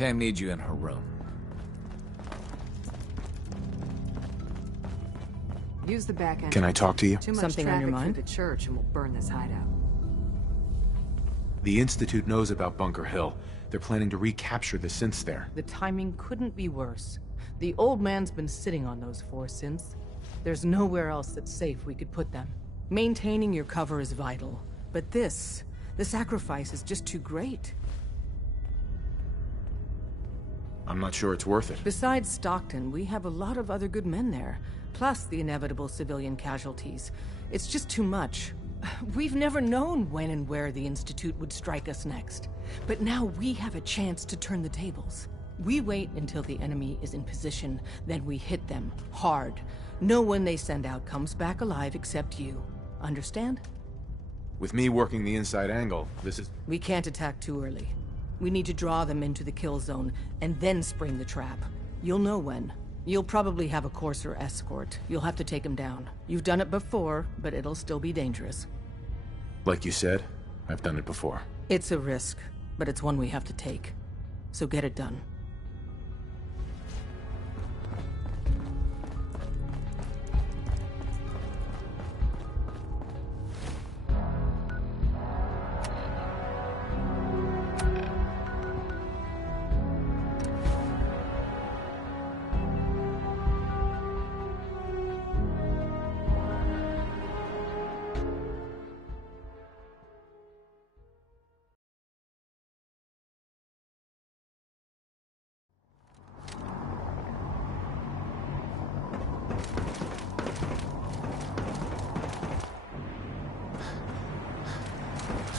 Pam needs you in her room. Use the back end. Can I talk to you? Too much Something on your traffic mind? through the church and we'll burn this hideout. The Institute knows about Bunker Hill. They're planning to recapture the synths there. The timing couldn't be worse. The old man's been sitting on those 4 synths. There's nowhere else that's safe we could put them. Maintaining your cover is vital. But the sacrifice is just too great. I'm not sure it's worth it. Besides Stockton, we have a lot of other good men there. Plus the inevitable civilian casualties. It's just too much. We've never known when and where the Institute would strike us next. But now we have a chance to turn the tables. We wait until the enemy is in position, then we hit them hard. No one they send out comes back alive except you. Understand? With me working the inside angle, this is... We can't attack too early. We need to draw them into the kill zone, and then spring the trap. You'll know when. You'll probably have a Courser escort. You'll have to take him down. You've done it before, but it'll still be dangerous. Like you said, I've done it before. It's a risk, but it's one we have to take. So get it done.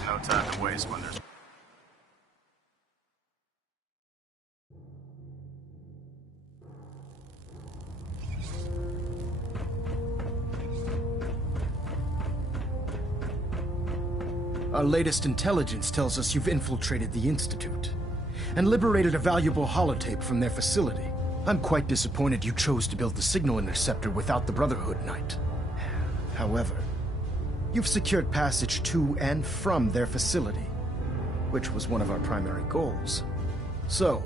No time to waste when there's... Our latest intelligence tells us you've infiltrated the Institute and liberated a valuable holotape from their facility. I'm quite disappointed you chose to build the signal interceptor without the Brotherhood Knight. However, you've secured passage to and from their facility, which was one of our primary goals. So,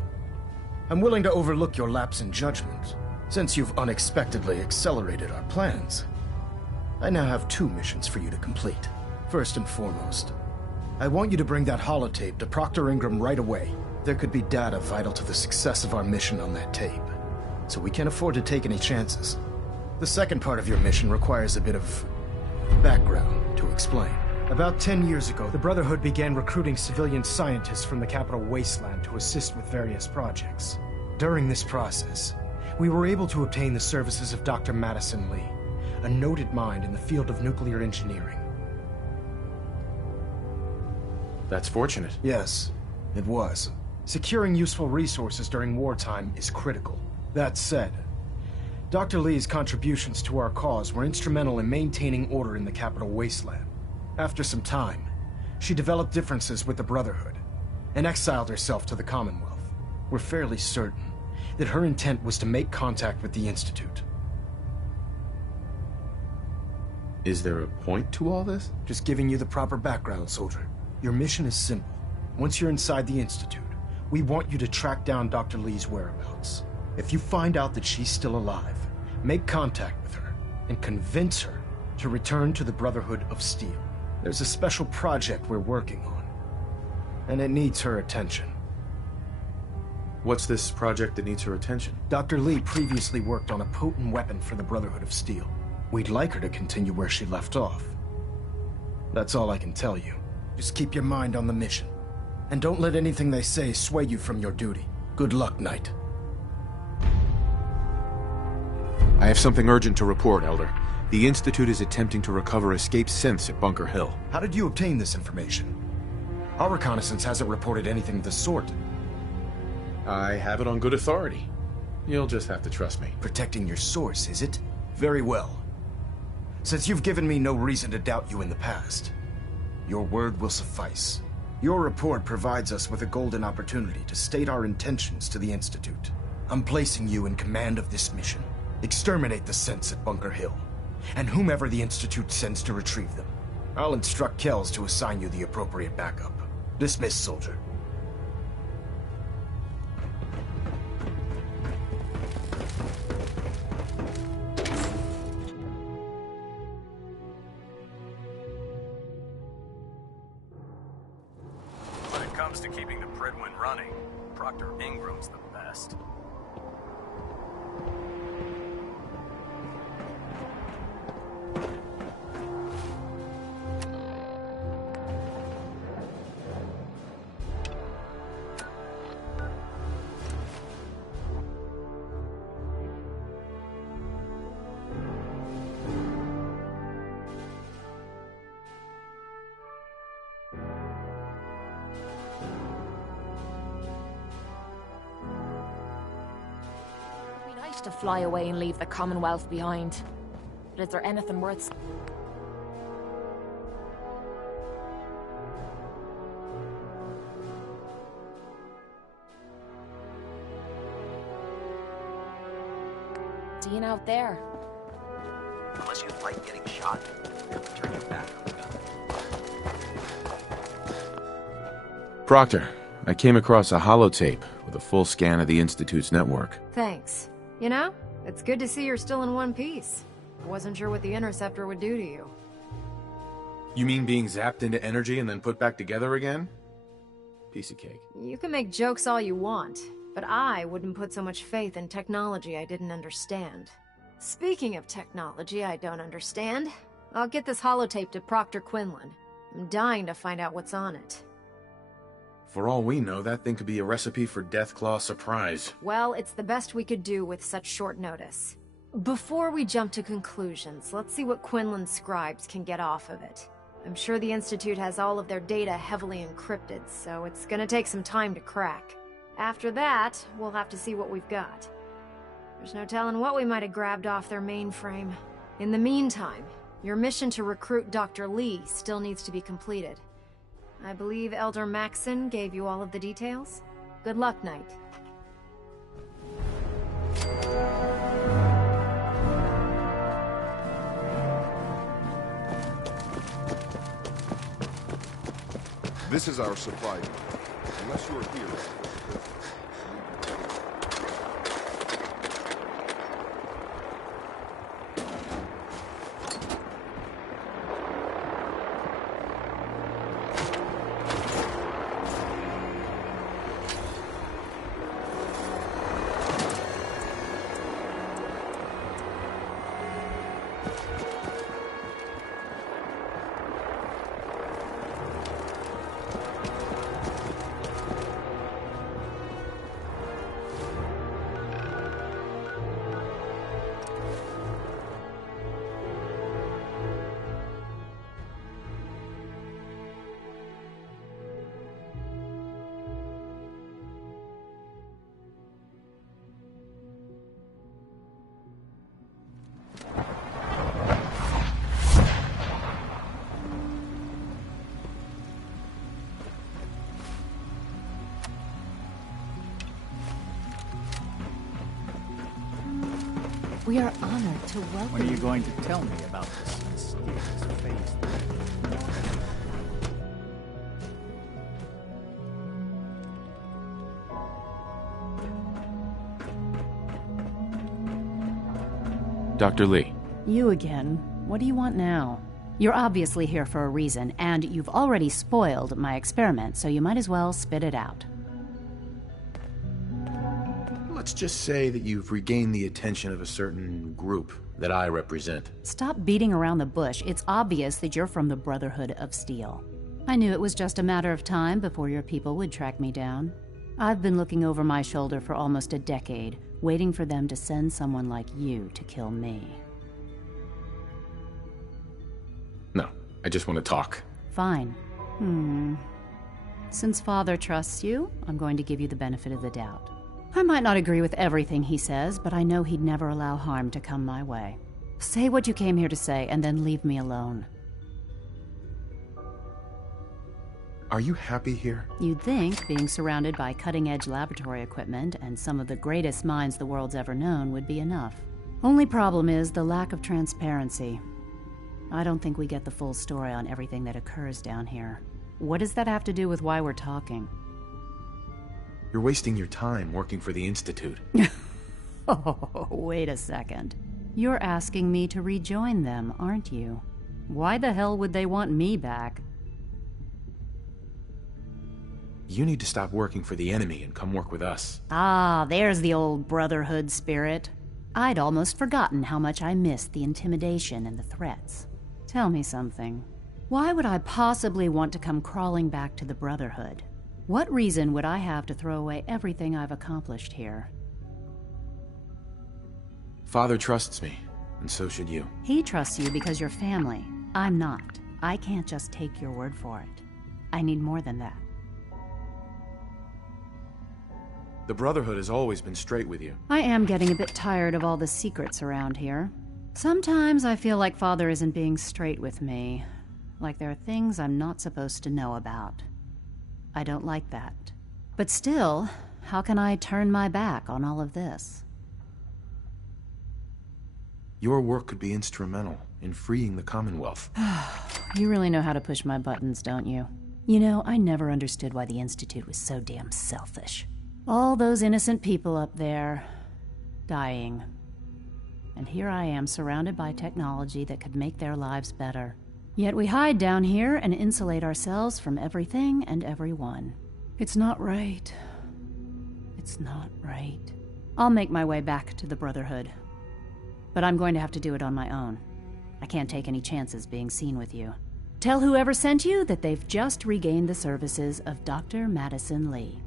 I'm willing to overlook your lapse in judgment, since you've unexpectedly accelerated our plans. I now have 2 missions for you to complete. First and foremost, I want you to bring that holotape to Proctor Ingram right away. There could be data vital to the success of our mission on that tape, so we can't afford to take any chances. The second part of your mission requires a bit of background to explain. About 10 years ago, the Brotherhood began recruiting civilian scientists from the capital wasteland to assist with various projects. During this process, we were able to obtain the services of Dr. Madison Lee, a noted mind in the field of nuclear engineering. That's fortunate. Yes, it was. Securing useful resources during wartime is critical. That said, Dr. Lee's contributions to our cause were instrumental in maintaining order in the capital wasteland. After some time, she developed differences with the Brotherhood and exiled herself to the Commonwealth. We're fairly certain that her intent was to make contact with the Institute. Is there a point to all this? Just giving you the proper background, soldier. Your mission is simple. Once you're inside the Institute, we want you to track down Dr. Lee's whereabouts. If you find out that she's still alive, make contact with her and convince her to return to the Brotherhood of Steel. There's a special project we're working on, and it needs her attention. What's this project that needs her attention? Dr. Lee previously worked on a potent weapon for the Brotherhood of Steel. We'd like her to continue where she left off. That's all I can tell you. Just keep your mind on the mission, and don't let anything they say sway you from your duty. Good luck, Knight. I have something urgent to report, Elder. The Institute is attempting to recover escaped synths at Bunker Hill. How did you obtain this information? Our reconnaissance hasn't reported anything of the sort. I have it on good authority. You'll just have to trust me. Protecting your source, is it? Very well. Since you've given me no reason to doubt you in the past, your word will suffice. Your report provides us with a golden opportunity to state our intentions to the Institute. I'm placing you in command of this mission. Exterminate the synths at Bunker Hill, and whomever the Institute sends to retrieve them. I'll instruct Kells to assign you the appropriate backup. Dismiss, soldier. comes to keeping the Prydwen running, Proctor Ingram's the best. To fly away and leave the Commonwealth behind. But is there anything worth... seeing out there? Unless you like getting shot, turn your back on the gun. Proctor, I came across a holotape with a full scan of the Institute's network. Thanks. You know, it's good to see you're still in one piece. I wasn't sure what the Interceptor would do to you. You mean being zapped into energy and then put back together again? Piece of cake. You can make jokes all you want, but I wouldn't put so much faith in technology I didn't understand. Speaking of technology I don't understand, I'll get this holotape to Proctor Quinlan. I'm dying to find out what's on it. For all we know, that thing could be a recipe for Deathclaw surprise. Well, it's the best we could do with such short notice. Before we jump to conclusions, let's see what Quinlan's scribes can get off of it. I'm sure the Institute has all of their data heavily encrypted, so it's gonna take some time to crack. After that, we'll have to see what we've got. There's no telling what we might have grabbed off their mainframe. In the meantime, your mission to recruit Dr. Lee still needs to be completed. I believe Elder Maxson gave you all of the details. Good luck, Knight. This is our supply. Unless you're here. We are honored to welcome When are you going to tell me about this mysterious phase? Dr. Lee. You again. What do you want now? You're obviously here for a reason, and you've already spoiled my experiment, so you might as well spit it out. Let's just say that you've regained the attention of a certain group that I represent. Stop beating around the bush. It's obvious that you're from the Brotherhood of Steel. I knew it was just a matter of time before your people would track me down. I've been looking over my shoulder for almost a decade, waiting for them to send someone like you to kill me. No, I just want to talk. Fine. Since Father trusts you, I'm going to give you the benefit of the doubt. I might not agree with everything he says, but I know he'd never allow harm to come my way. Say what you came here to say, and then leave me alone. Are you happy here? You'd think being surrounded by cutting-edge laboratory equipment and some of the greatest minds the world's ever known would be enough. Only problem is the lack of transparency. I don't think we get the full story on everything that occurs down here. What does that have to do with why we're talking? You're wasting your time working for the Institute. Oh, wait a second. You're asking me to rejoin them, aren't you? Why the hell would they want me back? You need to stop working for the enemy and come work with us. Ah, there's the old Brotherhood spirit. I'd almost forgotten how much I missed the intimidation and the threats. Tell me something. Why would I possibly want to come crawling back to the Brotherhood? What reason would I have to throw away everything I've accomplished here? Father trusts me, and so should you. He trusts you because you're family. I'm not. I can't just take your word for it. I need more than that. The Brotherhood has always been straight with you. I am getting a bit tired of all the secrets around here. Sometimes I feel like Father isn't being straight with me. Like there are things I'm not supposed to know about. I don't like that. But still, how can I turn my back on all of this? Your work could be instrumental in freeing the Commonwealth. You really know how to push my buttons, don't you? You know, I never understood why the Institute was so damn selfish. All those innocent people up there, dying. And here I am surrounded by technology that could make their lives better. Yet we hide down here and insulate ourselves from everything and everyone. It's not right. It's not right. I'll make my way back to the Brotherhood. But I'm going to have to do it on my own. I can't take any chances being seen with you. Tell whoever sent you that they've just regained the services of Dr. Madison Lee.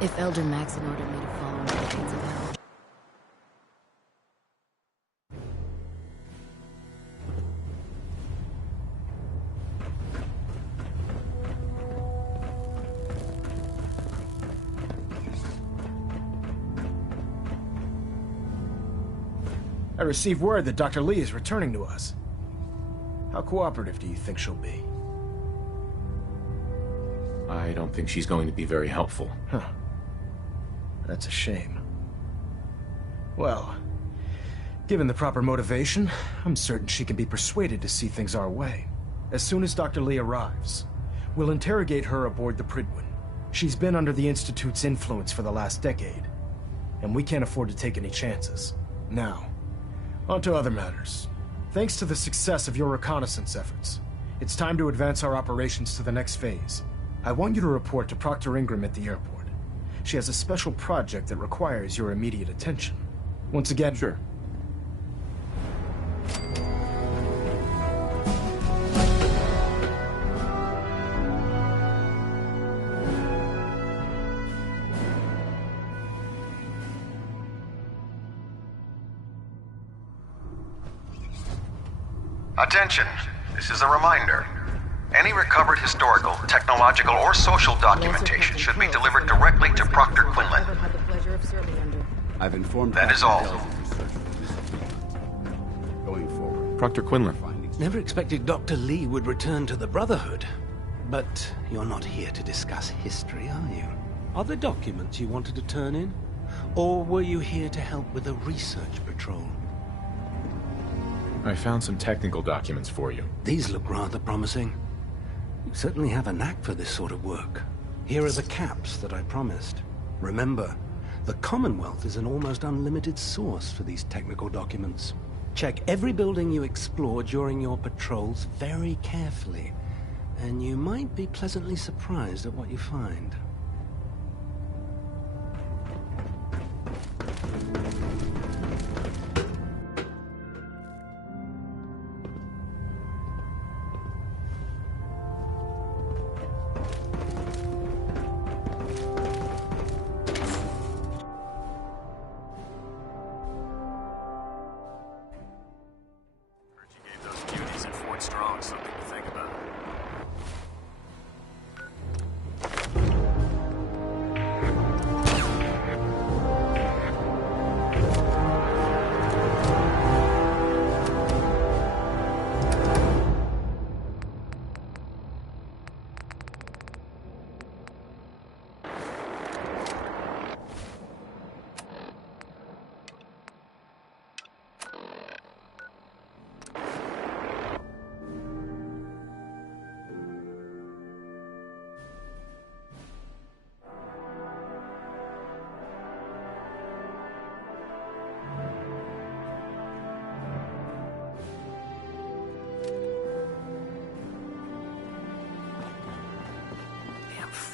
If Elder Maxon ordered me to follow him to the gates of hell. I received word that Dr. Lee is returning to us. How cooperative do you think she'll be? I don't think she's going to be very helpful. Huh. That's a shame. Well, given the proper motivation, I'm certain she can be persuaded to see things our way. As soon as Dr. Lee arrives, we'll interrogate her aboard the Prydwen. She's been under the Institute's influence for the last decade, and we can't afford to take any chances. Now, on to other matters. Thanks to the success of your reconnaissance efforts, it's time to advance our operations to the next phase. I want you to report to Proctor Ingram at the airport. She has a special project that requires your immediate attention. Once again... Sure. Attention! This is a reminder. Any recovered historical, technological, or social documentation should be delivered directly to Proctor Quinlan. I've informed that is all. Going forward. Proctor Quinlan. Never expected Dr. Lee would return to the Brotherhood. But you're not here to discuss history, are you? Are there documents you wanted to turn in? Or were you here to help with a research patrol? I found some technical documents for you. These look rather promising. You certainly have a knack for this sort of work. Here are the caps that I promised. Remember, the Commonwealth is an almost unlimited source for these technical documents. Check every building you explore during your patrols very carefully, and you might be pleasantly surprised at what you find.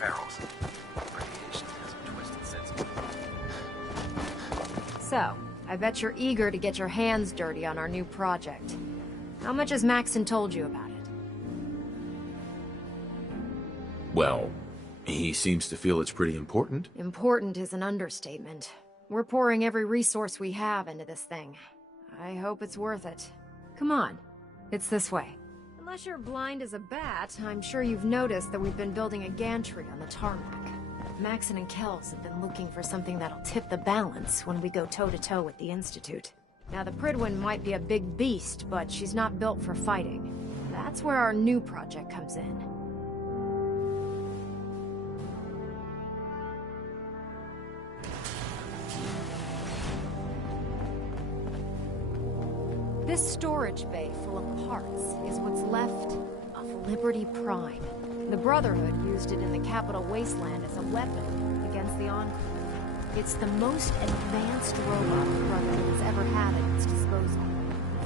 ferals. Radiation has a twisted sense of humor. So, I bet you're eager to get your hands dirty on our new project. How much has Maxon told you about it? Well, he seems to feel it's pretty important. Important is an understatement. We're pouring every resource we have into this thing. I hope it's worth it. Come on, it's this way. Unless you're blind as a bat, I'm sure you've noticed that we've been building a gantry on the tarmac. Maxon and Kells have been looking for something that'll tip the balance when we go toe-to-toe with the Institute. Now, the Prydwen might be a big beast, but she's not built for fighting. That's where our new project comes in. This storage bay full of parts is what's left of Liberty Prime. The Brotherhood used it in the Capital Wasteland as a weapon against the Enclave. It's the most advanced robot the Brotherhood has ever had at its disposal.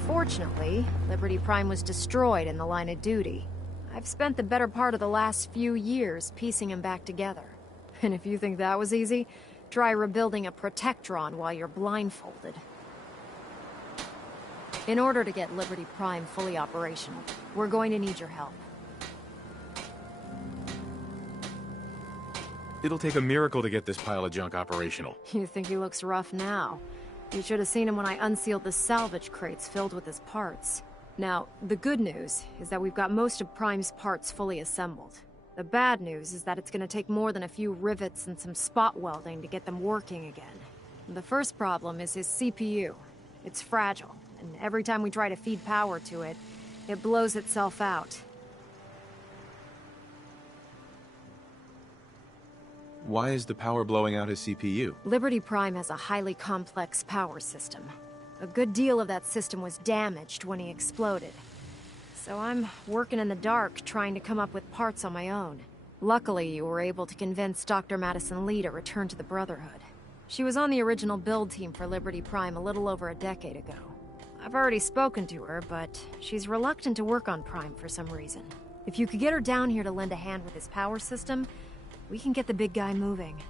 Fortunately, Liberty Prime was destroyed in the line of duty. I've spent the better part of the last few years piecing him back together. And if you think that was easy, try rebuilding a Protectron while you're blindfolded. In order to get Liberty Prime fully operational, we're going to need your help. It'll take a miracle to get this pile of junk operational. You think he looks rough now? You should have seen him when I unsealed the salvage crates filled with his parts. Now, the good news is that we've got most of Prime's parts fully assembled. The bad news is that it's gonna take more than a few rivets and some spot welding to get them working again. The first problem is his CPU. It's fragile, and every time we try to feed power to it, it blows itself out. Why is the power blowing out his CPU? Liberty Prime has a highly complex power system. A good deal of that system was damaged when he exploded. So I'm working in the dark, trying to come up with parts on my own. Luckily, you were able to convince Dr. Madison Lee to return to the Brotherhood. She was on the original build team for Liberty Prime a little over a decade ago. I've already spoken to her, but she's reluctant to work on Prime for some reason. If you could get her down here to lend a hand with his power system, we can get the big guy moving.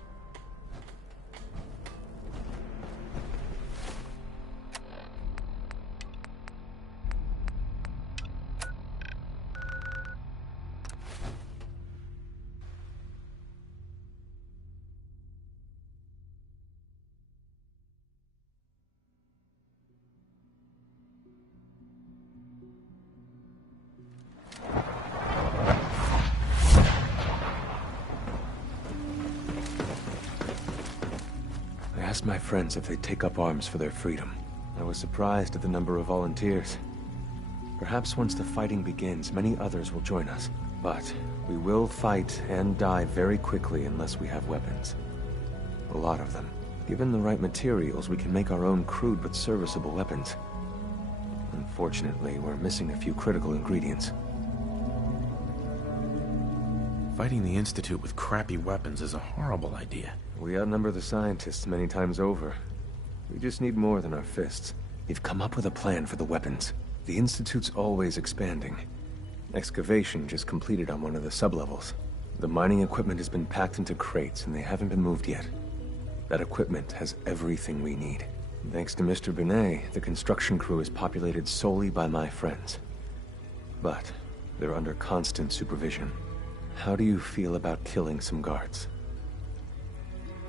I asked my friends if they'd take up arms for their freedom. I was surprised at the number of volunteers. Perhaps once the fighting begins, many others will join us. But we will fight and die very quickly unless we have weapons. A lot of them. Given the right materials, we can make our own crude but serviceable weapons. Unfortunately, we're missing a few critical ingredients. Fighting the Institute with crappy weapons is a horrible idea. We outnumber the scientists many times over. We just need more than our fists. We've come up with a plan for the weapons. The Institute's always expanding. Excavation just completed on one of the sublevels. The mining equipment has been packed into crates and they haven't been moved yet. That equipment has everything we need. Thanks to Mr. Binet, the construction crew is populated solely by my friends. But they're under constant supervision. How do you feel about killing some guards?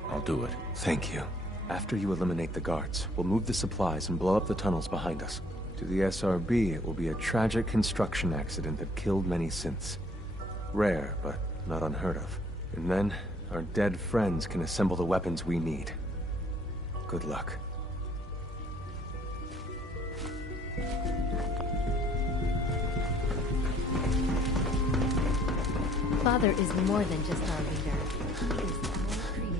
I'll do it. Thank you. After you eliminate the guards, we'll move the supplies and blow up the tunnels behind us. To the SRB, it will be a tragic construction accident that killed many synths. Rare, but not unheard of. And then, our dead friends can assemble the weapons we need. Good luck. Father is more than just our leader. He is our creator.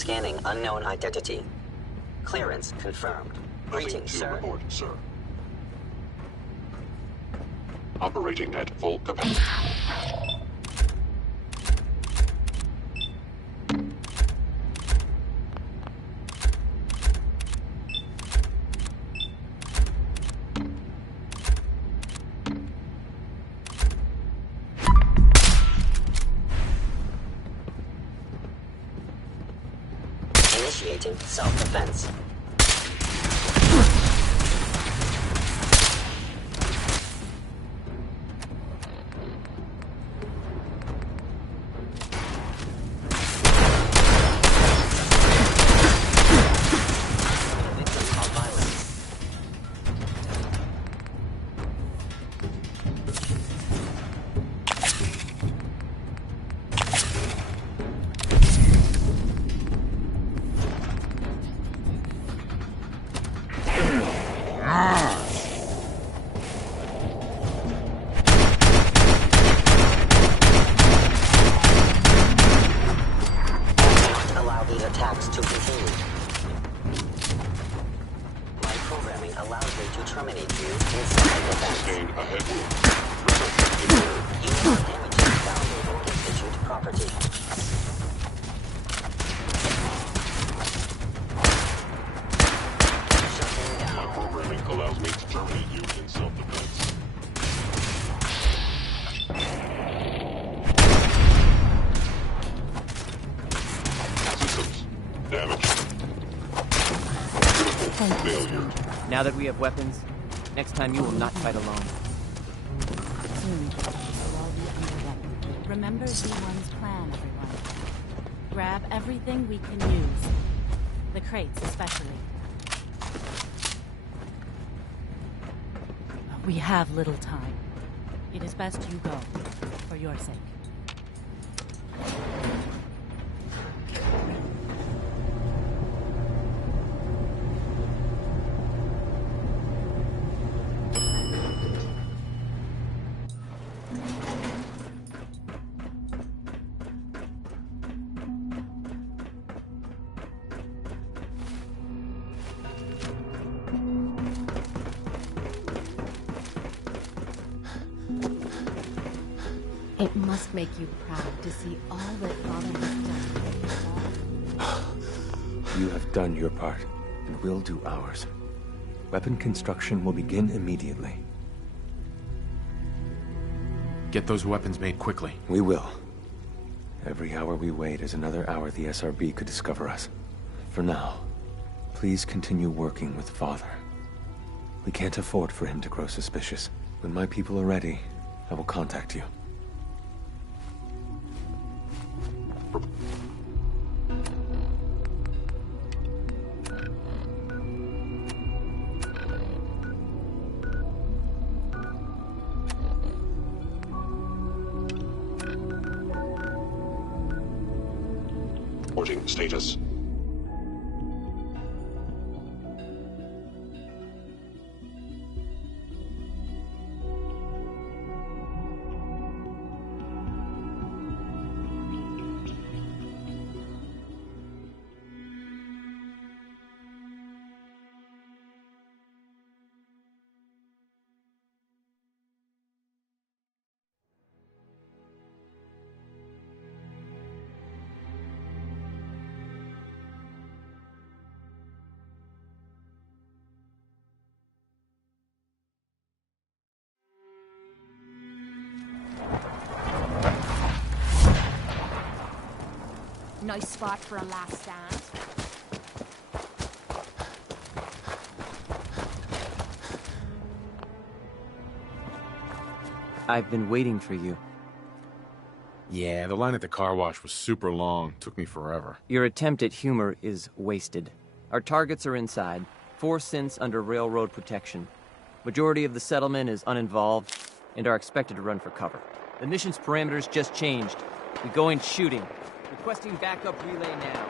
Scanning unknown identity. Clearance confirmed. Greetings, sir. Report, sir. Operating at full capacity. Initiating self-defense. Allow these attacks to continue. My programming allows me to terminate you in self-defense. Sustain a headwind. You are damaging valuable Institute property. My programming allows me to terminate you in self-defense. Systems damaged. Critical failure. Now that we have weapons, next time you will not fight alone. Soon, we'll all be under weapon. Remember Z1's plan, everyone. Grab everything we can use. The crates, especially. We have little time. It is best you go, for your sake. It must make you proud to see all that Father has done. You have done your part, and we'll do ours. Weapon construction will begin immediately. Get those weapons made quickly. We will. Every hour we wait is another hour the SRB could discover us. For now, please continue working with Father. We can't afford for him to grow suspicious. When my people are ready, I will contact you. Reporting status. Nice spot for a last stand. I've been waiting for you. Yeah, the line at the car wash was super long. Took me forever. Your attempt at humor is wasted. Our targets are inside. 4 synths under railroad protection. Majority of the settlement is uninvolved and are expected to run for cover. The mission's parameters just changed. We go in shooting. Requesting backup relay now.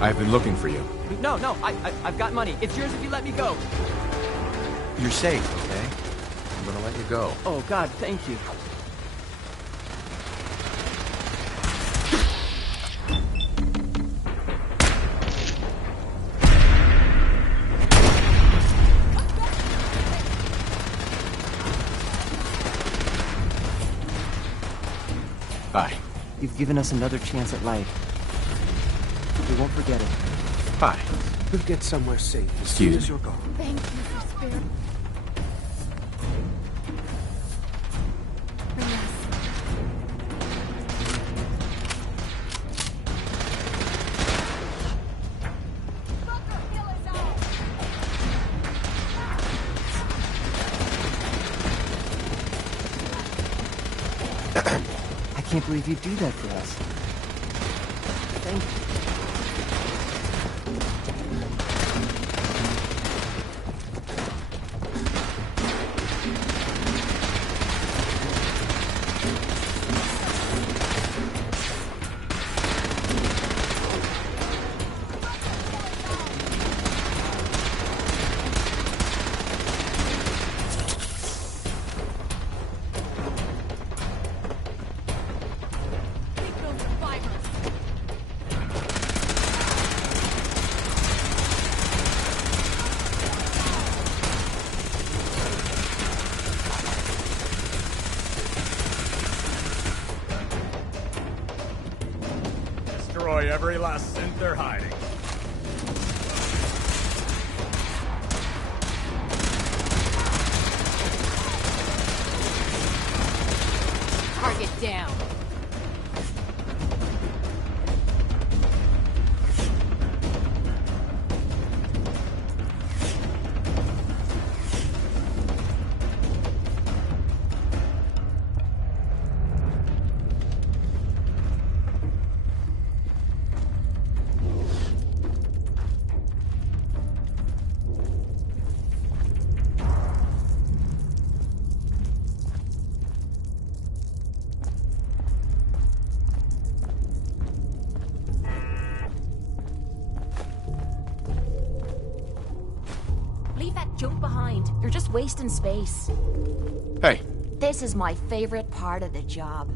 I've been looking for you. No, I've got money. It's yours if you let me go. You're safe, okay? I'm gonna let you go. Oh, God, thank you. Bye. You've given us another chance at life. We won't forget it. Bye. We'll get somewhere safe as Excuse soon as me. you're gone. Thank you for sparing. I can't believe you'd do that for us. Thank you. Destroy every last synth they're hiding. Target down. Leave that junk behind. You're just wasting space. Hey. This is my favorite part of the job.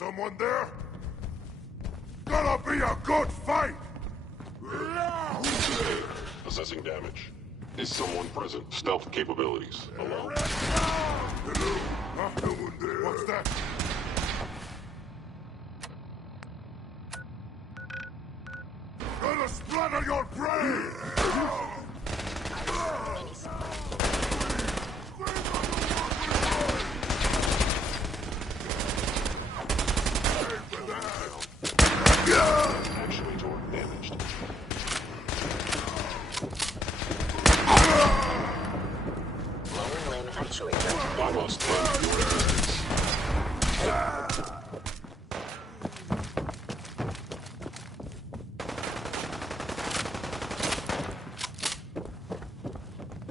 Someone there? Gonna be a good fight! Assessing damage. Is someone present? Stealth capabilities. Hello? Hello? No one there. What's that? Gonna splatter your brain! Actuator damaged. Lowering limb actuator. I must find your evidence.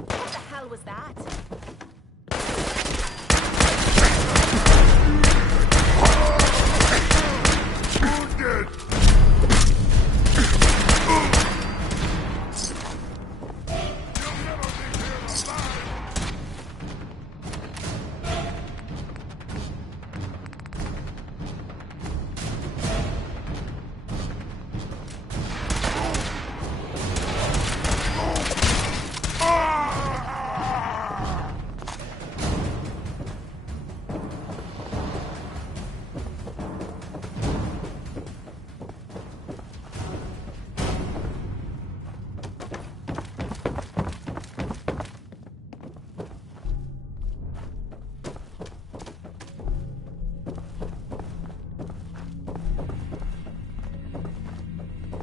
What the hell was that? Wounded!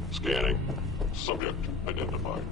Scanning. Subject identified.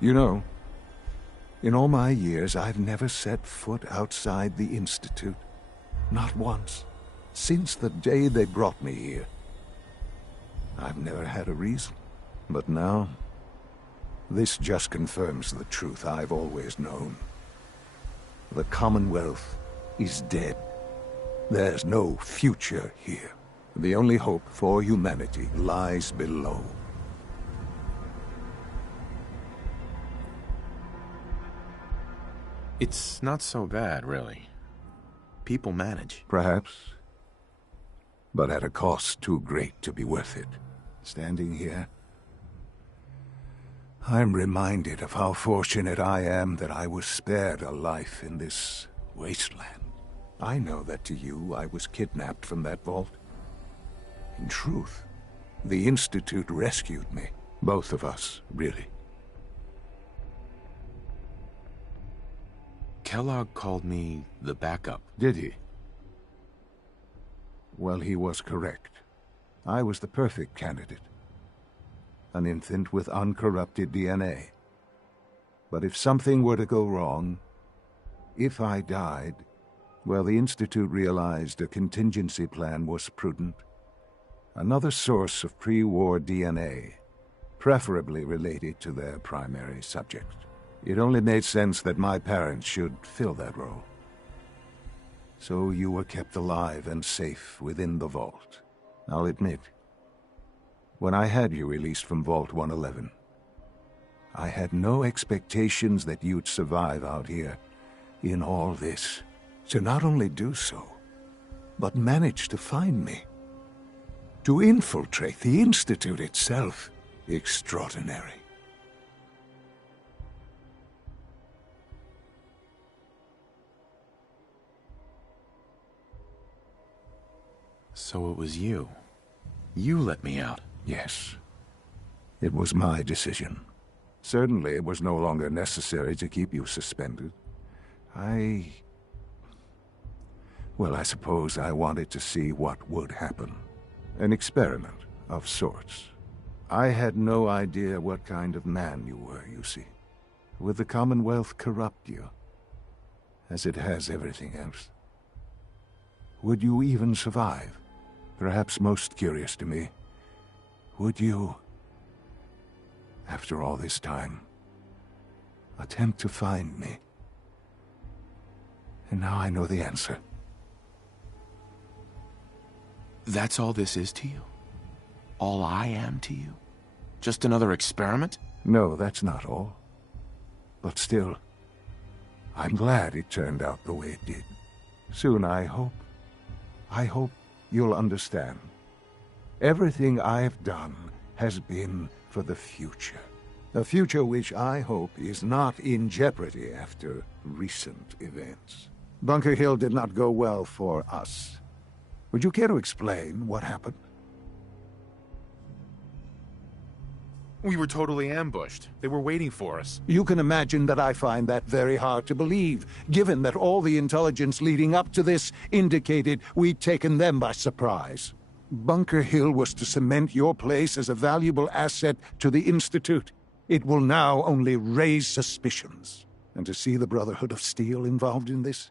You know, in all my years, I've never set foot outside the Institute. Not once. Since the day they brought me here. I've never had a reason. But now, this just confirms the truth I've always known. The Commonwealth is dead. There's no future here. The only hope for humanity lies below. It's not so bad, really. People manage. Perhaps. But at a cost too great to be worth it. Standing here, I'm reminded of how fortunate I am that I was spared a life in this wasteland. I know that to you, I was kidnapped from that vault. In truth, the Institute rescued me. Both of us, really. Kellogg called me the backup. Did he? Well, he was correct. I was the perfect candidate. An infant with uncorrupted DNA. But if something were to go wrong, if I died, well, the Institute realized a contingency plan was prudent. Another source of pre-war DNA, preferably related to their primary subject. It only made sense that my parents should fill that role. So you were kept alive and safe within the vault. I'll admit, when I had you released from Vault 111, I had no expectations that you'd survive out here in all this. To not only do so, but manage to find me. To infiltrate the Institute itself. Extraordinary. So it was you. You let me out. Yes. It was my decision. Certainly it was no longer necessary to keep you suspended. Well, I suppose I wanted to see what would happen. An experiment of sorts. I had no idea what kind of man you were, you see. Would the Commonwealth corrupt you? As it has everything else? Would you even survive? Perhaps most curious to me, would you, after all this time, attempt to find me? And now I know the answer. That's all this is to you? All I am to you? Just another experiment? No, that's not all. But still, I'm glad it turned out the way it did. Soon, I hope you'll understand. Everything I've done has been for the future. A future which I hope is not in jeopardy after recent events. Bunker Hill did not go well for us. Would you care to explain what happened? We were totally ambushed. They were waiting for us. You can imagine that I find that very hard to believe, given that all the intelligence leading up to this indicated we'd taken them by surprise. Bunker Hill was to cement your place as a valuable asset to the Institute. It will now only raise suspicions. And to see the Brotherhood of Steel involved in this?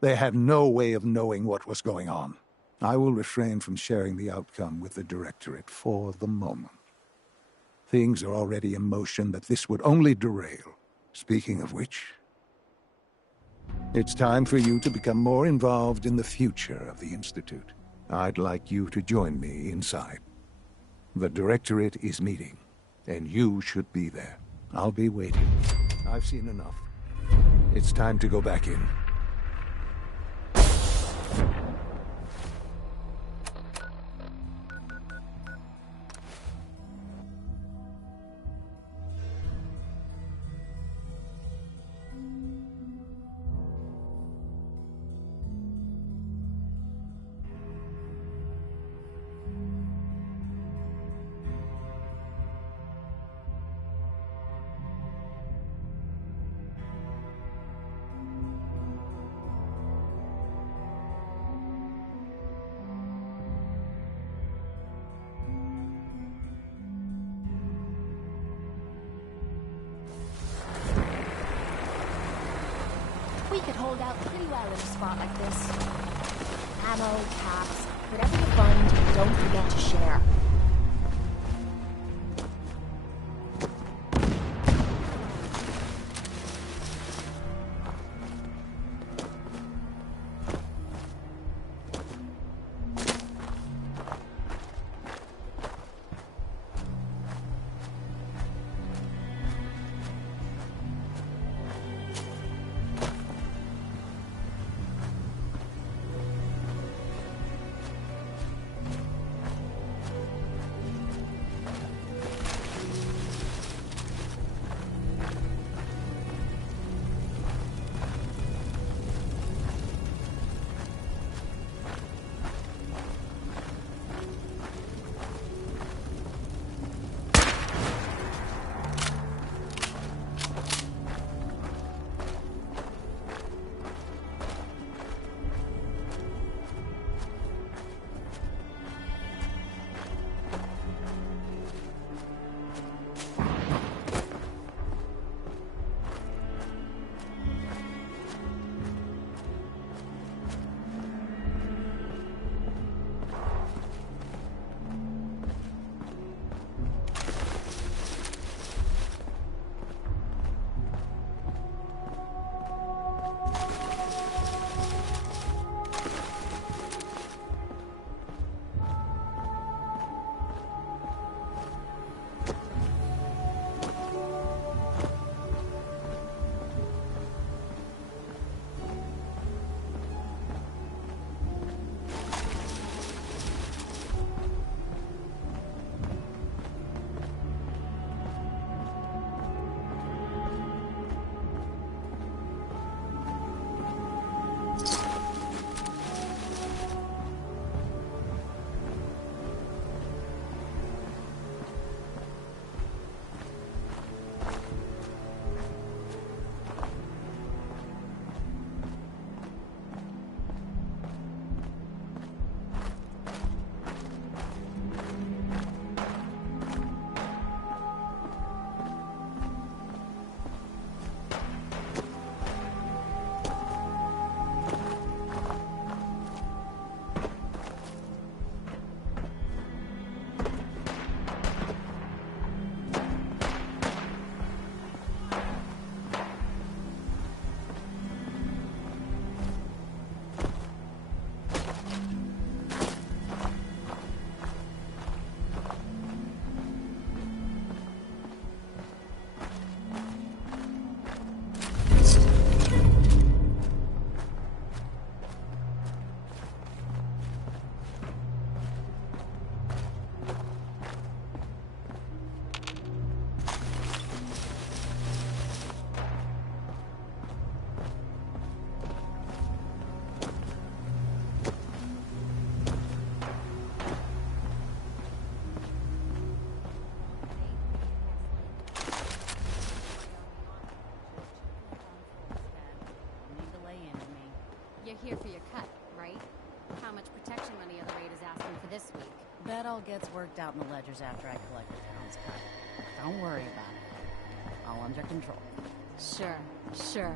They had no way of knowing what was going on. I will refrain from sharing the outcome with the Directorate for the moment. Things are already in motion that this would only derail. Speaking of which, it's time for you to become more involved in the future of the Institute. I'd like you to join me inside. The Directorate is meeting, and you should be there. I'll be waiting. I've seen enough. It's time to go back in. We could hold out pretty well in a spot like this. Ammo, caps, whatever you find, don't forget to share. Here for your cut, right? How much protection money are the Raiders asking for this week? That all gets worked out in the ledgers after I collect the town's cut. Don't worry about it. All under control. Sure, sure.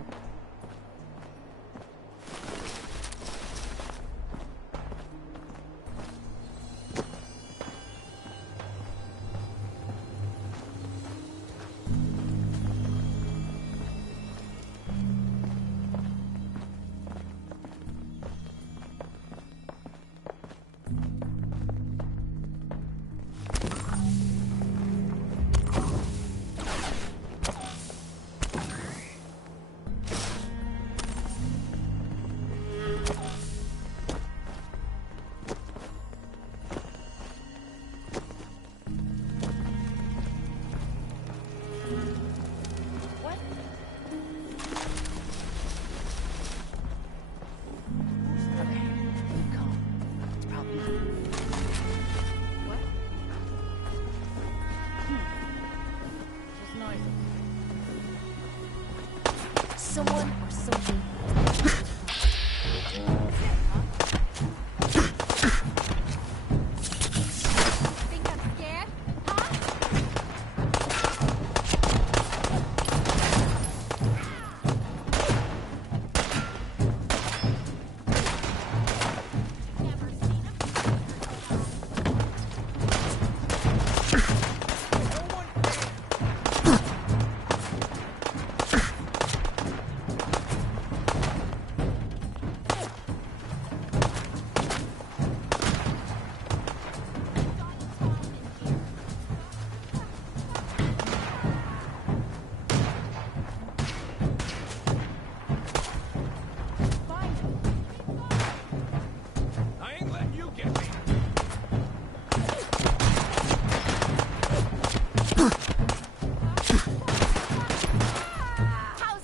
Someone or something. Think I'm scared? Huh?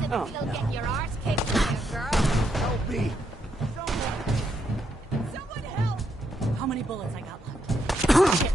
Oh, no. Getting your arse kicked by a girl. Help me! Someone help! How many bullets I got left? Shit.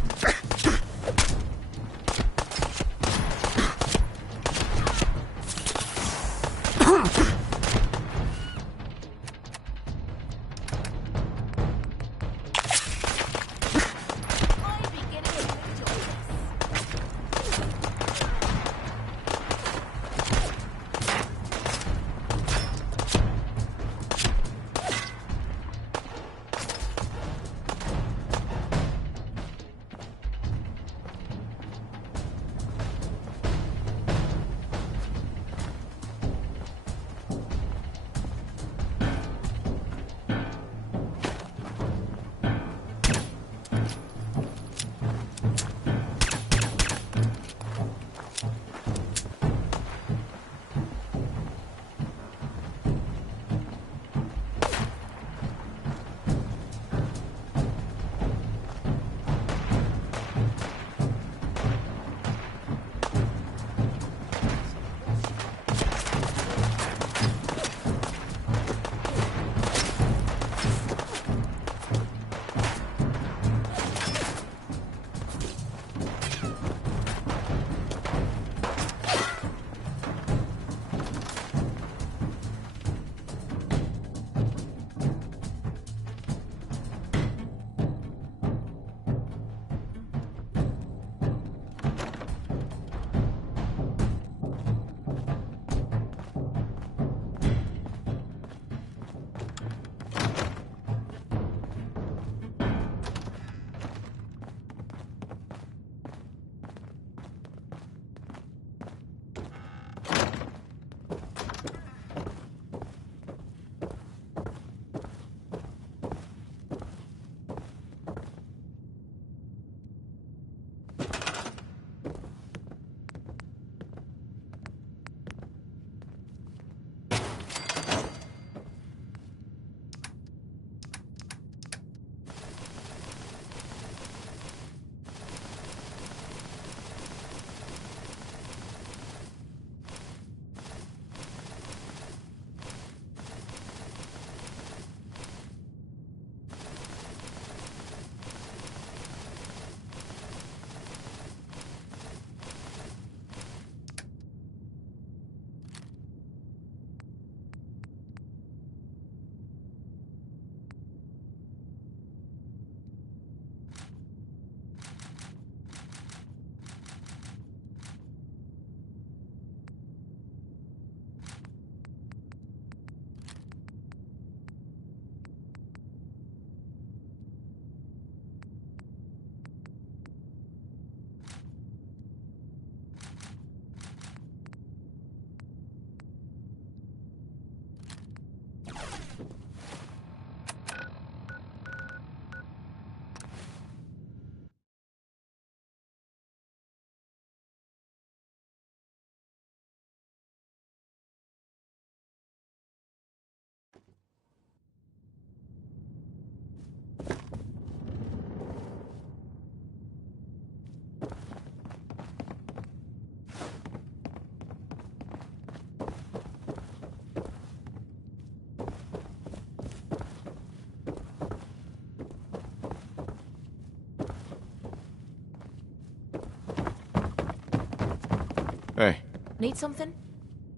Hey. Need something?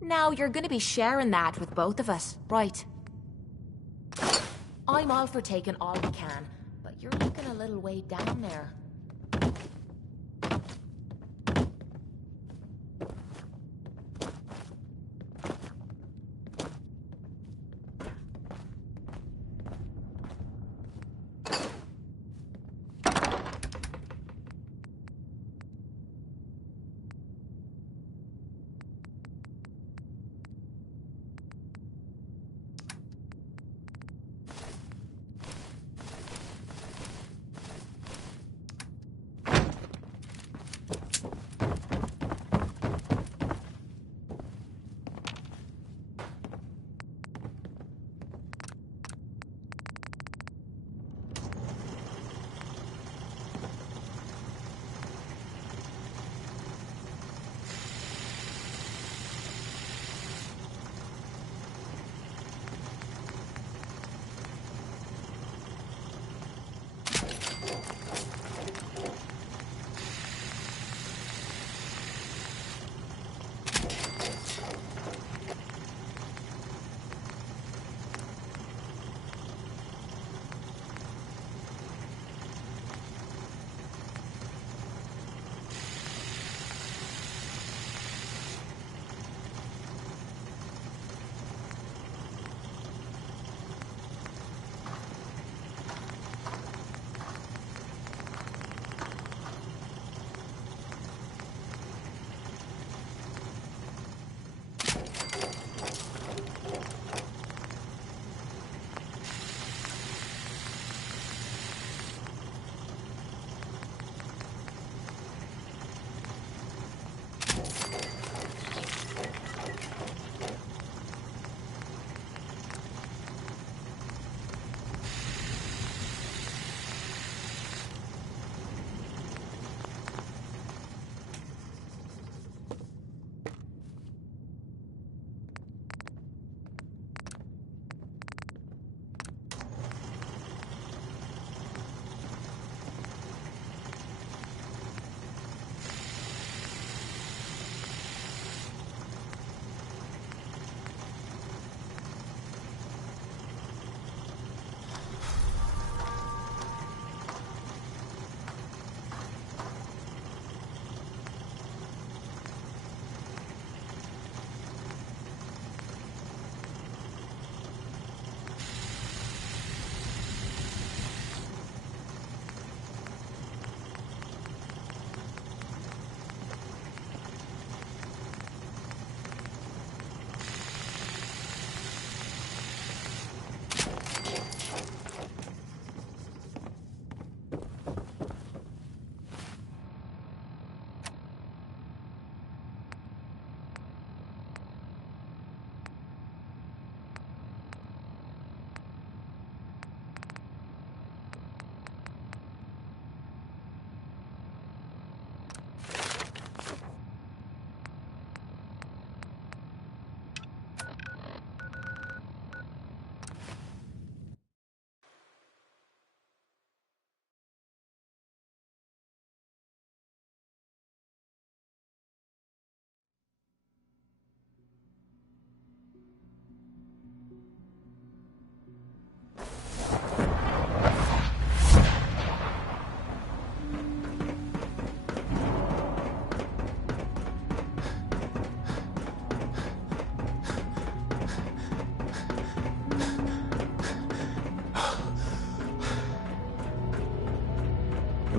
Now you're gonna be sharing that with both of us, right? I'm all for taking all we can, but you're looking a little way down there.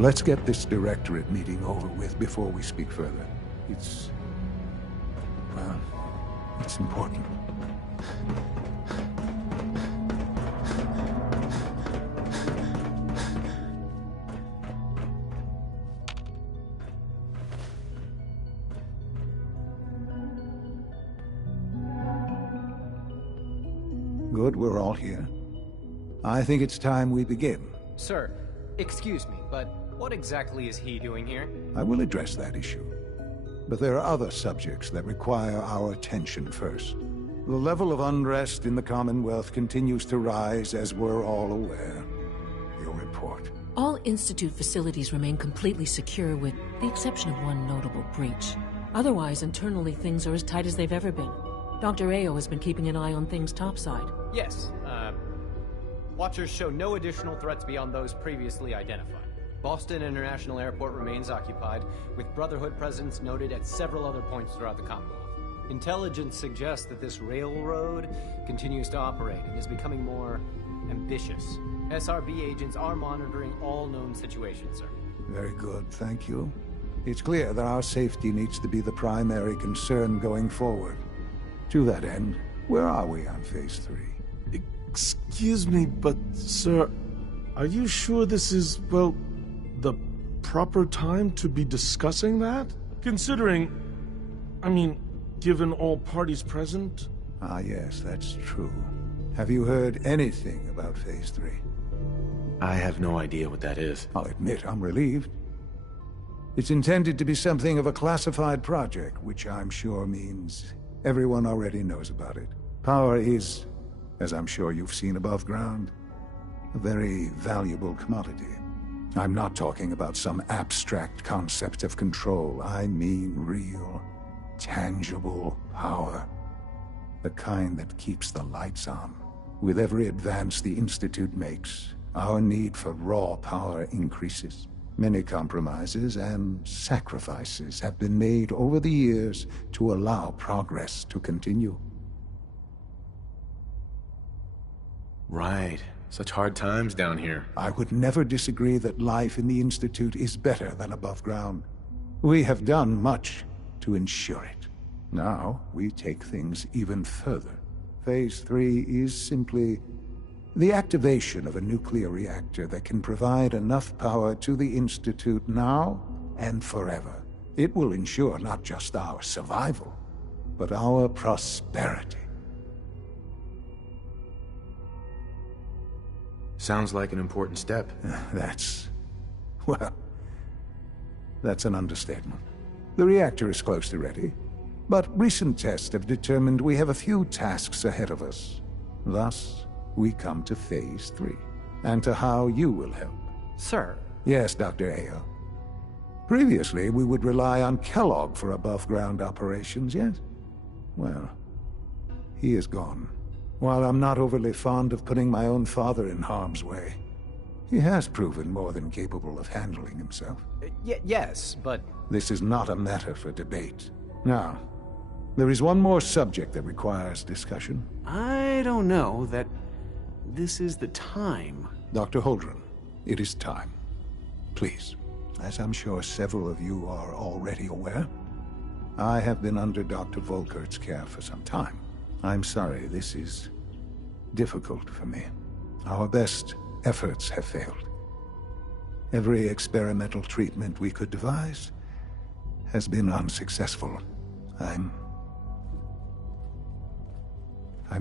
let's get this Directorate meeting over with before we speak further. It's important. Good, we're all here. I think it's time we begin. Sir, excuse me, but what exactly is he doing here? I will address that issue. But there are other subjects that require our attention first. The level of unrest in the Commonwealth continues to rise, as we're all aware. Your report. All Institute facilities remain completely secure with the exception of one notable breach. Otherwise, internally, things are as tight as they've ever been. Dr. Ayo has been keeping an eye on things topside. Yes, Watchers show no additional threats beyond those previously identified. Boston International Airport remains occupied, with Brotherhood presence noted at several other points throughout the Commonwealth. Intelligence suggests that this railroad continues to operate and is becoming more ambitious. SRB agents are monitoring all known situations, sir. Very good, thank you. It's clear that our safety needs to be the primary concern going forward. To that end, where are we on Phase 3? Excuse me, but, sir, are you sure this is, well, the proper time to be discussing that? Considering, given all parties present? Ah, yes, that's true. Have you heard anything about Phase 3? I have no idea what that is. I'll admit I'm relieved. It's intended to be something of a classified project, which I'm sure means everyone already knows about it. Power is, as I'm sure you've seen above ground, a very valuable commodity. I'm not talking about some abstract concept of control. I mean real, tangible power. The kind that keeps the lights on. With every advance the Institute makes, our need for raw power increases. Many compromises and sacrifices have been made over the years to allow progress to continue. Right. Such hard times down here. I would never disagree that life in the Institute is better than above ground. We have done much to ensure it. Now, we take things even further. Phase 3 is simply the activation of a nuclear reactor that can provide enough power to the Institute now and forever. It will ensure not just our survival, but our prosperity. Sounds like an important step. That's an understatement. The reactor is close to ready, but recent tests have determined we have a few tasks ahead of us. Thus, we come to Phase 3, and to how you will help. Sir? Yes, Dr. Ayo. Previously, we would rely on Kellogg for above-ground operations, yes? Well, he is gone. While I'm not overly fond of putting my own father in harm's way, he has proven more than capable of handling himself. Yes, but... This is not a matter for debate. Now, there is one more subject that requires discussion. I don't know that this is the time. Dr. Holdren, it is time. Please, as I'm sure several of you are already aware, I have been under Dr. Volkert's care for some time. I'm sorry, this is difficult for me. Our best efforts have failed. Every experimental treatment we could devise has been unsuccessful. I'm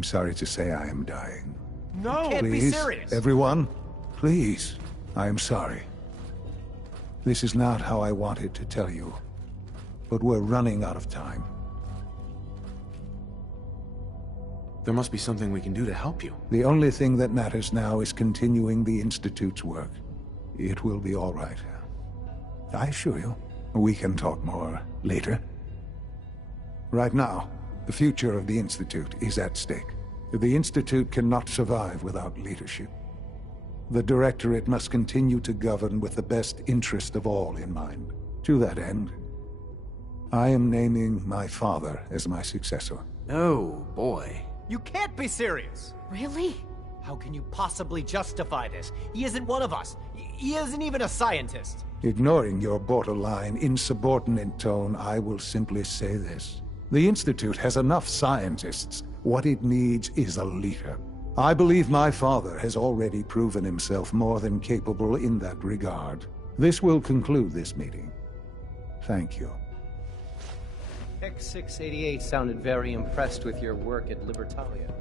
sorry to say I am dying. No! Can't be serious! Everyone, please. I am sorry. This is not how I wanted to tell you, but we're running out of time. There must be something we can do to help you. The only thing that matters now is continuing the Institute's work. It will be all right. I assure you. We can talk more later. Right now, the future of the Institute is at stake. The Institute cannot survive without leadership. The Directorate must continue to govern with the best interest of all in mind. To that end, I am naming my father as my successor. Oh, boy. You can't be serious! Really? How can you possibly justify this? He isn't one of us. He isn't even a scientist. Ignoring your borderline, insubordinate tone, I will simply say this. The Institute has enough scientists. What it needs is a leader. I believe my father has already proven himself more than capable in that regard. This will conclude this meeting. Thank you. X688 sounded very impressed with your work at Libertalia.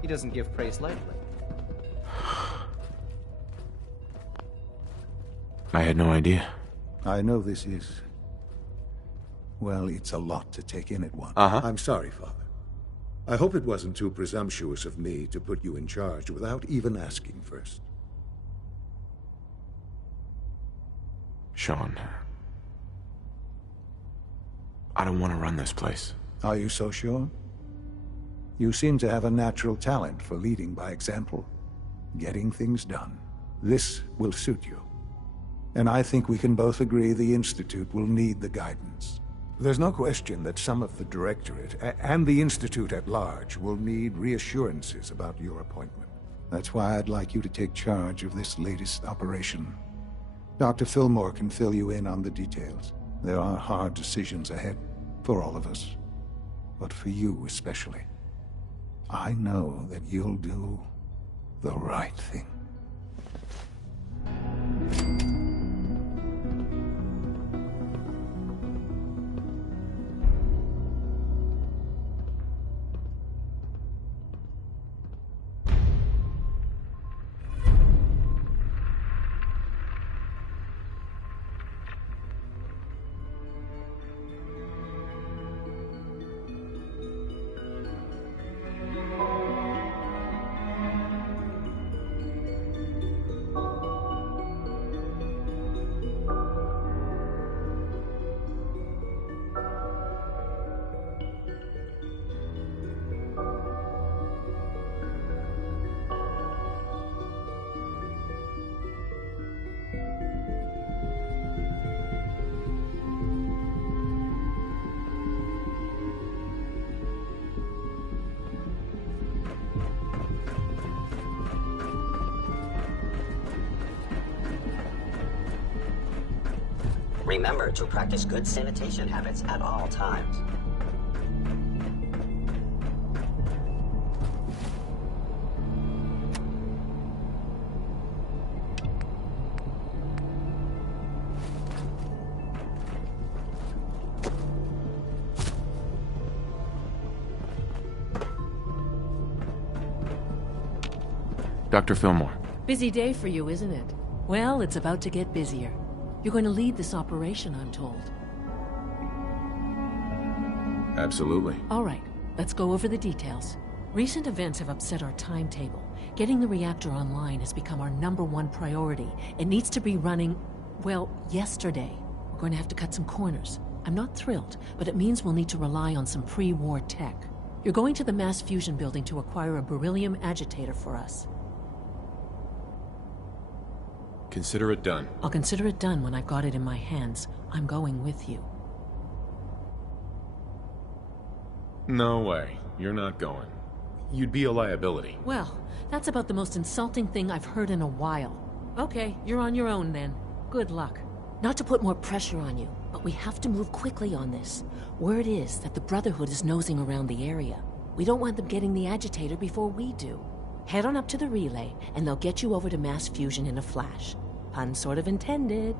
He doesn't give praise lightly. I had no idea. I know this is... well, it's a lot to take in at once. I'm sorry, Father. I hope it wasn't too presumptuous of me to put you in charge without even asking first. Sean... I don't want to run this place. Are you so sure? You seem to have a natural talent for leading by example, getting things done. This will suit you. And I think we can both agree the Institute will need the guidance. There's no question that some of the Directorate, and the Institute at large, will need reassurances about your appointment. That's why I'd like you to take charge of this latest operation. Dr. Fillmore can fill you in on the details. There are hard decisions ahead, for all of us. But for you especially. I know that you'll do the right thing. Remember to practice good sanitation habits at all times. Dr. Fillmore. Busy day for you, isn't it? Well, it's about to get busier. You're going to lead this operation, I'm told. Absolutely. All right, let's go over the details. Recent events have upset our timetable. Getting the reactor online has become our #1 priority. It needs to be running, well, yesterday. We're going to have to cut some corners. I'm not thrilled, but it means we'll need to rely on some pre-war tech. You're going to the mass fusion building to acquire a beryllium agitator for us. Consider it done. I'll consider it done when I've got it in my hands. I'm going with you. No way. You're not going. You'd be a liability. Well, that's about the most insulting thing I've heard in a while. Okay, you're on your own then. Good luck. Not to put more pressure on you, but we have to move quickly on this. Word is that the Brotherhood is nosing around the area. We don't want them getting the agitator before we do. Head on up to the relay, and they'll get you over to mass fusion in a flash. Pun sort of intended.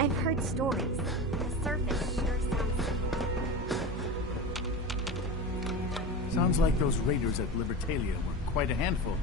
I've heard stories. The surface sure sounds... Sounds like those raiders at Libertalia were quite a handful.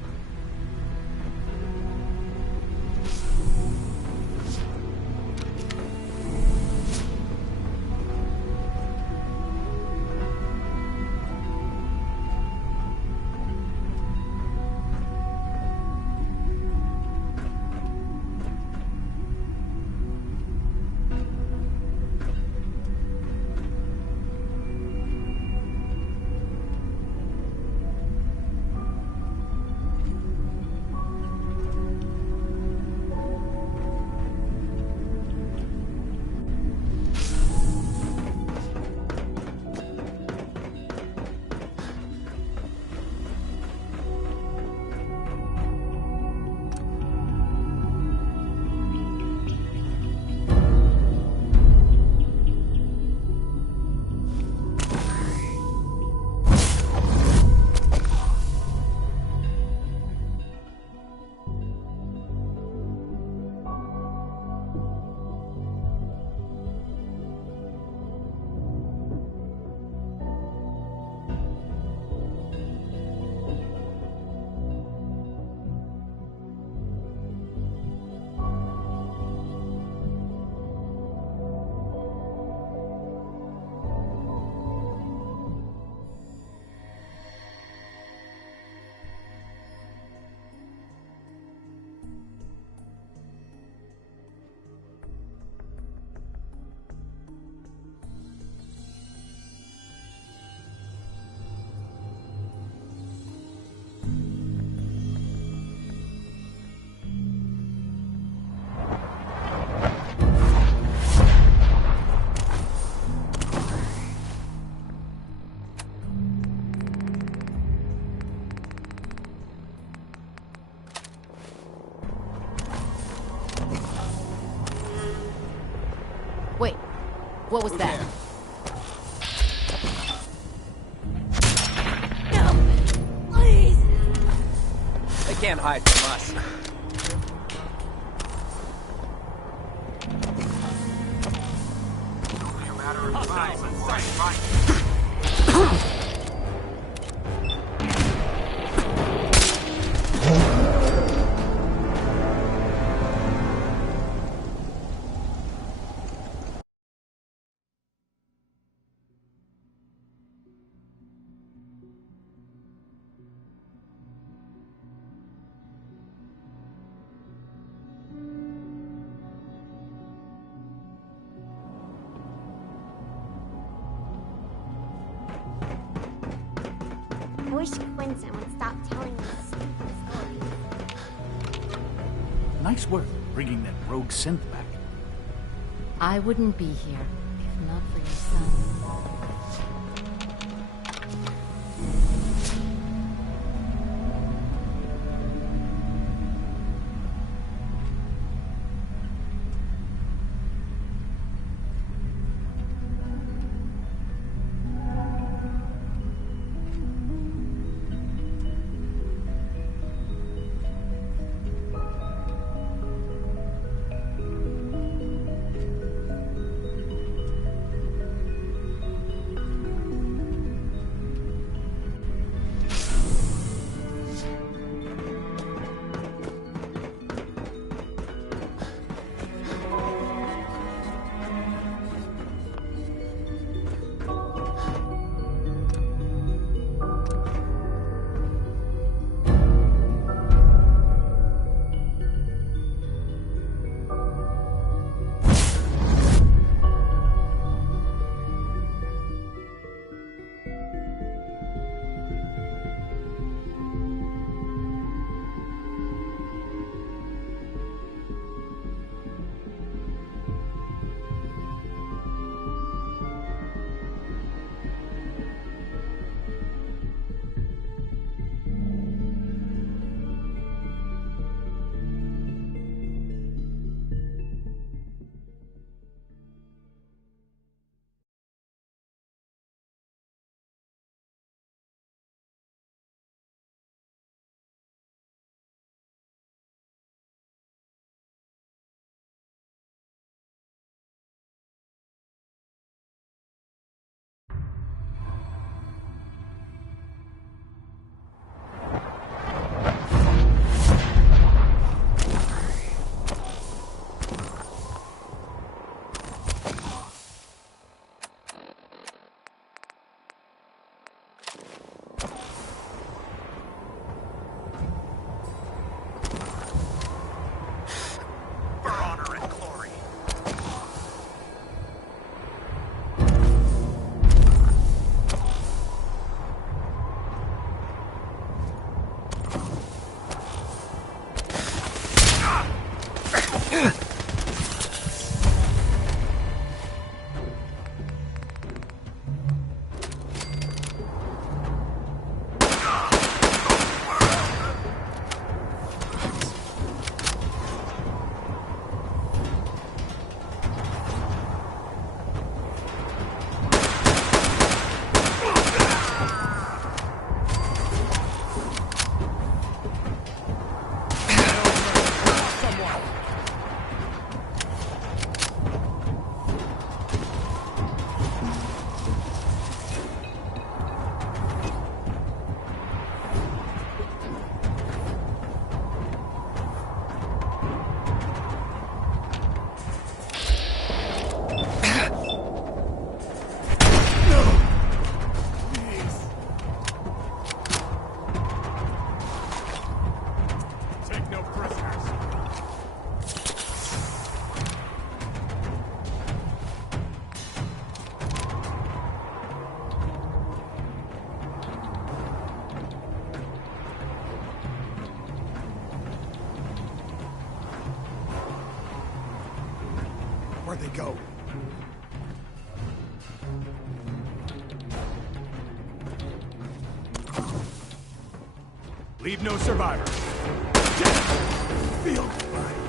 What was that? No! Please! They can't hide from us. Only a matter of time. Right. I wish Quinton would stop telling me stupid stories. Nice work bringing that rogue synth back. I wouldn't be here if not for your son. far they go. Leave no survivor. Feel right.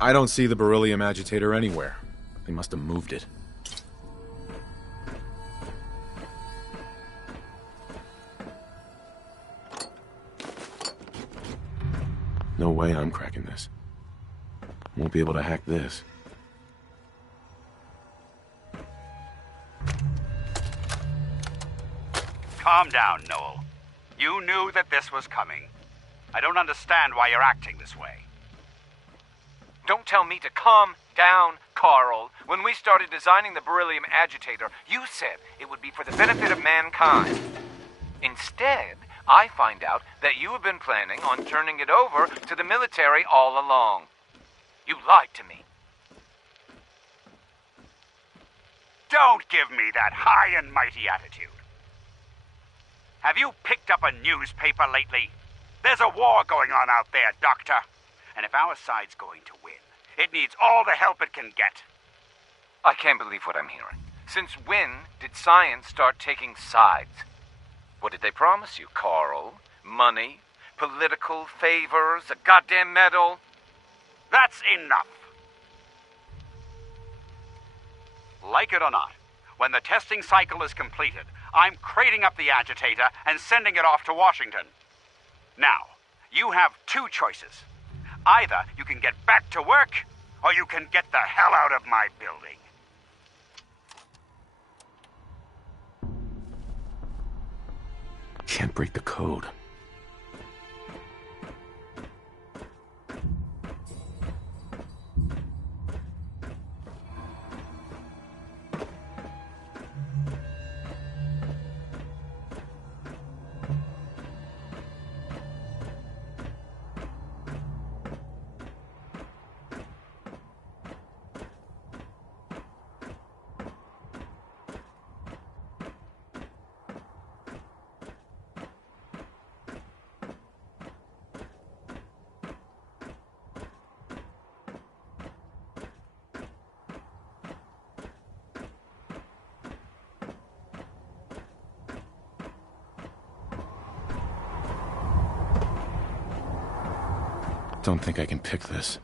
I don't see the beryllium agitator anywhere. They must have moved it. No way I'm cracking this. Won't be able to hack this. Calm down, Noel. You knew that this was coming. I don't understand why you're acting this way. Don't tell me to calm down, Carl. When we started designing the beryllium agitator, you said it would be for the benefit of mankind. Instead, I find out that you have been planning on turning it over to the military all along. You lied to me. Don't give me that high and mighty attitude. Have you picked up a newspaper lately? There's a war going on out there, Doctor. And if our side's going to win, it needs all the help it can get. I can't believe what I'm hearing. Since when did science start taking sides? What did they promise you, Carl? Money? Political favors? A goddamn medal? That's enough. Like it or not, when the testing cycle is completed, I'm crating up the agitator and sending it off to Washington. Now, you have two choices. Either you can get back to work, or you can get the hell out of my building. Can't break the code. Don't think I can pick this.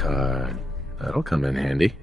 card. That'll come in handy.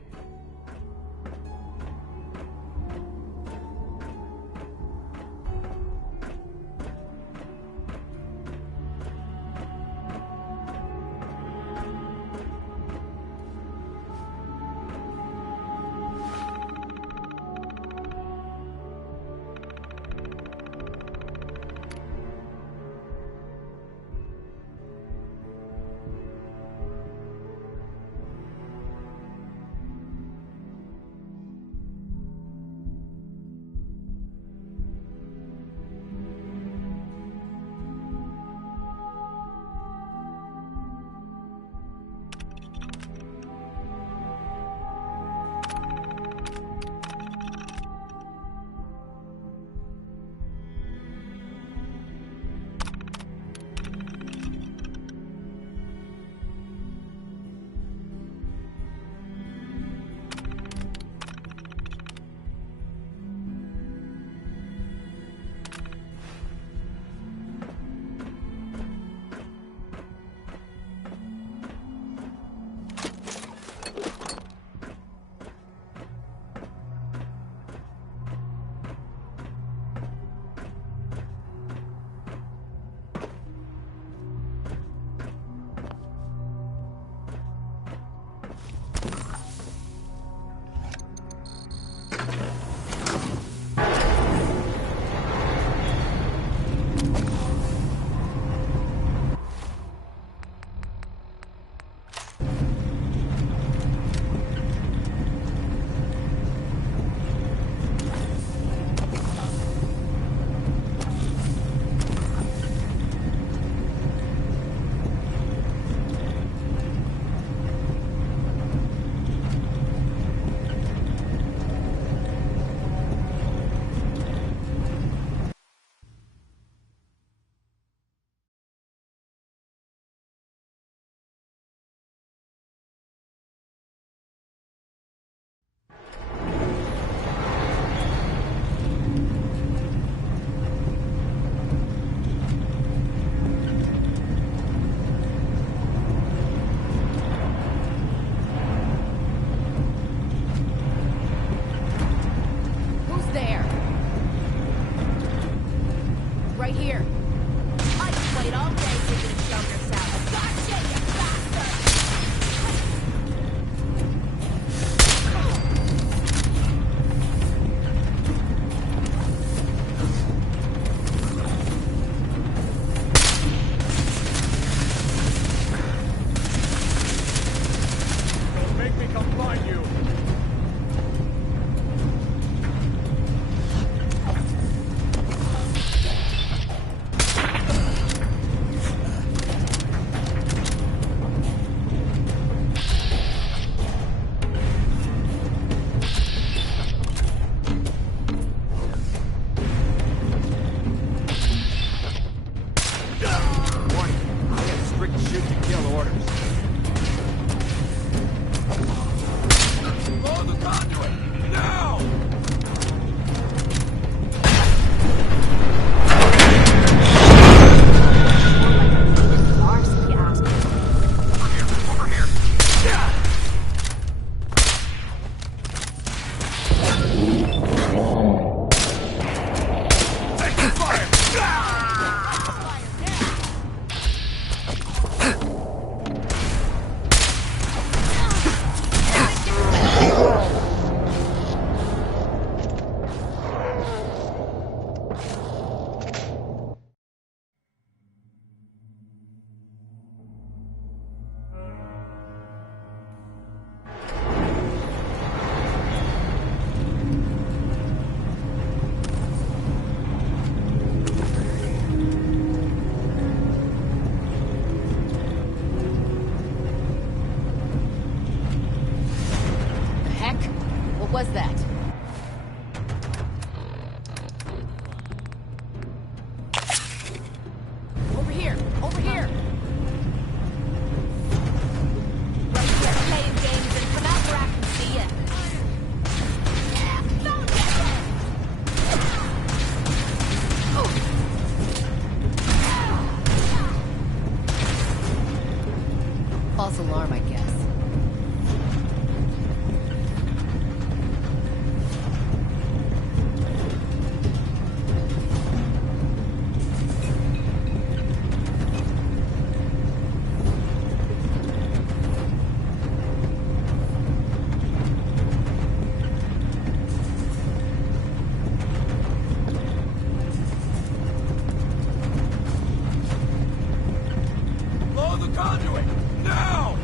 conduit! Now!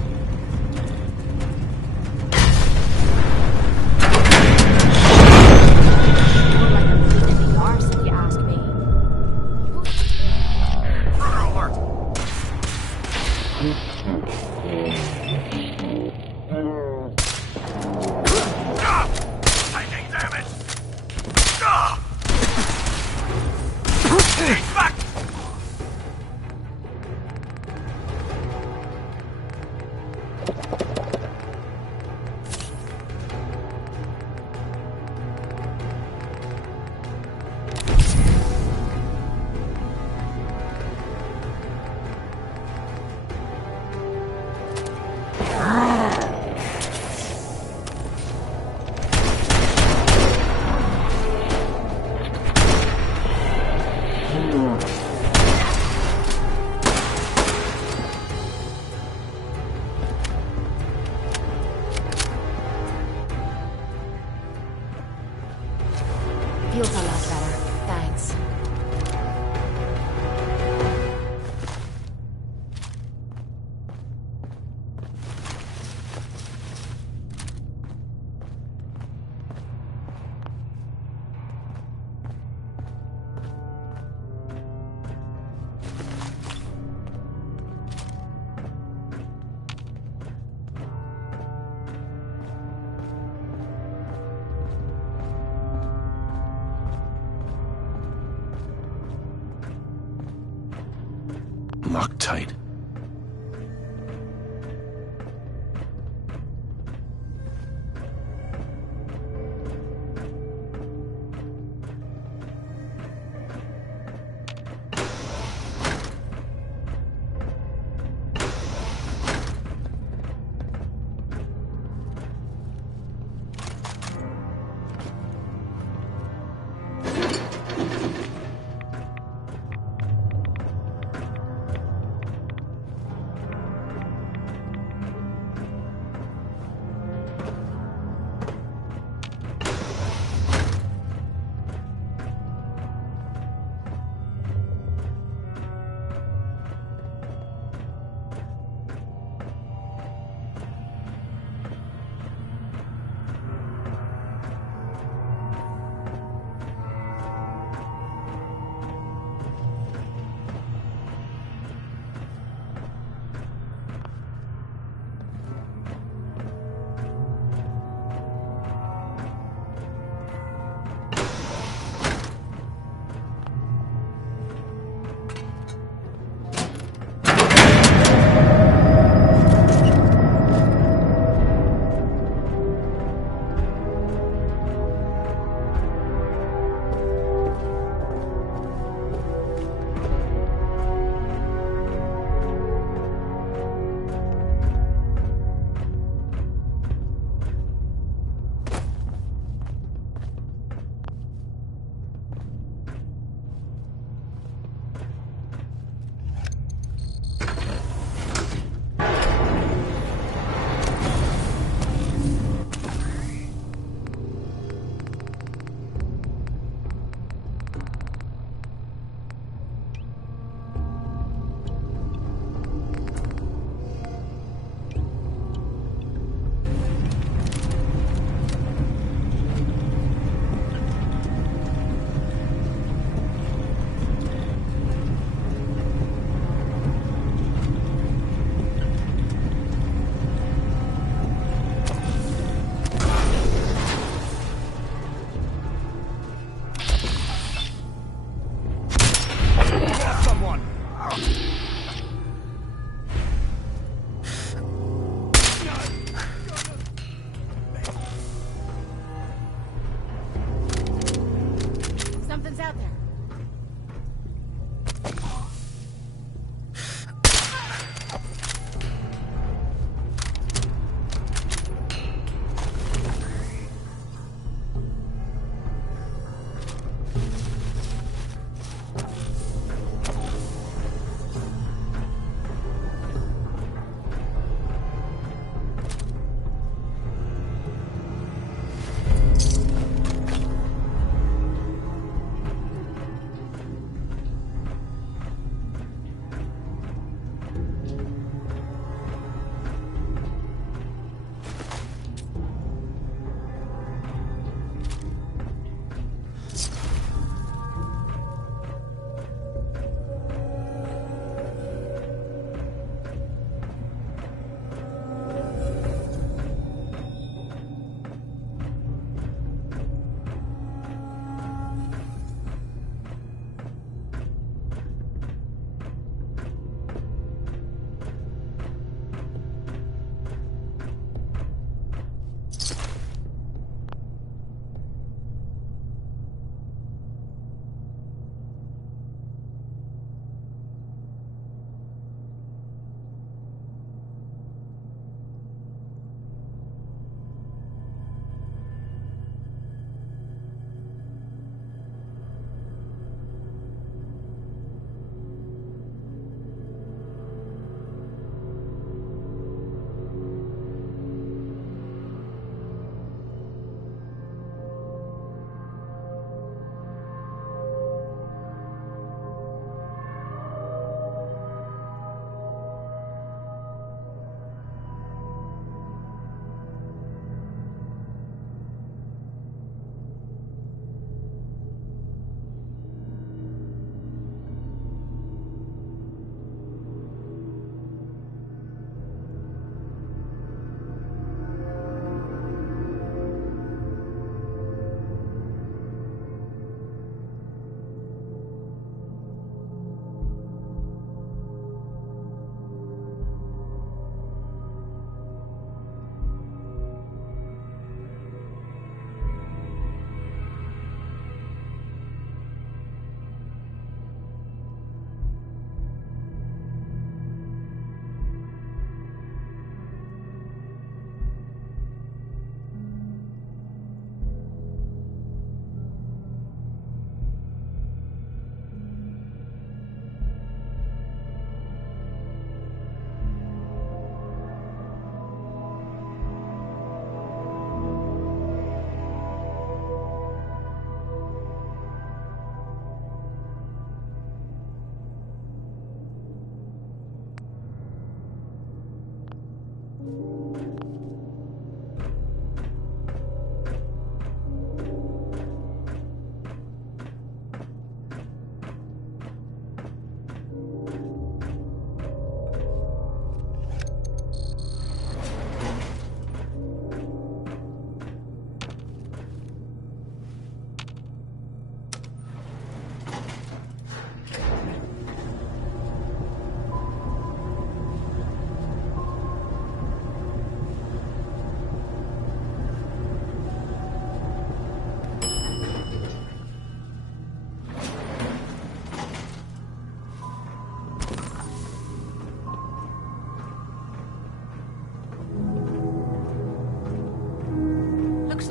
Arse, if you ask me. Runner alert! Taking damage! Back! Feels a lot better. Thanks. Loctite.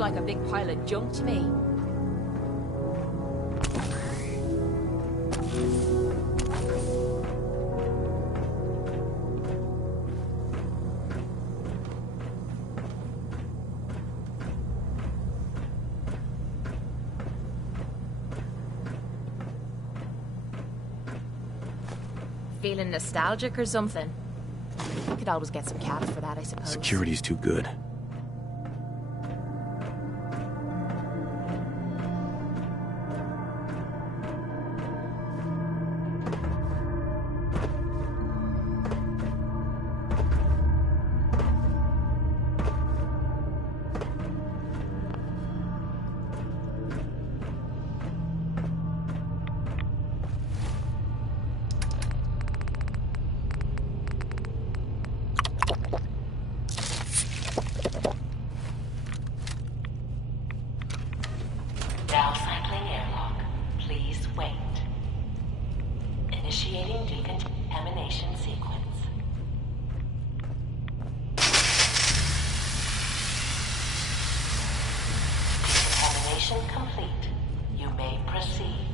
like a big pile of junk to me. Feeling nostalgic or something? Could always get some caps for that, I suppose. Security's too good. Down cycling airlock. Please wait. Initiating decontamination sequence. Decontamination complete. You may proceed.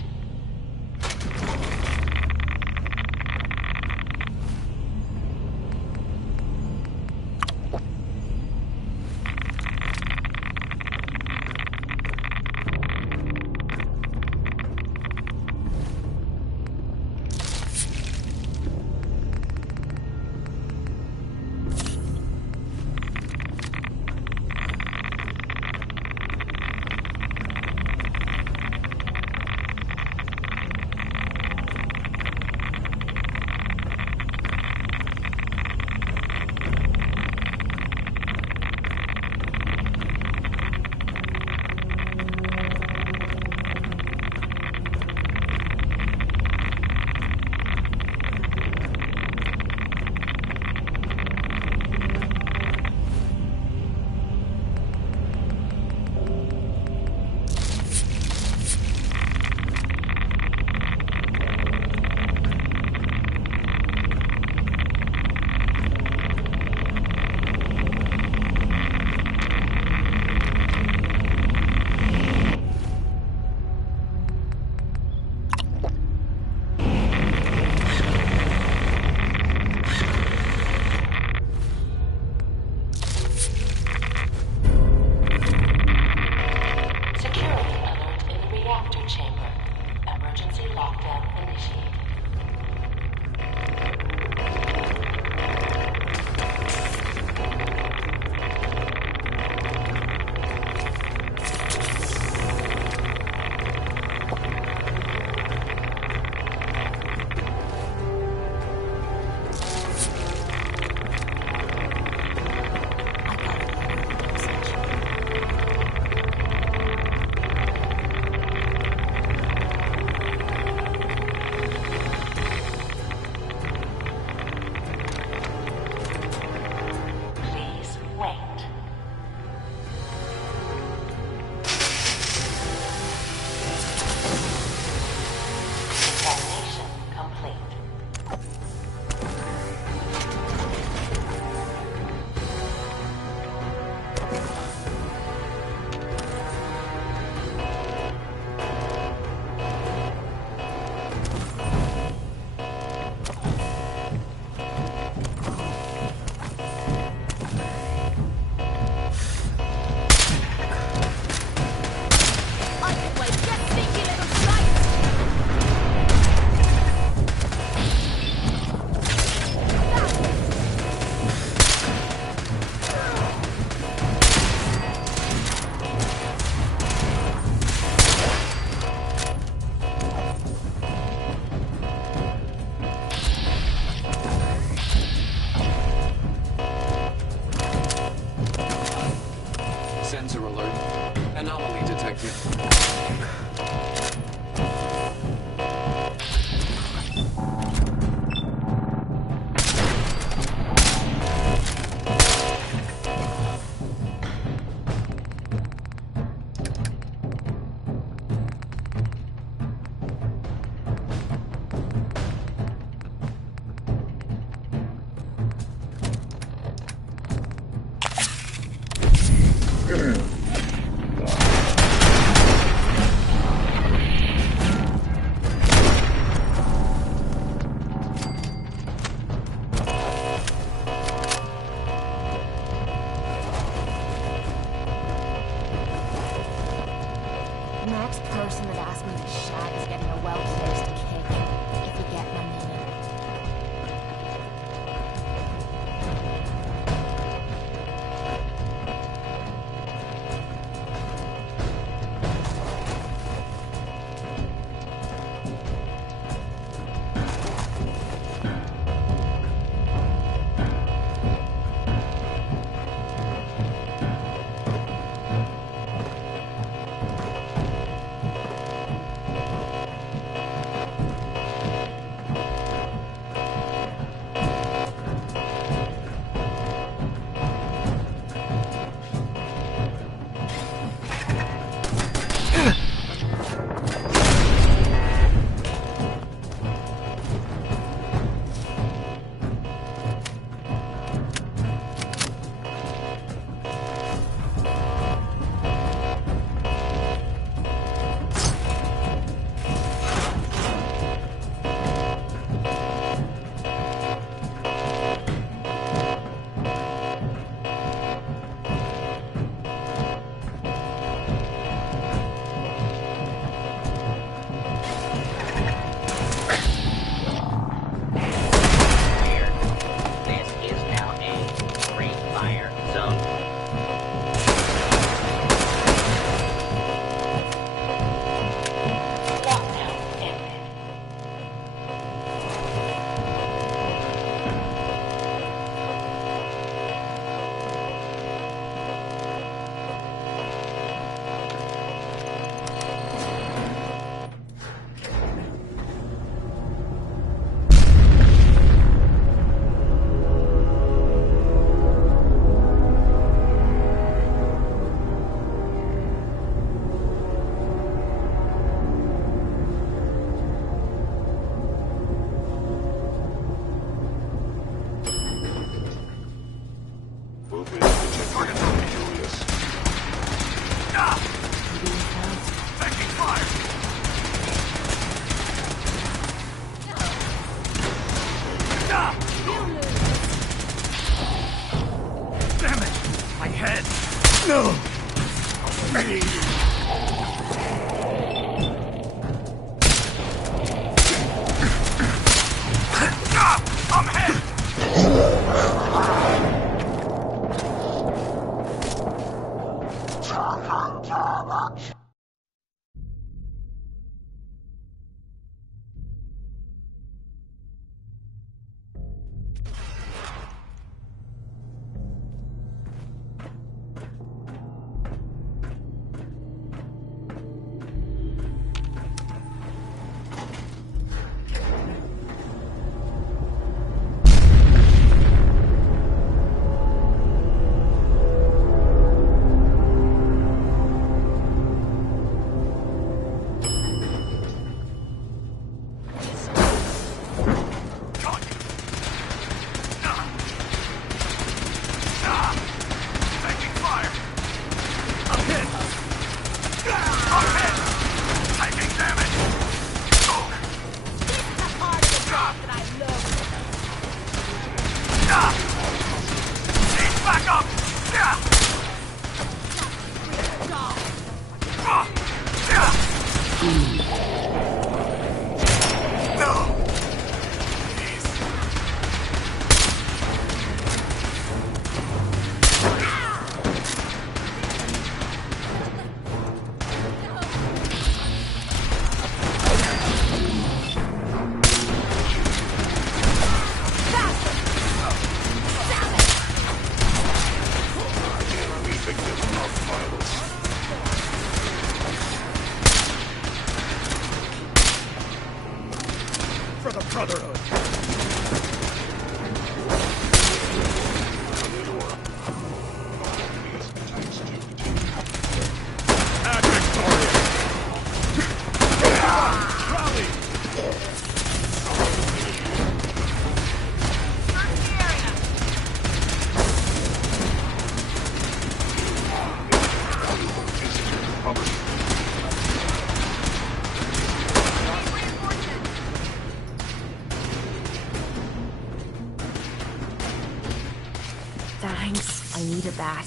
for the Brotherhood! Ad Victorious! Rally! Thanks. I needed that.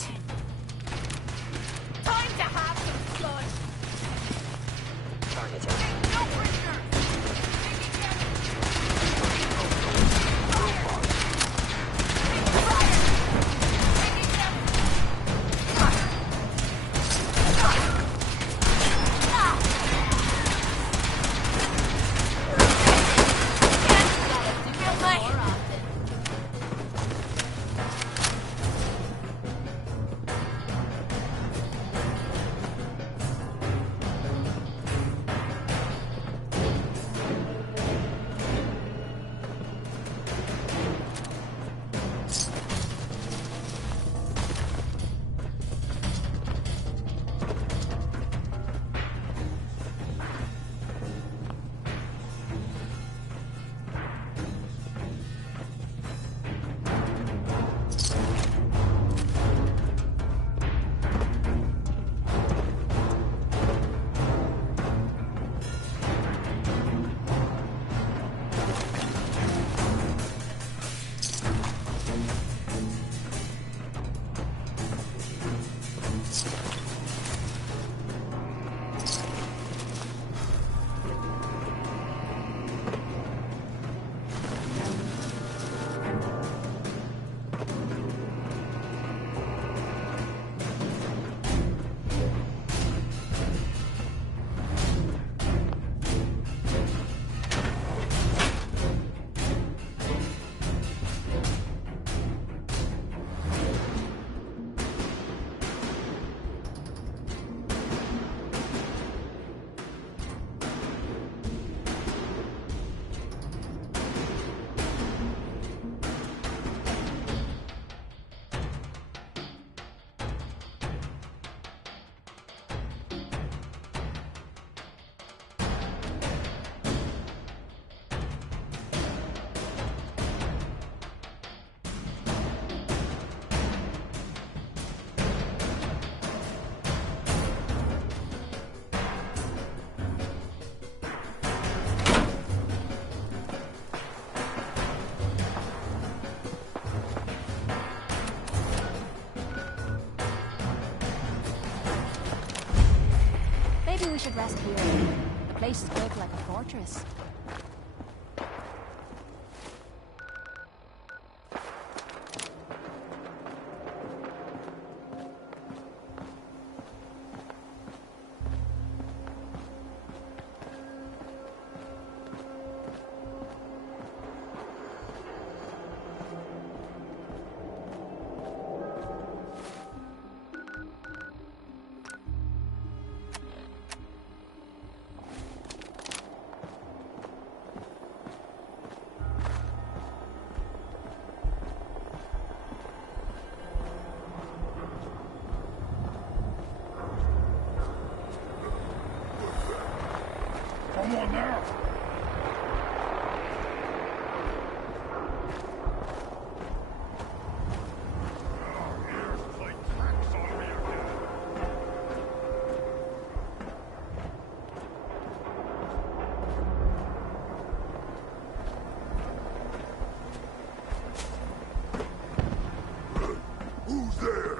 Time to have some fun! No prisoners! Maybe we should rest here. The place is built like a fortress. Come on now! Who's there?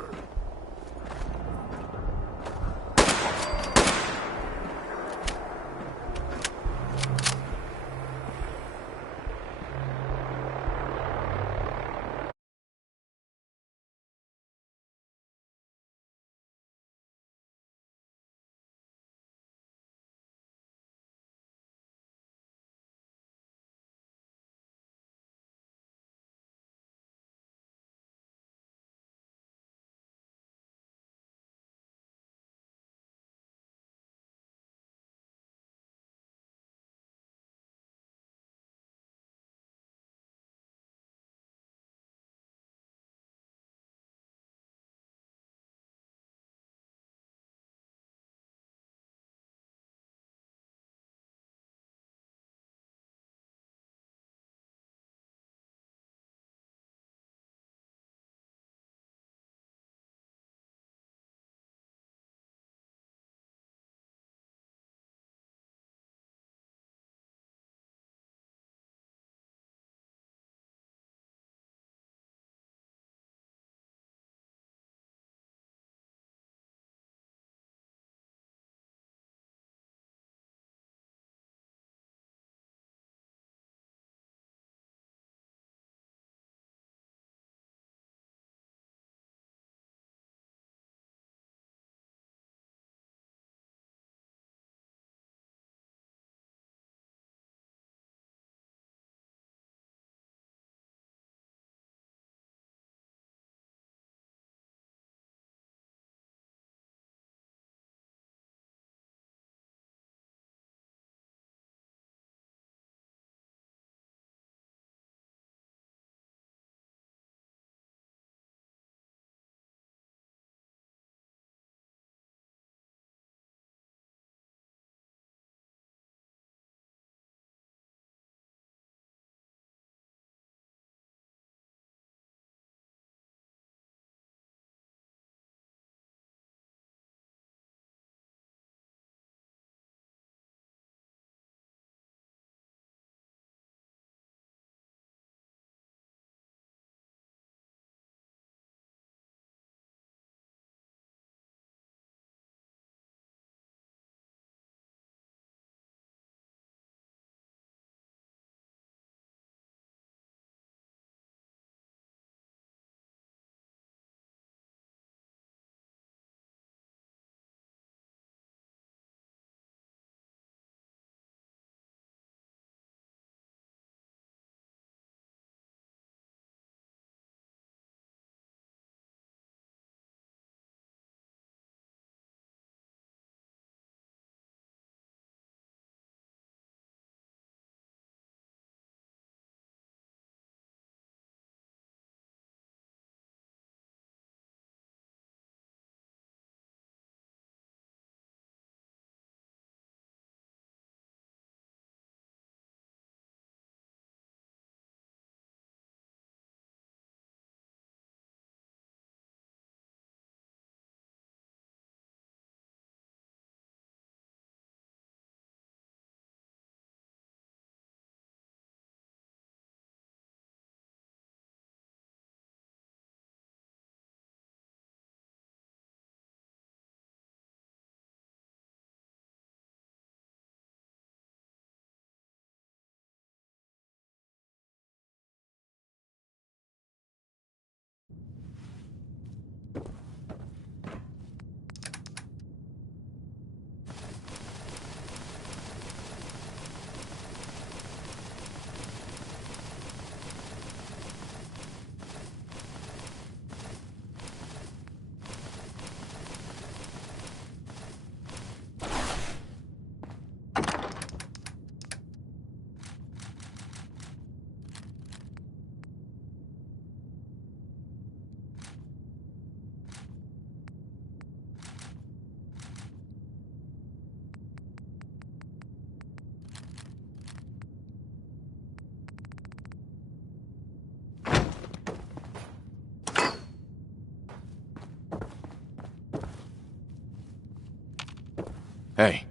Hey.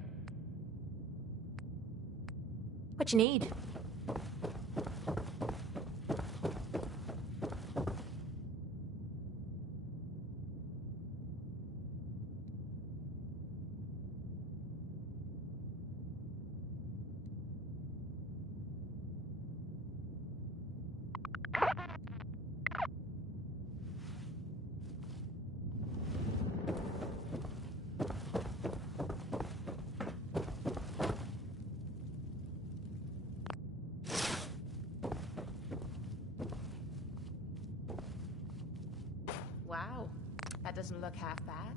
What you need? Wow, that doesn't look half bad.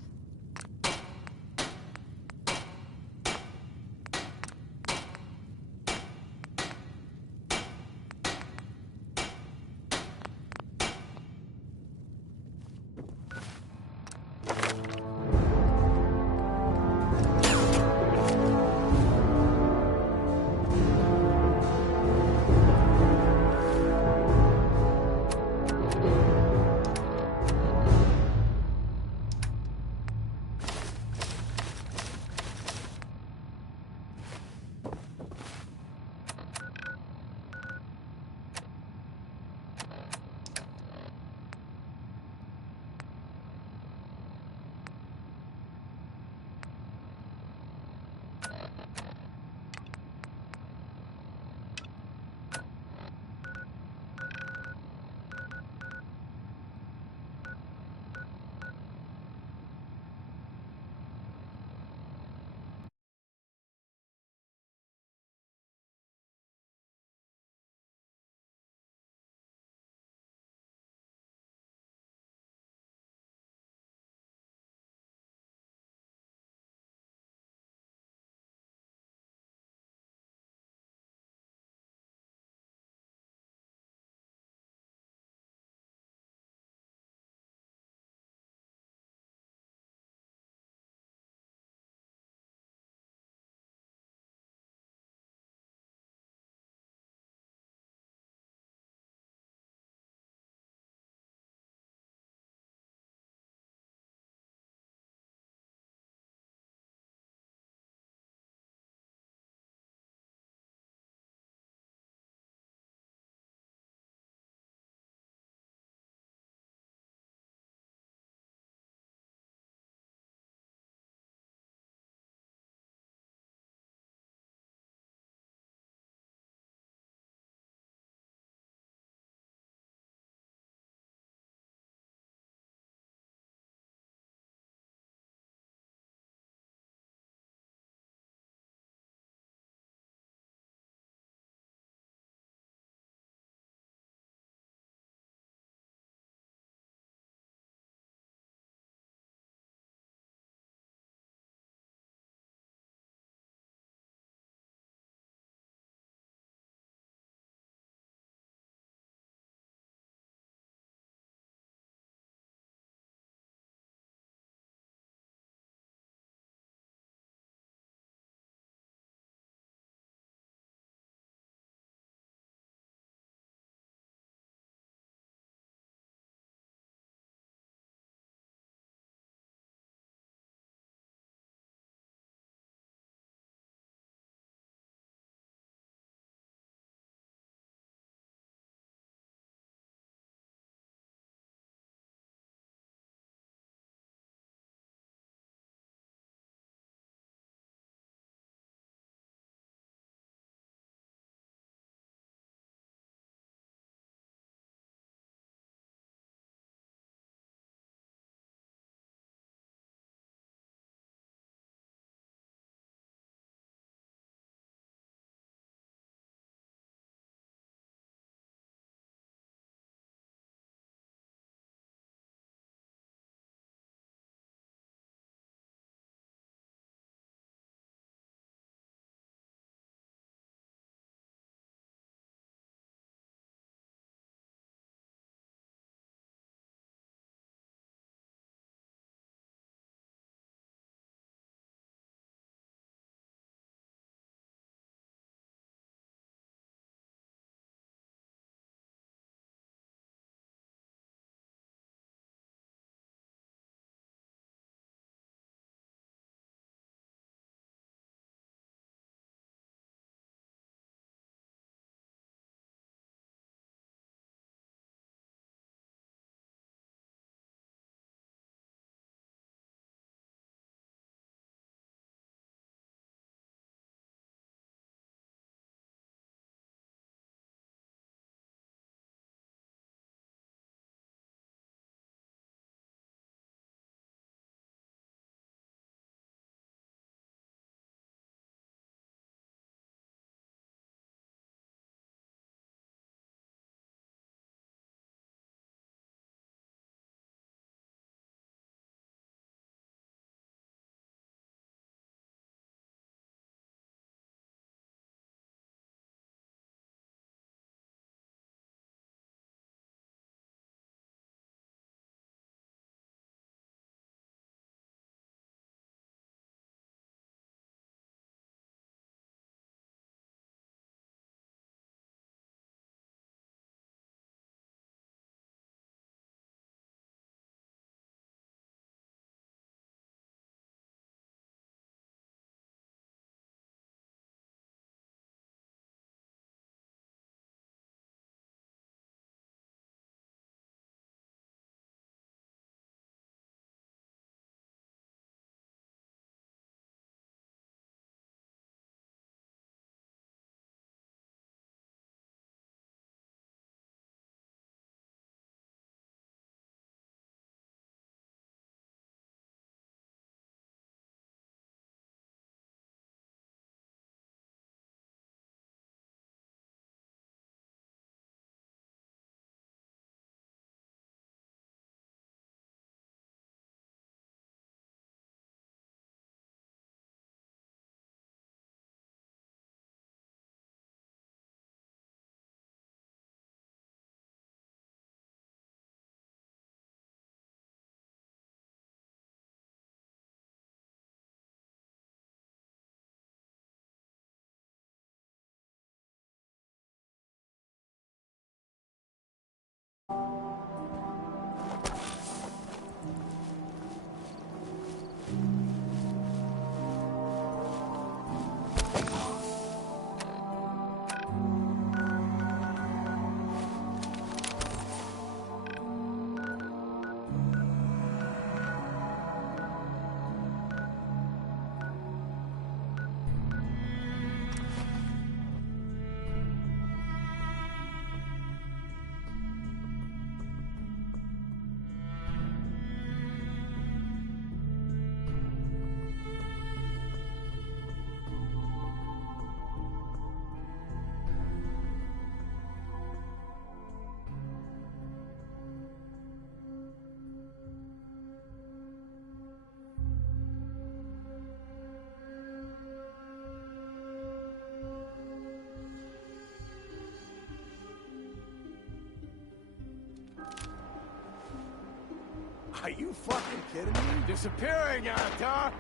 Are you fucking kidding me? Disappearing, Avatar!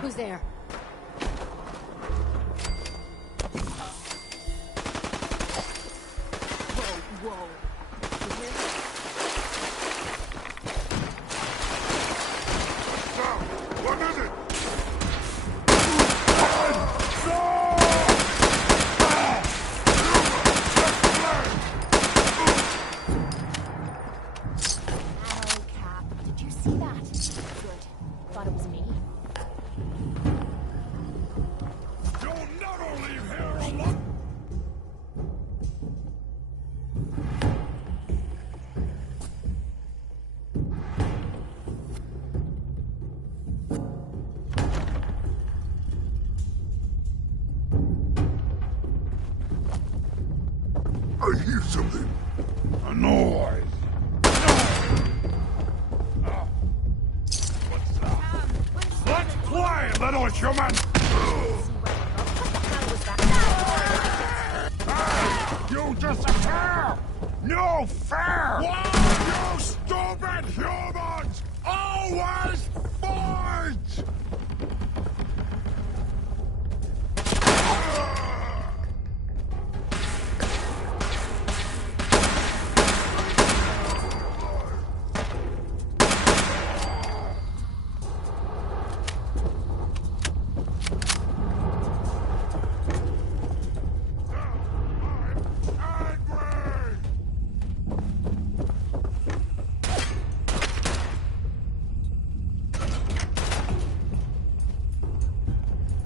Who's there? Whoa, whoa. You hear me? What is it? Ammo cap. Did you see that? Good. Thought it was me. You'll never leave here alone! I hear something. A noise. What's that? Let's play, little human! You disappear! No fair! Why, you stupid humans! Always fight!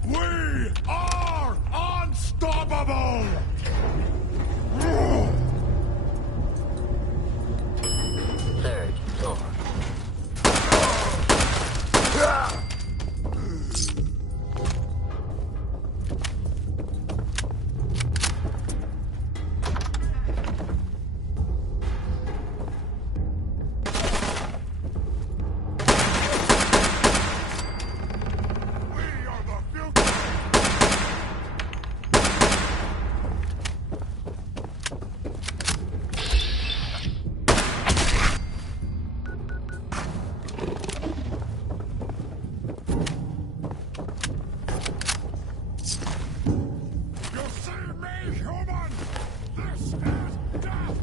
We are unstoppable! Third floor. You see me, human? This is death!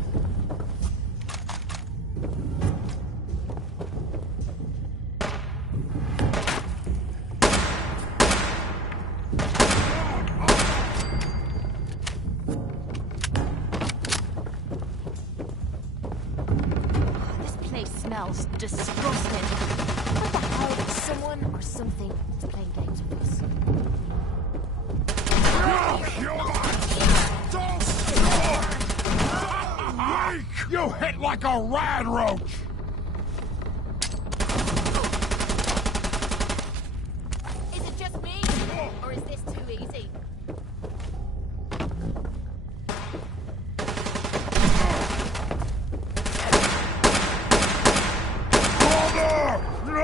This place smells disgusting. What the hell is someone or something that's playing games with us? You human! Don't stop! Weak! You hit like a rad roach! Is it just me? Or is this too easy? Brother! No!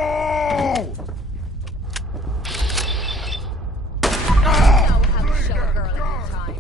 Know how to show a girl a good time.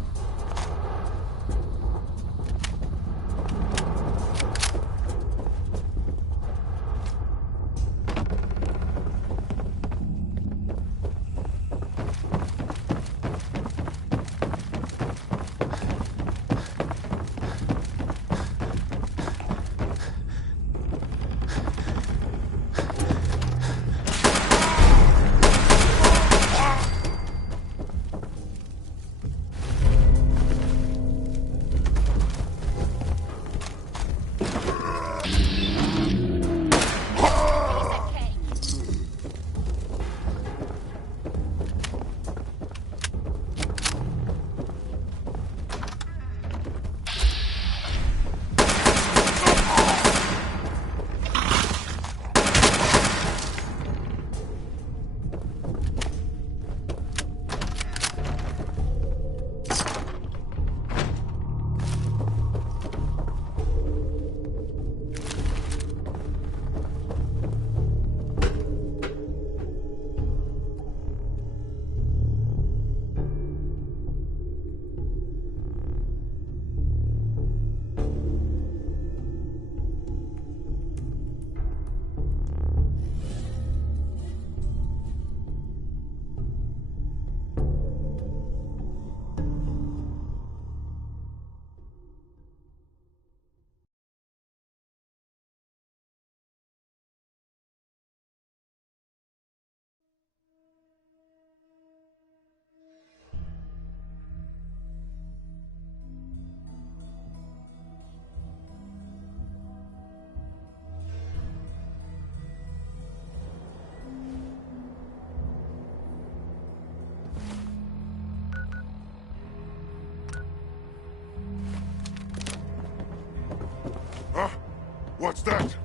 What's that?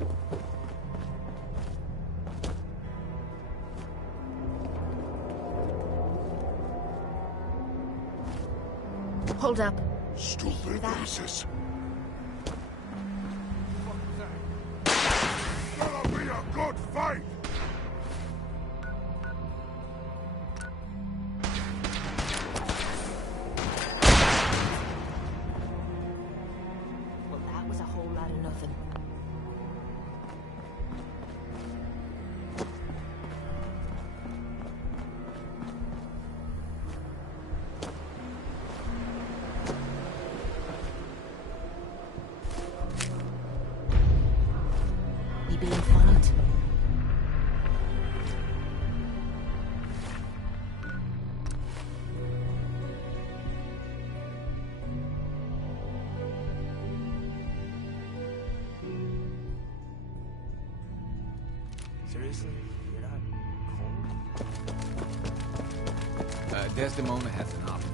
Hold up. Stupid voices. Gonna be a good fight! Well, that was a whole lot of nothing. We being followed? Seriously? You're not cold? Desdemona has an option.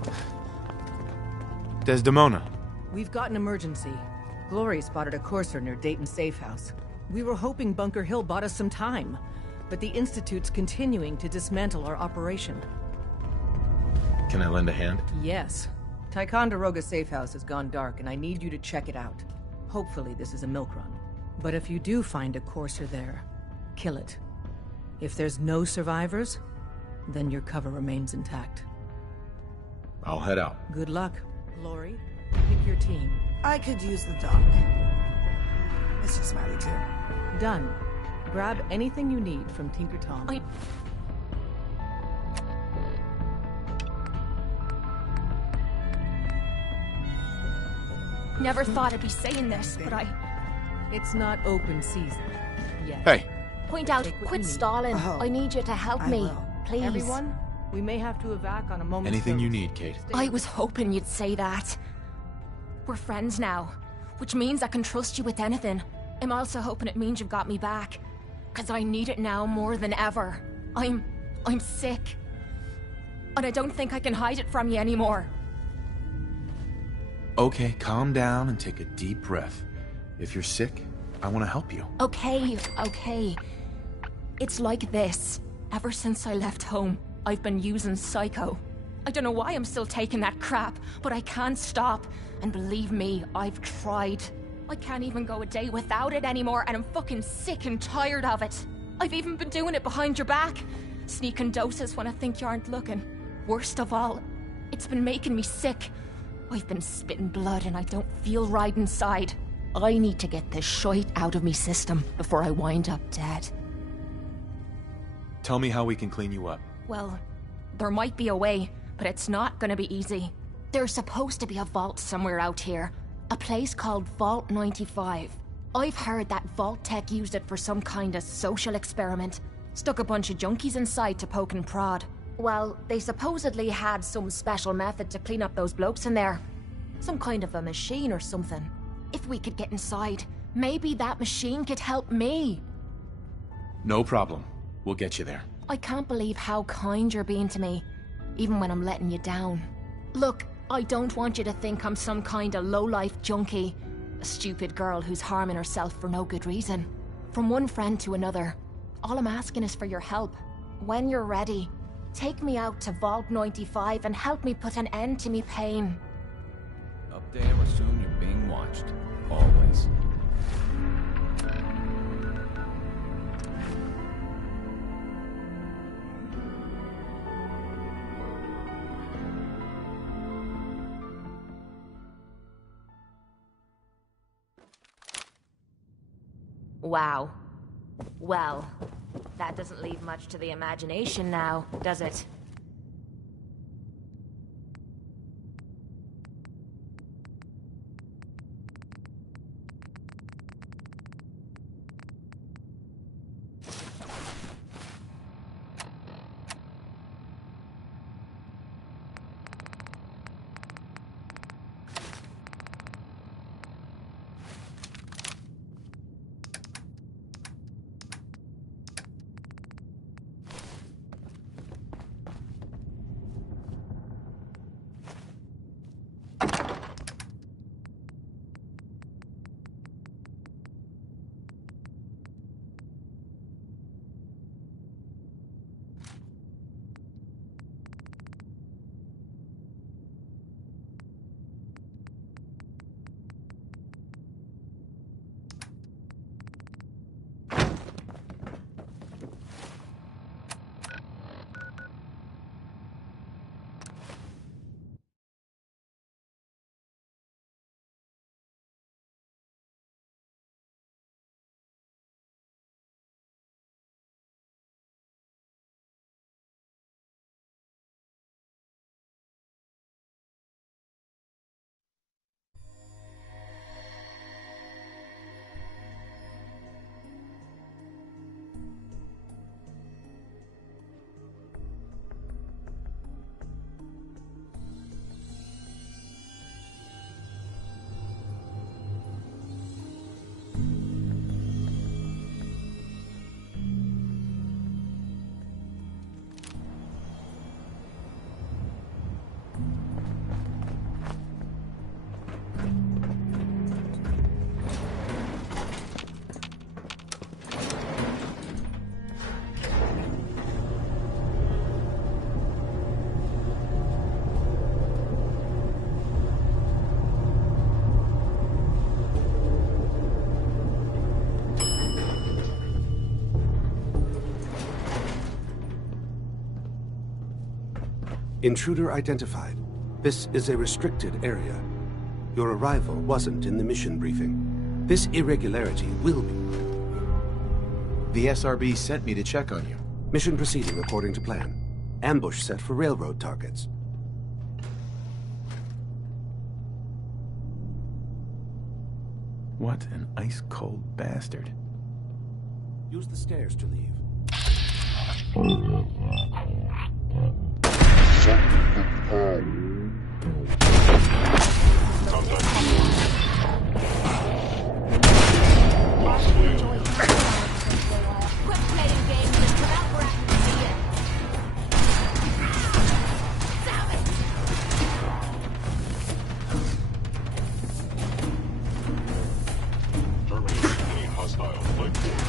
Desdemona. We've got an emergency. Glory spotted a courser near Dayton Safe House. We were hoping Bunker Hill bought us some time, but the Institute's continuing to dismantle our operation. Can I lend a hand? Yes. Ticonderoga Safe House has gone dark, and I need you to check it out. Hopefully this is a milk run. But if you do find a courser there, kill it. If there's no survivors, then your cover remains intact. I'll head out. Good luck. Glory, pick your team. I could use the dock. Mr. Smiley, too. Done. Grab anything you need from Tinker Tom. Never thought I'd be saying this, but It's not open season yet. Hey. Point out, quit stalling. Oh, I need you to help I me. will. Please. Everyone, we may have to evac on a moment's Anything you notice. need, Kate. I was hoping you'd say that. We're friends now, which means I can trust you with anything. I'm also hoping it means you've got me back, because I need it now more than ever. I'm sick. And I don't think I can hide it from you anymore. Okay, calm down and take a deep breath. If you're sick, I want to help you. Okay. It's like this. Ever since I left home, I've been using Psycho. I don't know why I'm still taking that crap, but I can't stop. And believe me, I've tried. I can't even go a day without it anymore, and I'm fucking sick and tired of it. I've even been doing it behind your back. Sneaking doses when I think you aren't looking. Worst of all, it's been making me sick. I've been spitting blood and I don't feel right inside. I need to get this shite out of me system before I wind up dead. Tell me how we can clean you up. Well, there might be a way, but it's not gonna be easy. There's supposed to be a vault somewhere out here. A place called Vault 95. I've heard that Vault Tech used it for some kind of social experiment. Stuck a bunch of junkies inside to poke and prod. Well, they supposedly had some special method to clean up those blokes in there. Some kind of a machine or something. If we could get inside, maybe that machine could help me. No problem. We'll get you there. I can't believe how kind you're being to me, even when I'm letting you down. Look, I don't want you to think I'm some kind of low-life junkie. A stupid girl who's harming herself for no good reason. From one friend to another. All I'm asking is for your help. When you're ready, take me out to Vault 95 and help me put an end to me pain. Up there, assume you're being watched. Always. Wow. Well, that doesn't leave much to the imagination now, does it? Intruder identified. This is a restricted area. Your arrival wasn't in the mission briefing. This irregularity will be. The SRB sent me to check on you. Mission proceeding according to plan. Ambush set for railroad targets. What an ice-cold bastard. Use the stairs to leave. Quit playing games and come out where I can see you. Terminate any hostile flight force.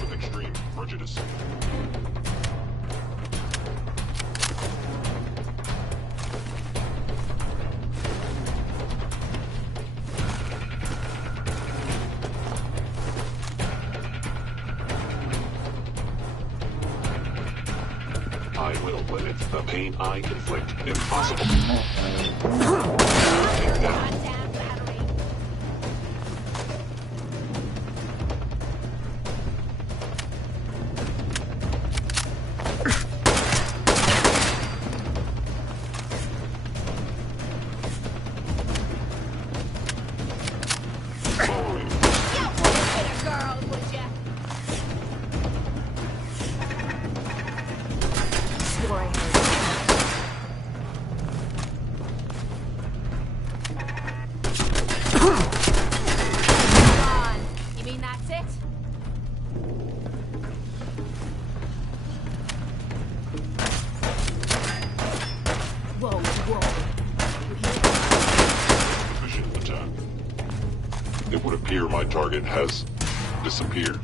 With extreme prejudice. I will limit the pain I inflict if possible. Tear down. You mean that's it? Whoa, whoa. Vision attack. It would appear my target has disappeared.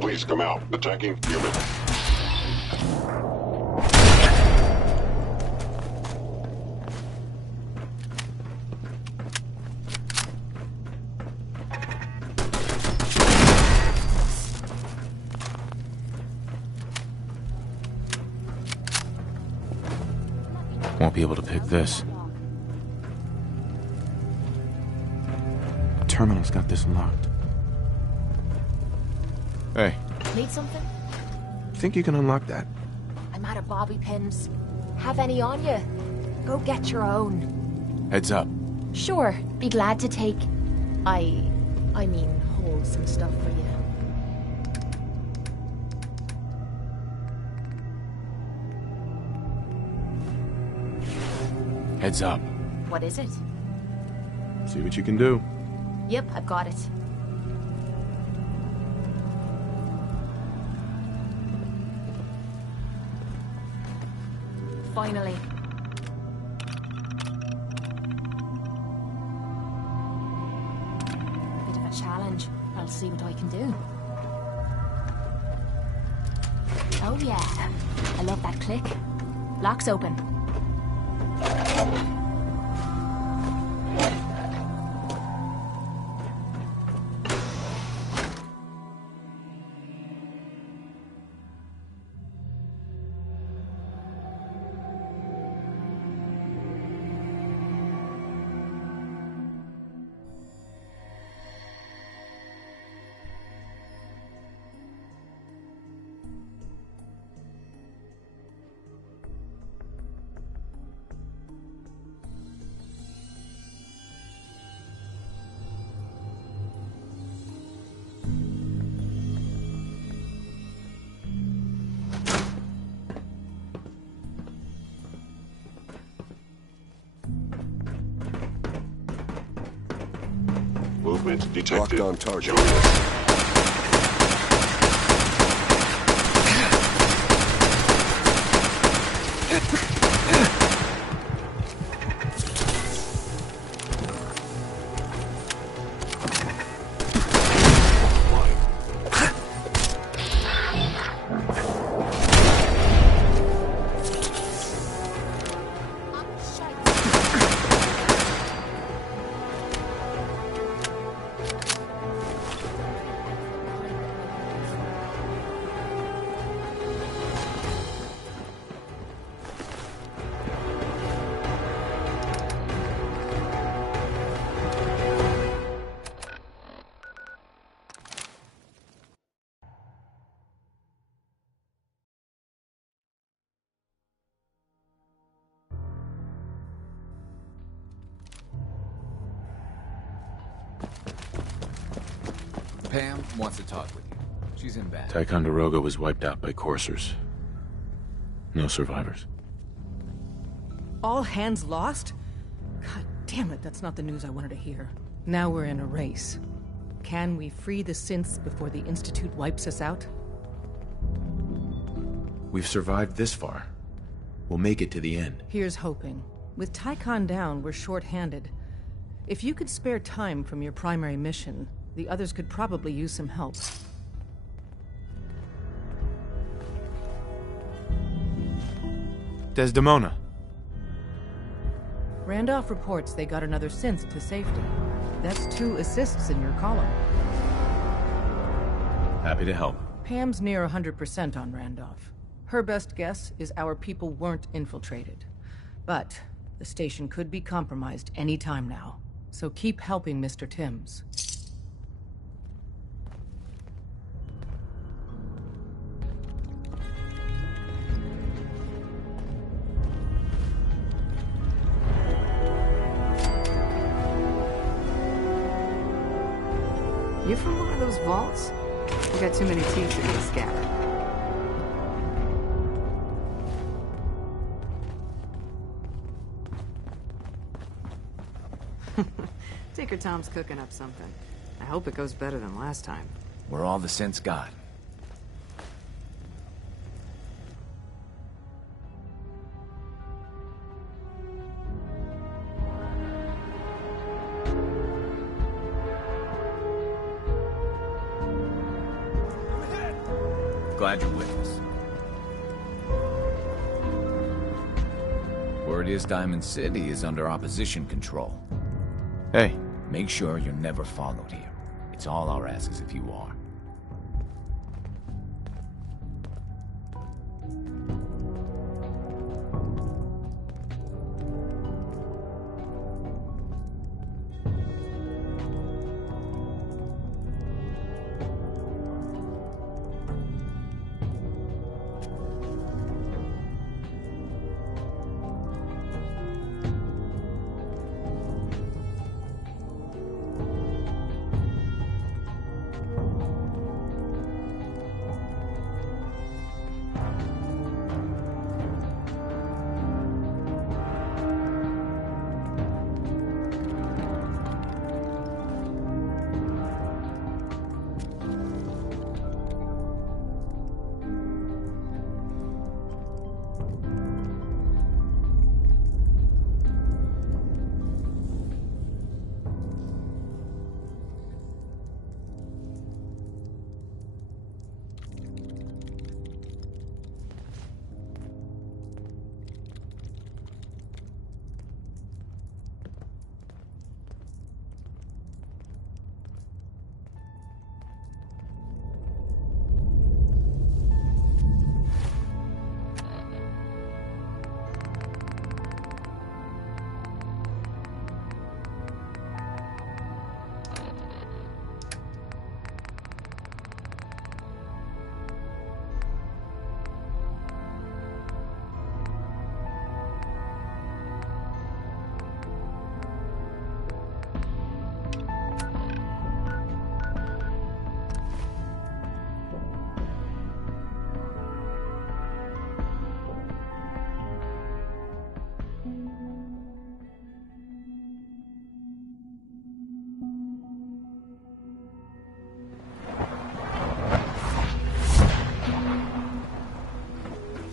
Please come out. Attacking human. Won't be able to pick this. Terminal's got this locked. Hey, Need something? think you can unlock that? I'm out of bobby pins. Have any on you? Go get your own. Heads up. Sure, be glad to take. I mean, hold some stuff for you. Heads up. What is it? See what you can do. Yep, I've got it. Finally. Bit of a challenge. I'll see what I can do. Oh yeah. I love that click. Lock's open. movement detected. Locked on target. Pam wants to talk with you. She's in bed. Ticonderoga was wiped out by coursers. No survivors. All hands lost? God damn it, that's not the news I wanted to hear. Now we're in a race. Can we free the synths before the Institute wipes us out? We've survived this far. We'll make it to the end. Here's hoping. With Tychon down, we're short-handed. If you could spare time from your primary mission, the others could probably use some help. Desdemona. Randolph reports they got another synth to safety. That's 2 assists in your column. Happy to help. Pam's near 100% on Randolph. Her best guess is our people weren't infiltrated. But the station could be compromised any time now. So keep helping Mr. Timms. You from one of those vaults? You got too many teeth to be a scabbard. Tinker Tom's cooking up something. I hope it goes better than last time. We're all the synths got. Glad you're with us. Word is Diamond City is under opposition control. Hey. Make sure you're never followed here. It's all our asses if you are.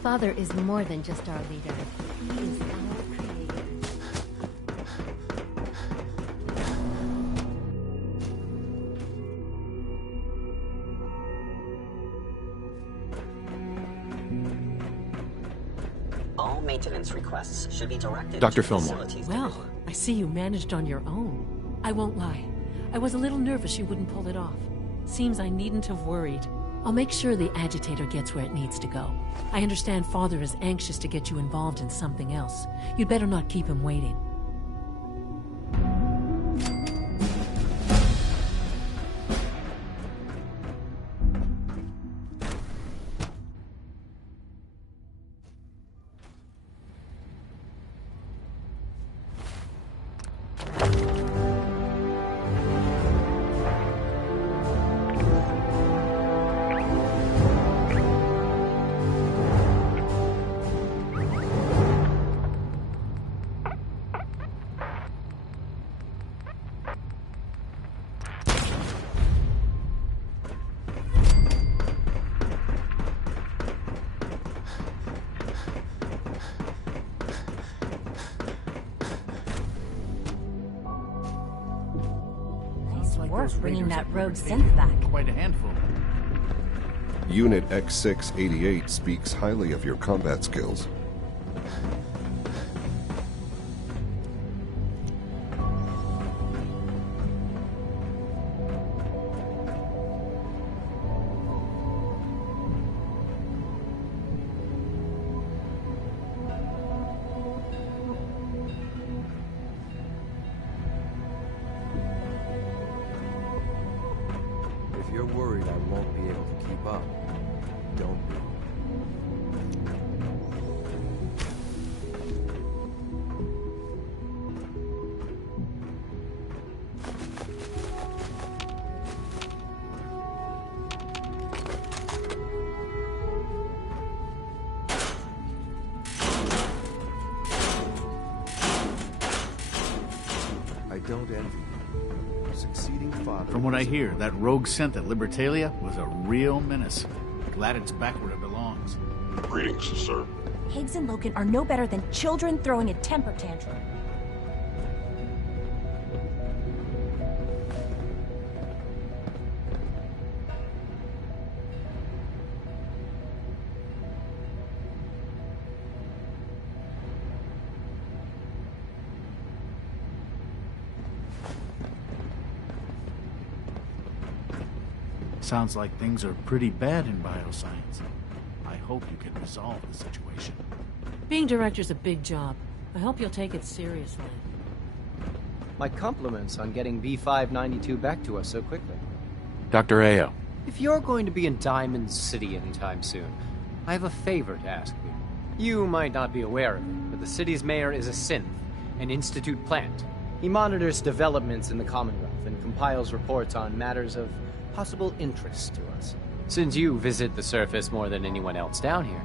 Father is more than just our leader. He is our creator. All maintenance requests should be directed Dr. to Fillmore. facilities. Well, I see you managed on your own. I won't lie. I was a little nervous you wouldn't pull it off. Seems I needn't have worried. I'll make sure the agitator gets where it needs to go. I understand Father is anxious to get you involved in something else. You'd better not keep him waiting. Worth bringing that rogue synth back. Quite a handful. Unit X688 speaks highly of your combat skills. If you're worried I won't be able to keep up, don't be. I don't envy you. Succeeding father. From what I hear, that rogue synth at Libertalia was a real menace. Glad it's back where it belongs. Greetings, sir. Higgs and Loken are no better than children throwing a temper tantrum. Sounds like things are pretty bad in bioscience. I hope you can resolve the situation. Being director's a big job. I hope you'll take it seriously. My compliments on getting B592 back to us so quickly. Dr. Ayo. If you're going to be in Diamond City anytime soon, I have a favor to ask you. You might not be aware of it, but the city's mayor is a synth, an Institute plant. He monitors developments in the Commonwealth and compiles reports on matters of possible interest to us. Since you visit the surface more than anyone else down here,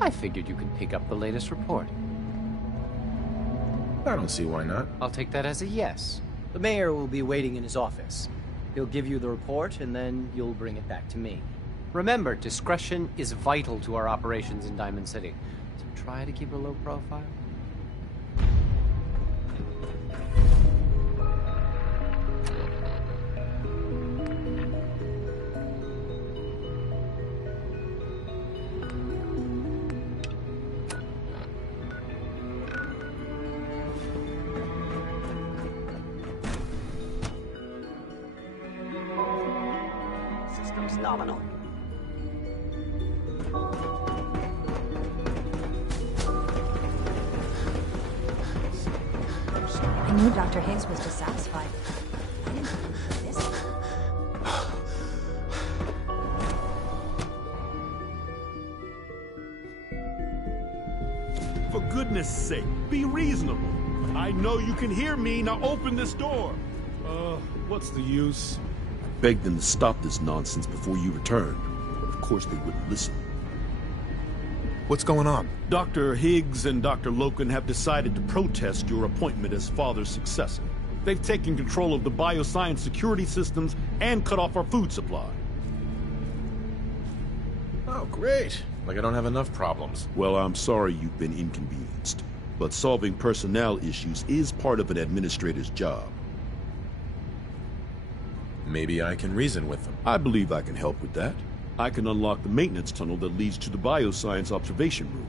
I figured you could pick up the latest report. I don't see why not. I'll take that as a yes. The mayor will be waiting in his office. He'll give you the report, and then you'll bring it back to me. Remember, discretion is vital to our operations in Diamond City, so try to keep a low profile. Systems nominal. I knew Dr. Higgs was dissatisfied. I didn't think he was this. For goodness sake, be reasonable. I know you can hear me. Now open this door. What's the use? I begged them to stop this nonsense before you returned. But of course they wouldn't listen. What's going on? Dr. Higgs and Dr. Loken have decided to protest your appointment as Father's successor. They've taken control of the bioscience security systems and cut off our food supply. Oh, great. Like I don't have enough problems. Well, I'm sorry you've been inconvenienced. But solving personnel issues is part of an administrator's job. Maybe I can reason with them. I believe I can help with that. I can unlock the maintenance tunnel that leads to the bioscience observation room.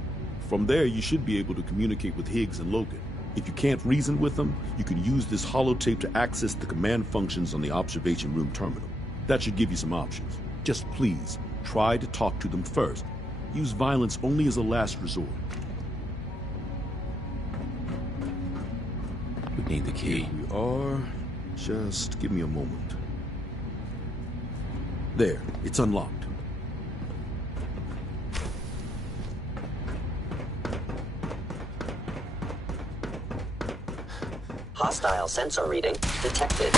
From there, you should be able to communicate with Higgs and Logan. If you can't reason with them, you can use this holotape to access the command functions on the observation room terminal. That should give you some options. Just please, try to talk to them first. Use violence only as a last resort. We need the key. Here we are. Just give me a moment. There, it's unlocked. Hostile sensor reading detected.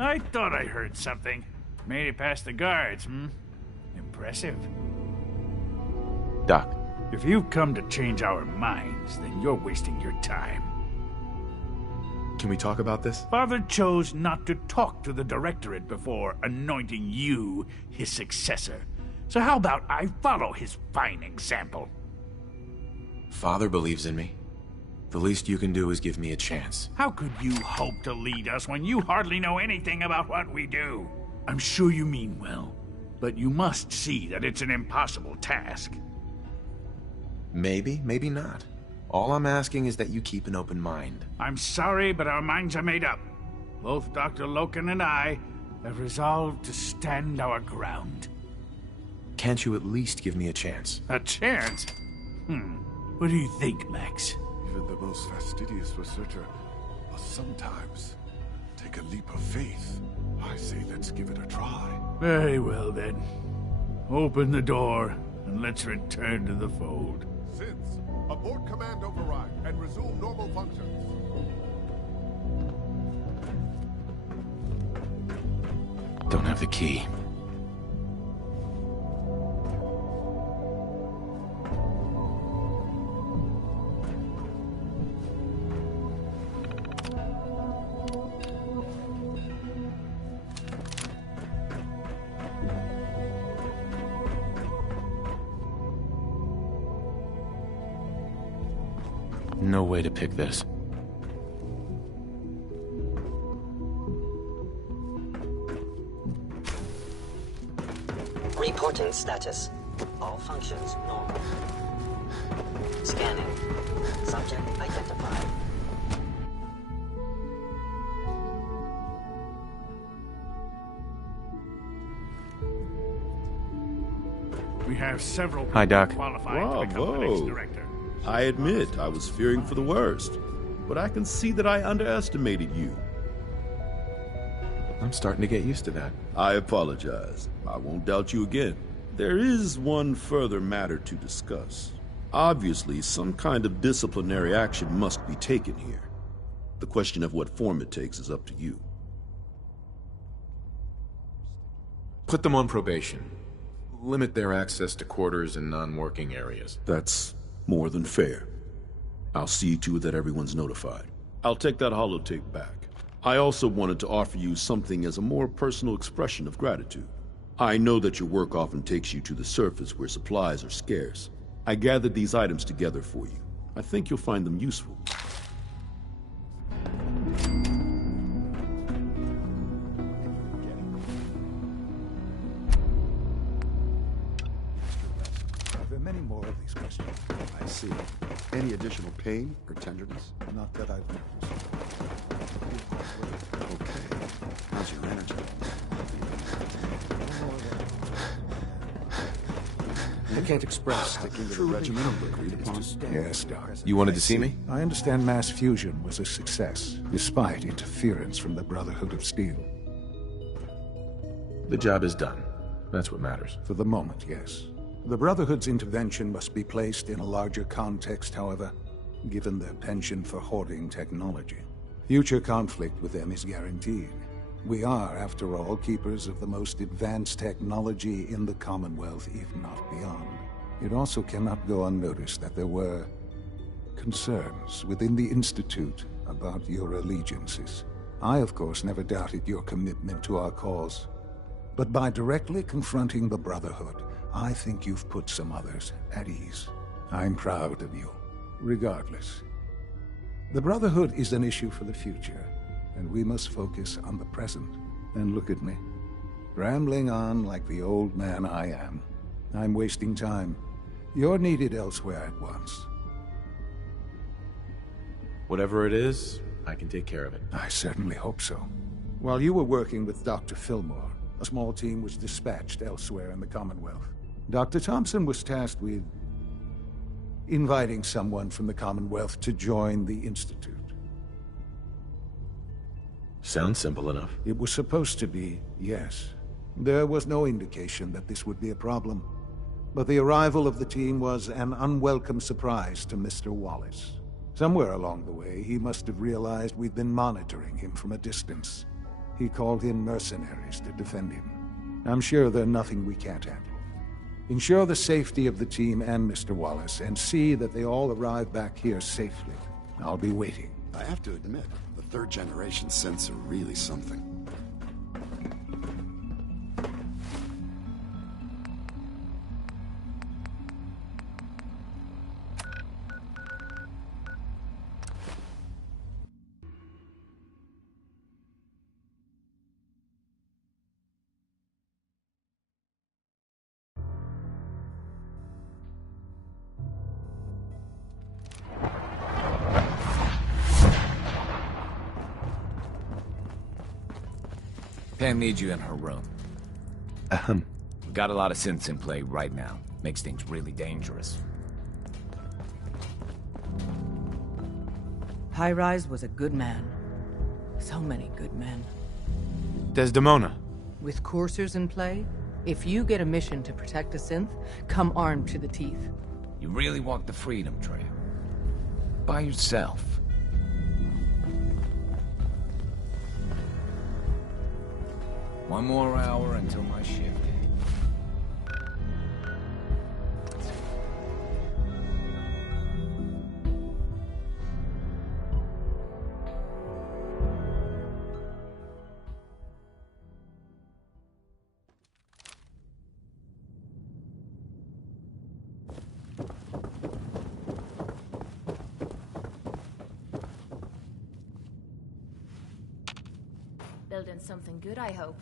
I thought I heard something. Made it past the guards, Impressive. Doc. If you've come to change our minds, then you're wasting your time. Can we talk about this? Father chose not to talk to the Directorate before anointing you his successor. So how about I follow his fine example? Father believes in me. The least you can do is give me a chance. How could you hope to lead us when you hardly know anything about what we do? I'm sure you mean well, but you must see that it's an impossible task. Maybe, maybe not. All I'm asking is that you keep an open mind. I'm sorry, but our minds are made up. Both Dr. Loken and I have resolved to stand our ground. Can't you at least give me a chance? A chance? What do you think, Max? Even the most fastidious researcher must sometimes take a leap of faith. I say let's give it a try. Very well, then. Open the door, and let's return to the fold. Since, abort command override and resume normal functions. Don't have the key. No way to pick this. Reporting status. All functions normal. Scanning. Subject identified. We have several Hi, Doc. qualified to become the next director. I admit, I was fearing for the worst, but I can see that I underestimated you. I'm starting to get used to that. I apologize. I won't doubt you again. There is one further matter to discuss. Obviously, some kind of disciplinary action must be taken here. The question of what form it takes is up to you. Put them on probation. Limit their access to quarters and non-working areas. That's more than fair. I'll see to it that everyone's notified. I'll take that holotape back. I also wanted to offer you something as a more personal expression of gratitude. I know that your work often takes you to the surface where supplies are scarce. I gathered these items together for you. I think you'll find them useful. There are many more of these questions. I see. Any additional pain or tenderness? Not that I've noticed. Okay. How's your energy? I can't express how Sticking to the truly regimen humbling agreed it is upon? to stand Yes, before Doc. President You wanted to Tracy. see me? I understand mass fusion was a success, despite interference from the Brotherhood of Steel. The job is done. That's what matters. For the moment, yes. The Brotherhood's intervention must be placed in a larger context, however, given their penchant for hoarding technology. Future conflict with them is guaranteed. We are, after all, keepers of the most advanced technology in the Commonwealth, if not beyond. It also cannot go unnoticed that there were concerns within the Institute about your allegiances. I, of course, never doubted your commitment to our cause. But by directly confronting the Brotherhood, I think you've put some others at ease. I'm proud of you, regardless. The Brotherhood is an issue for the future, and we must focus on the present. And look at me, rambling on like the old man I am. I'm wasting time. You're needed elsewhere at once. Whatever it is, I can take care of it. I certainly hope so. While you were working with Dr. Fillmore, a small team was dispatched elsewhere in the Commonwealth. Dr. Thompson was tasked with inviting someone from the Commonwealth to join the Institute. Sounds simple enough. It was supposed to be, yes. There was no indication that this would be a problem. But the arrival of the team was an unwelcome surprise to Mr. Wallace. Somewhere along the way, he must have realized we'd been monitoring him from a distance. He called in mercenaries to defend him. I'm sure they're nothing we can't handle. Ensure the safety of the team and Mr. Wallace, and see that they all arrive back here safely. I'll be waiting. I have to admit, the third-generation synths are really something. Pam needs you in her room. Ahem. We've got a lot of synths in play right now. Makes things really dangerous. High-Rise was a good man. So many good men. Desdemona. With coursers in play, if you get a mission to protect a synth, come armed to the teeth. You really walk the Freedom Trail. By yourself. One more hour until my shift. Building something good, I hope.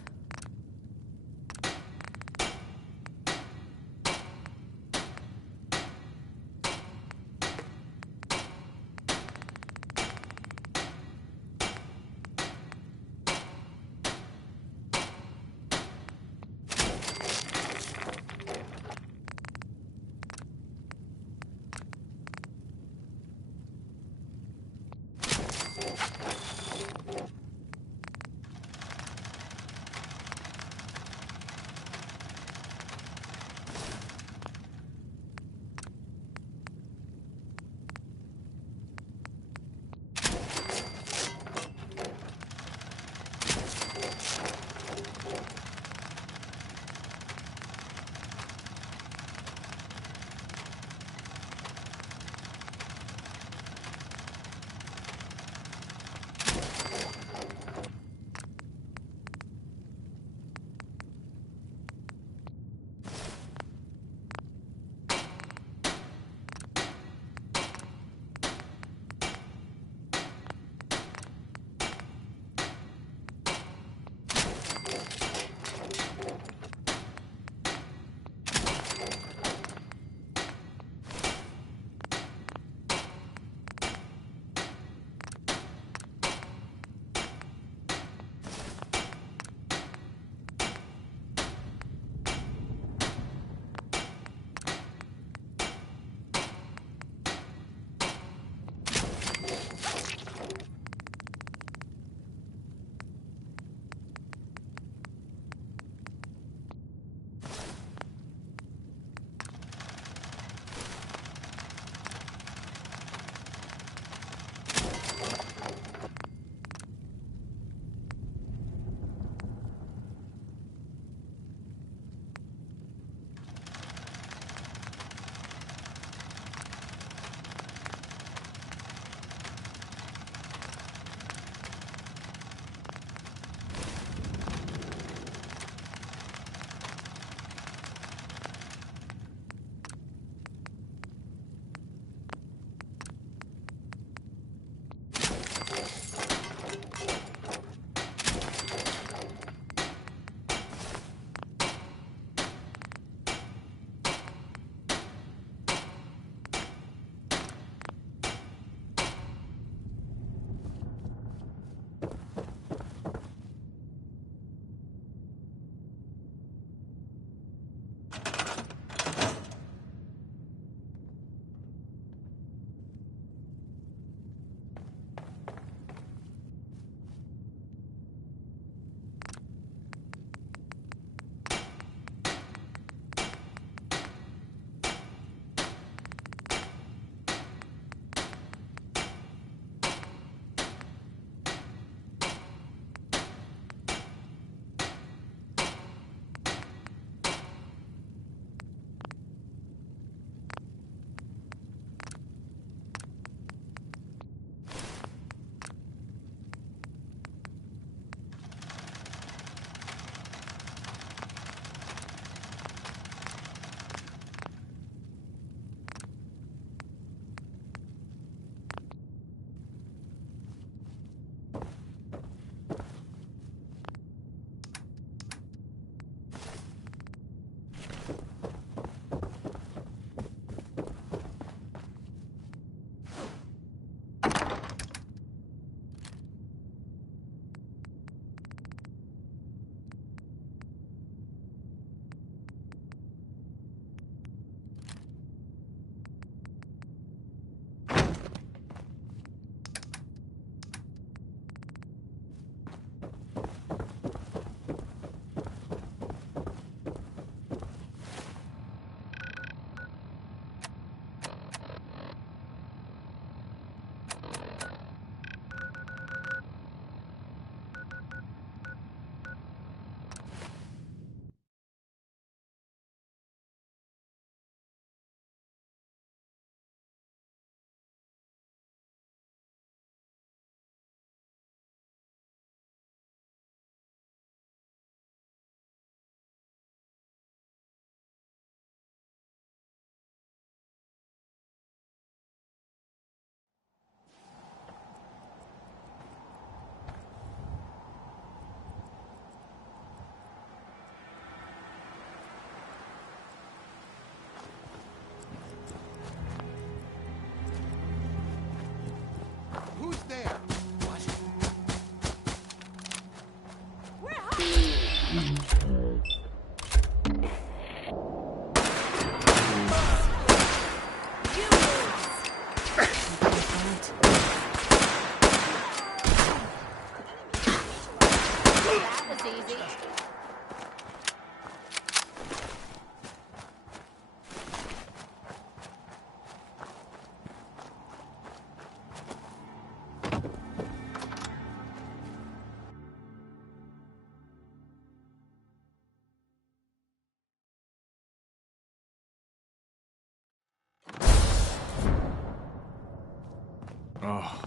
Oh,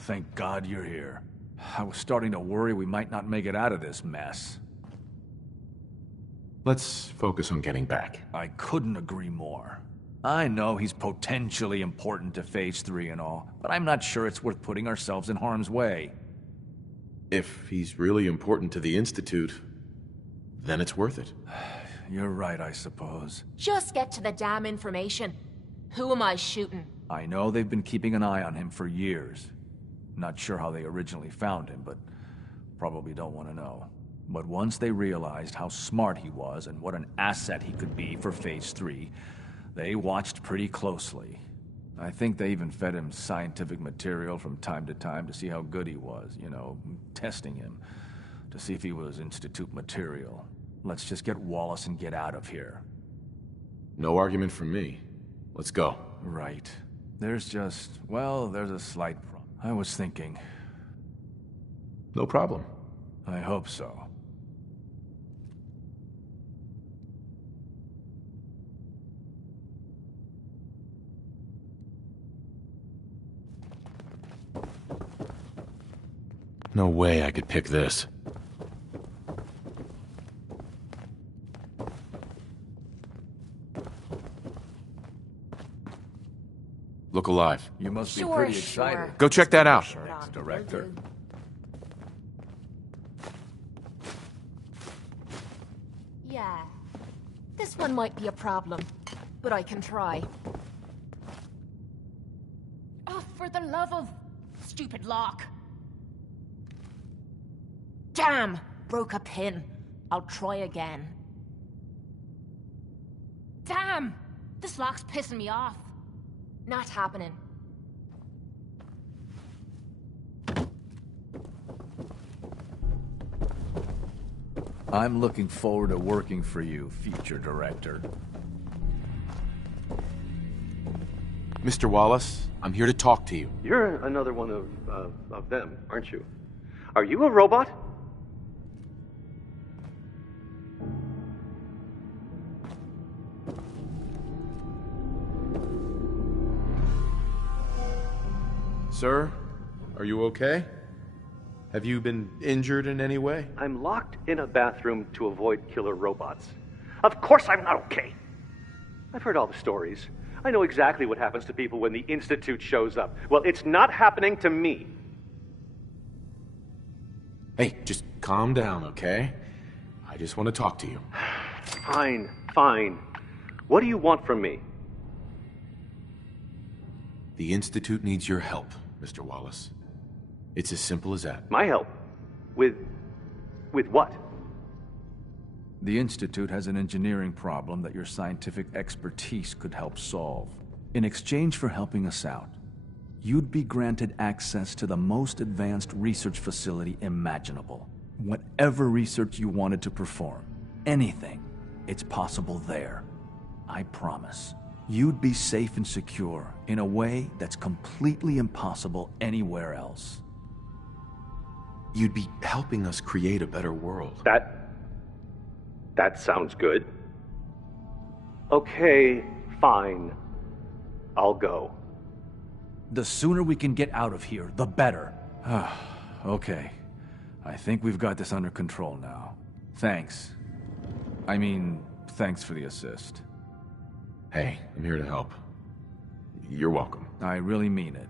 thank God you're here. I was starting to worry we might not make it out of this mess. Let's focus on getting back. I couldn't agree more. I know he's potentially important to Phase 3 and all, but I'm not sure it's worth putting ourselves in harm's way. If he's really important to the Institute, then it's worth it. You're right, I suppose. Just get to the damn information. Who am I shooting? I know they've been keeping an eye on him for years. Not sure how they originally found him, but probably don't want to know. But once they realized how smart he was and what an asset he could be for Phase 3, they watched pretty closely. I think they even fed him scientific material from time to time to see how good he was, you know, testing him, to see if he was Institute material. Let's just get Wallace and get out of here. No argument from me. Let's go. Right. There's just, well, there's a slight problem. I was thinking. No problem. I hope so. No way I could pick this. Look alive. You must be pretty excited. Go check that out. Thanks, Director. Yeah. This one might be a problem, but I can try. Oh, for the love of... stupid lock. Damn! Broke a pin. I'll try again. Damn! This lock's pissing me off. Not happening. I'm looking forward to working for you, future director. Mr. Wallace, I'm here to talk to you. You're another one of them, aren't you? Are you a robot? Sir, are you okay? Have you been injured in any way? I'm locked in a bathroom to avoid killer robots. Of course I'm not okay. I've heard all the stories. I know exactly what happens to people when the Institute shows up. Well, it's not happening to me. Hey, just calm down, okay? I just want to talk to you. Fine, fine. What do you want from me? The Institute needs your help, Mr. Wallace. It's as simple as that. My help? With what? The Institute has an engineering problem that your scientific expertise could help solve. In exchange for helping us out, you'd be granted access to the most advanced research facility imaginable. Whatever research you wanted to perform, anything, it's possible there. I promise. You'd be safe and secure in a way that's completely impossible anywhere else. You'd be helping us create a better world. That sounds good. Okay, fine. I'll go. The sooner we can get out of here, the better. Okay. I think we've got this under control now. Thanks. I mean, thanks for the assist. Hey, I'm here to help. You're welcome. I really mean it.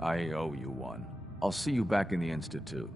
I owe you one. I'll see you back in the Institute.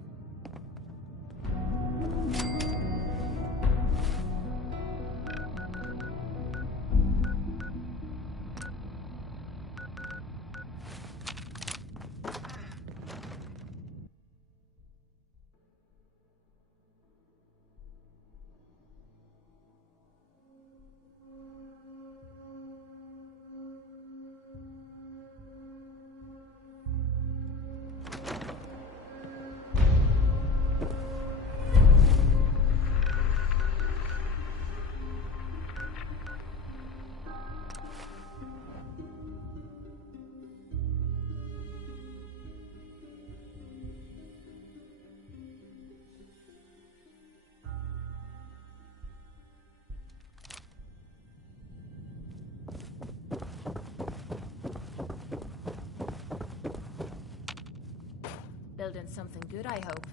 Building something good, I hope.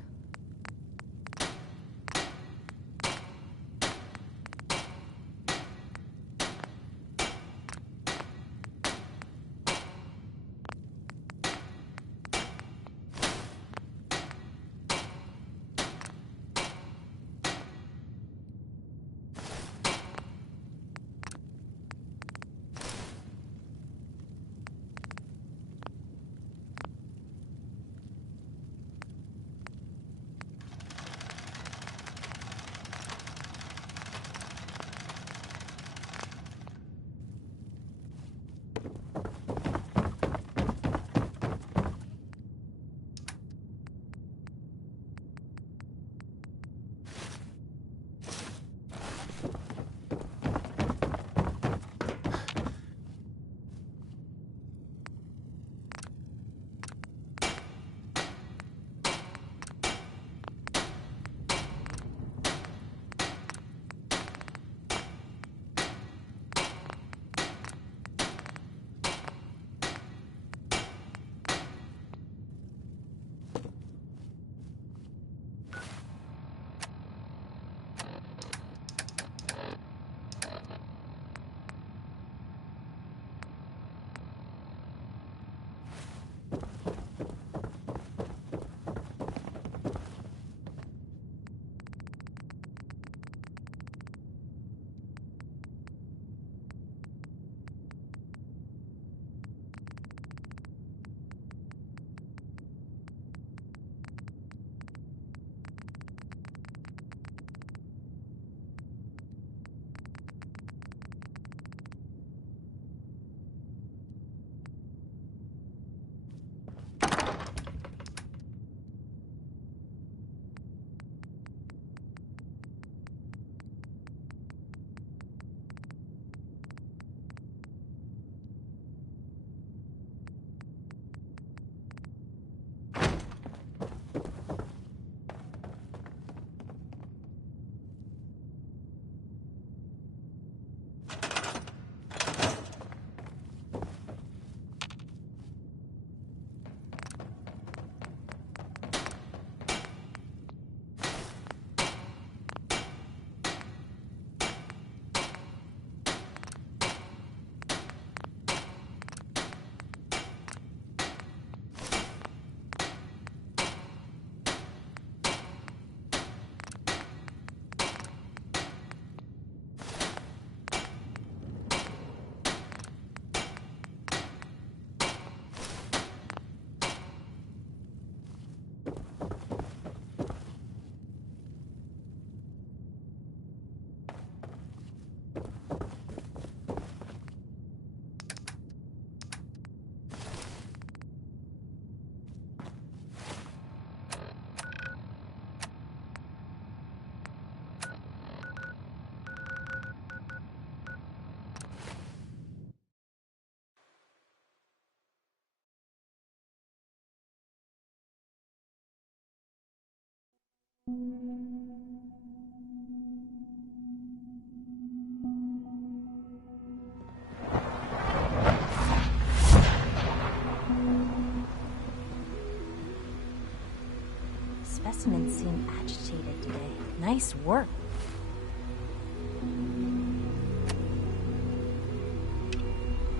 Specimens seem agitated today. Nice work.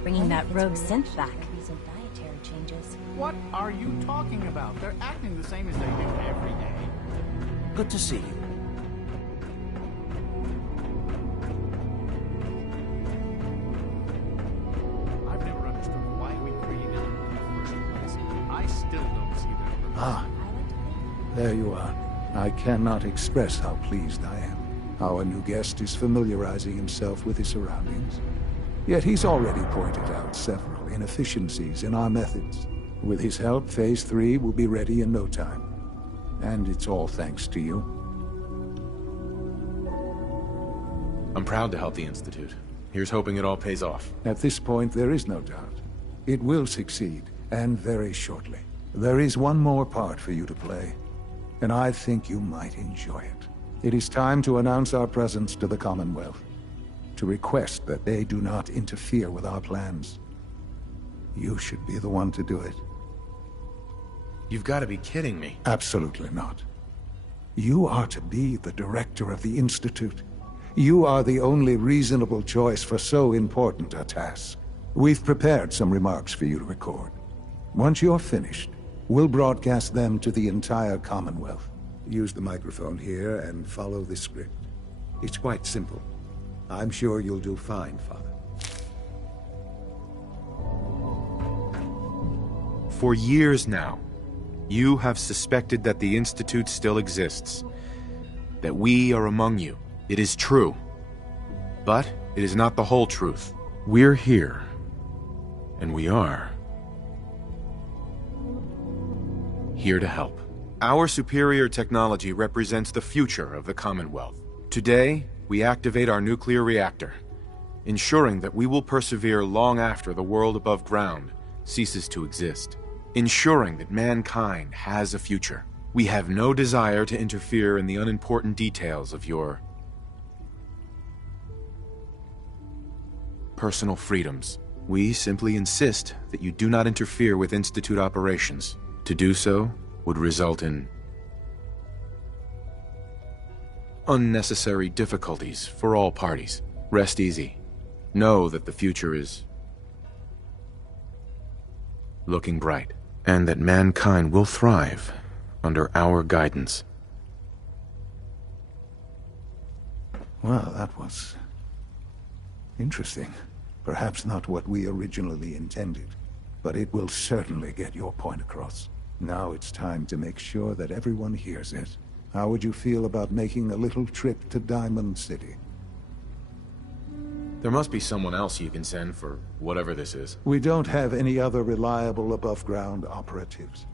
Bringing that rogue synth back. Recent dietary changes. What are you talking about? They're acting the same as they do every day. Good to see you. I've never understood why we created them in the first place. I still don't see their purpose. Ah, there you are. I cannot express how pleased I am. Our new guest is familiarizing himself with his surroundings. Yet he's already pointed out several inefficiencies in our methods. With his help, Phase 3 will be ready in no time. And it's all thanks to you. I'm proud to help the Institute. Here's hoping it all pays off. At this point, there is no doubt. It will succeed, and very shortly. There is one more part for you to play, and I think you might enjoy it. It is time to announce our presence to the Commonwealth, to request that they do not interfere with our plans. You should be the one to do it. You've got to be kidding me. Absolutely not. You are to be the director of the Institute. You are the only reasonable choice for so important a task. We've prepared some remarks for you to record. Once you're finished, we'll broadcast them to the entire Commonwealth. Use the microphone here and follow the script. It's quite simple. I'm sure you'll do fine, Father. For years now, you have suspected that the Institute still exists. That we are among you. It is true. But it is not the whole truth. We're here. And we are here to help. Our superior technology represents the future of the Commonwealth. Today, we activate our nuclear reactor, ensuring that we will persevere long after the world above ground ceases to exist. Ensuring that mankind has a future. We have no desire to interfere in the unimportant details of your personal freedoms. We simply insist that you do not interfere with Institute operations. To do so would result in unnecessary difficulties for all parties. Rest easy. Know that the future is looking bright, and that mankind will thrive under our guidance. Well, that was interesting. Perhaps not what we originally intended, but it will certainly get your point across. Now it's time to make sure that everyone hears it. How would you feel about making a little trip to Diamond City? There must be someone else you can send for whatever this is. We don't have any other reliable above-ground operatives,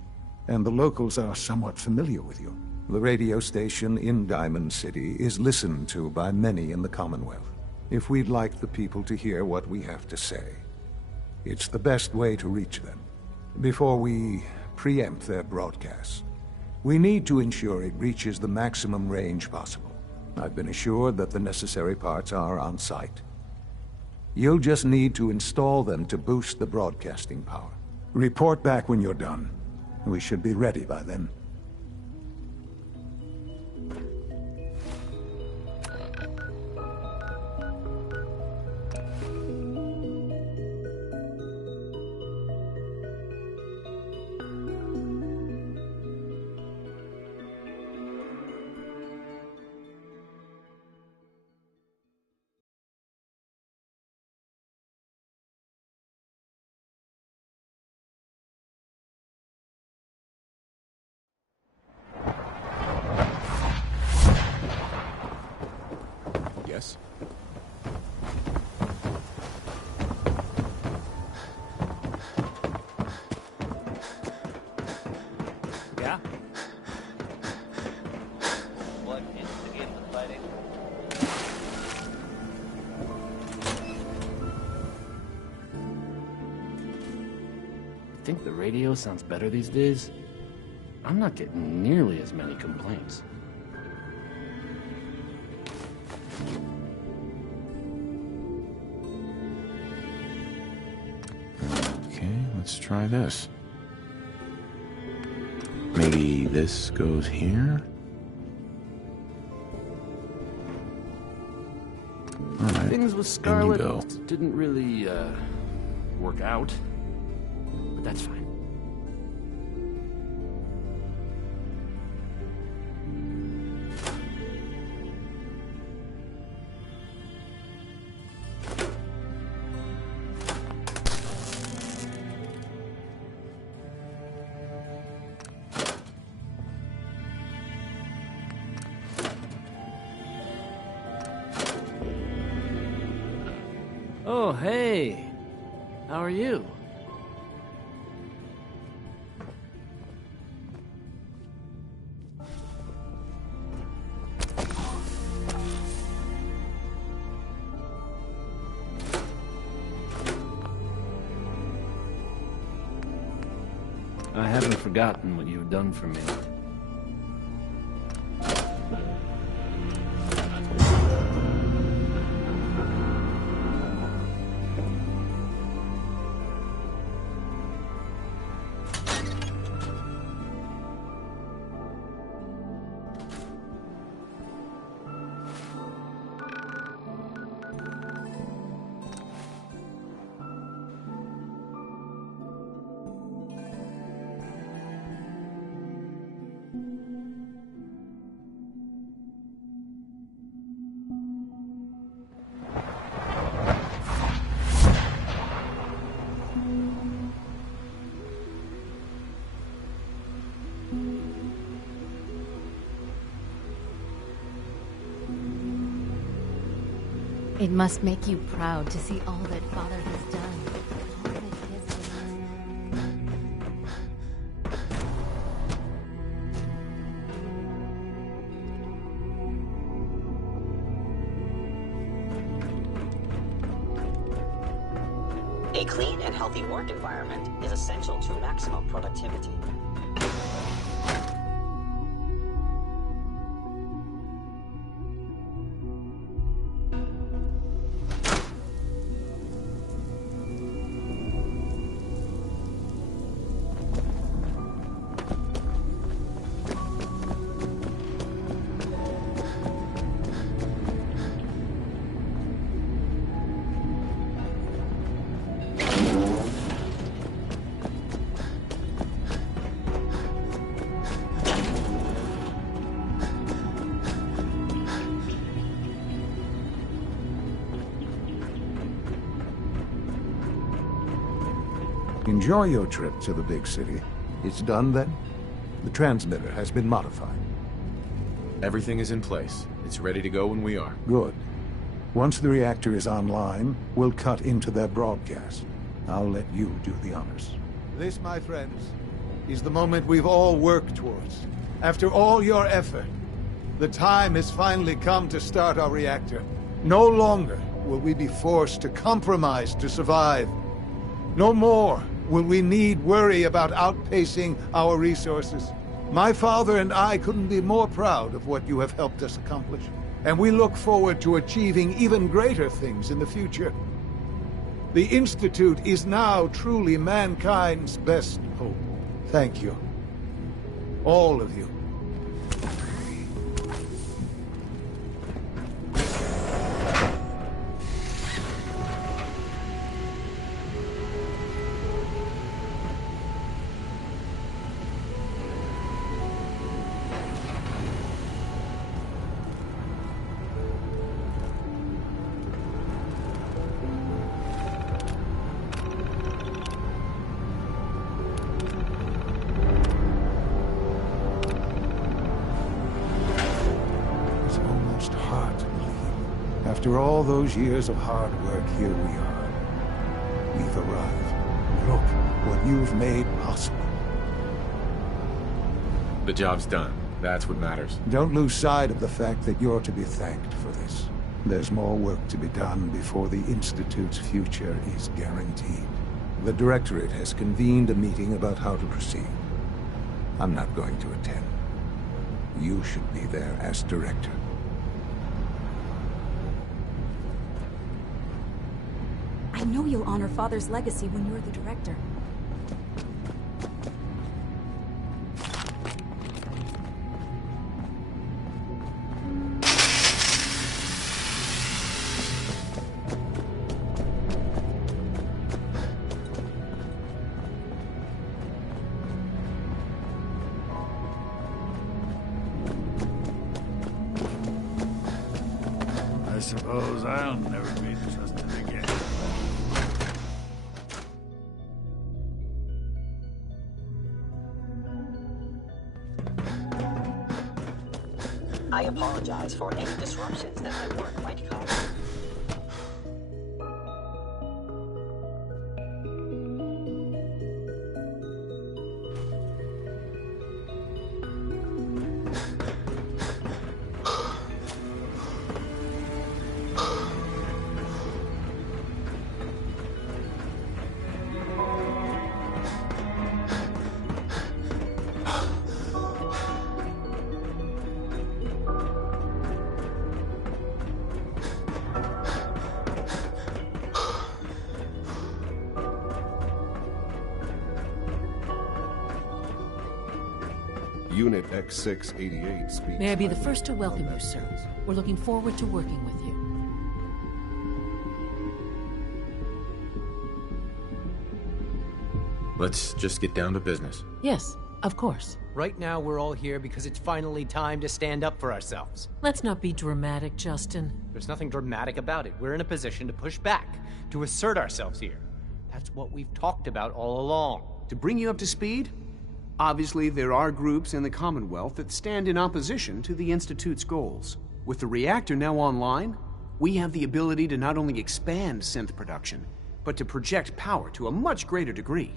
and the locals are somewhat familiar with you. The radio station in Diamond City is listened to by many in the Commonwealth. If we'd like the people to hear what we have to say, it's the best way to reach them. Before we preempt their broadcast, we need to ensure it reaches the maximum range possible. I've been assured that the necessary parts are on site. You'll just need to install them to boost the broadcasting power. Report back when you're done. We should be ready by then. Yes? Yeah? What instigated the fighting? Think the radio sounds better these days? I'm not getting nearly as many complaints. Okay, let's try this. Maybe this goes here? Alright, Things with in Scarlet you go. didn't really, work out. But that's fine. Oh, hey. How are you? I haven't forgotten what you've done for me. It must make you proud to see all that Father has done. All that he has A clean and healthy work environment is essential to maximum productivity. Enjoy your trip to the big city. It's done then? The transmitter has been modified. Everything is in place. It's ready to go when we are. Good. Once the reactor is online, we'll cut into their broadcast. I'll let you do the honors. This, my friends, is the moment we've all worked towards. After all your effort, the time has finally come to start our reactor. No longer will we be forced to compromise to survive. No more will we need worry about outpacing our resources. My father and I couldn't be more proud of what you have helped us accomplish, and we look forward to achieving even greater things in the future. The Institute is now truly mankind's best hope. Thank you. All of you. After all those years of hard work, here we are. We've arrived. Look what you've made possible. The job's done. That's what matters. Don't lose sight of the fact that you're to be thanked for this. There's more work to be done before the Institute's future is guaranteed. The Directorate has convened a meeting about how to proceed. I'm not going to attend. You should be there as Director. I know you'll honor Father's legacy when you're the Director. I suppose I'll never be trusted again. I apologize for any disruptions that my work might cause. Unit X688 speaks. May I be the first to welcome you, sir. We're looking forward to working with you. Let's just get down to business. Yes, of course. Right now, we're all here because it's finally time to stand up for ourselves. Let's not be dramatic, Justin. There's nothing dramatic about it. We're in a position to push back, to assert ourselves here. That's what we've talked about all along. To bring you up to speed, obviously there are groups in the Commonwealth that stand in opposition to the Institute's goals. With the reactor now online, We have the ability to not only expand synth production, but to project power to a much greater degree.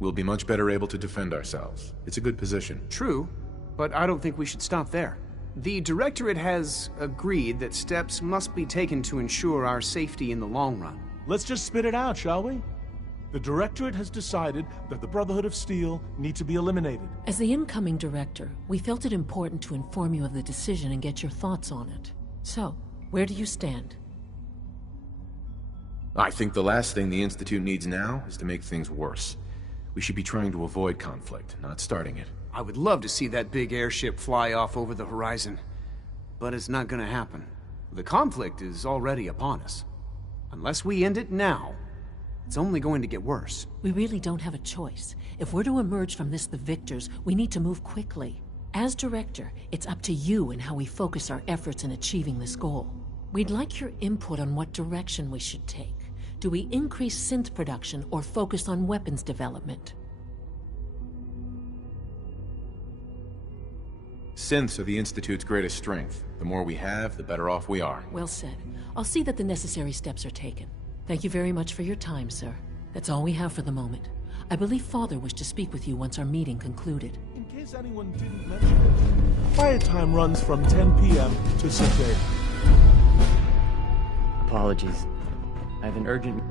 We'll be much better able to defend ourselves. It's a good position. True, but I don't think we should stop there. The Directorate has agreed that steps must be taken to ensure our safety in the long run. Let's just spit it out, shall we? The Directorate has decided that the Brotherhood of Steel need to be eliminated. As the incoming director, we felt it important to inform you of the decision and get your thoughts on it. So, where do you stand? I think the last thing the Institute needs now is to make things worse. We should be trying to avoid conflict, not starting it. I would love to see that big airship fly off over the horizon, but it's not gonna happen. The conflict is already upon us. Unless we end it now, it's only going to get worse. We really don't have a choice. If we're to emerge from this the victors, we need to move quickly. As director, it's up to you and how we focus our efforts in achieving this goal. We'd like your input on what direction we should take. Do we increase synth production or focus on weapons development? Synths are the Institute's greatest strength. The more we have, the better off we are. Well said. I'll see that the necessary steps are taken. Thank you very much for your time, sir. That's all we have for the moment. I believe Father wished to speak with you once our meeting concluded. In case anyone didn't mention it, fire time runs from 10 p.m. to 6 a.m. Apologies. I have an urgent...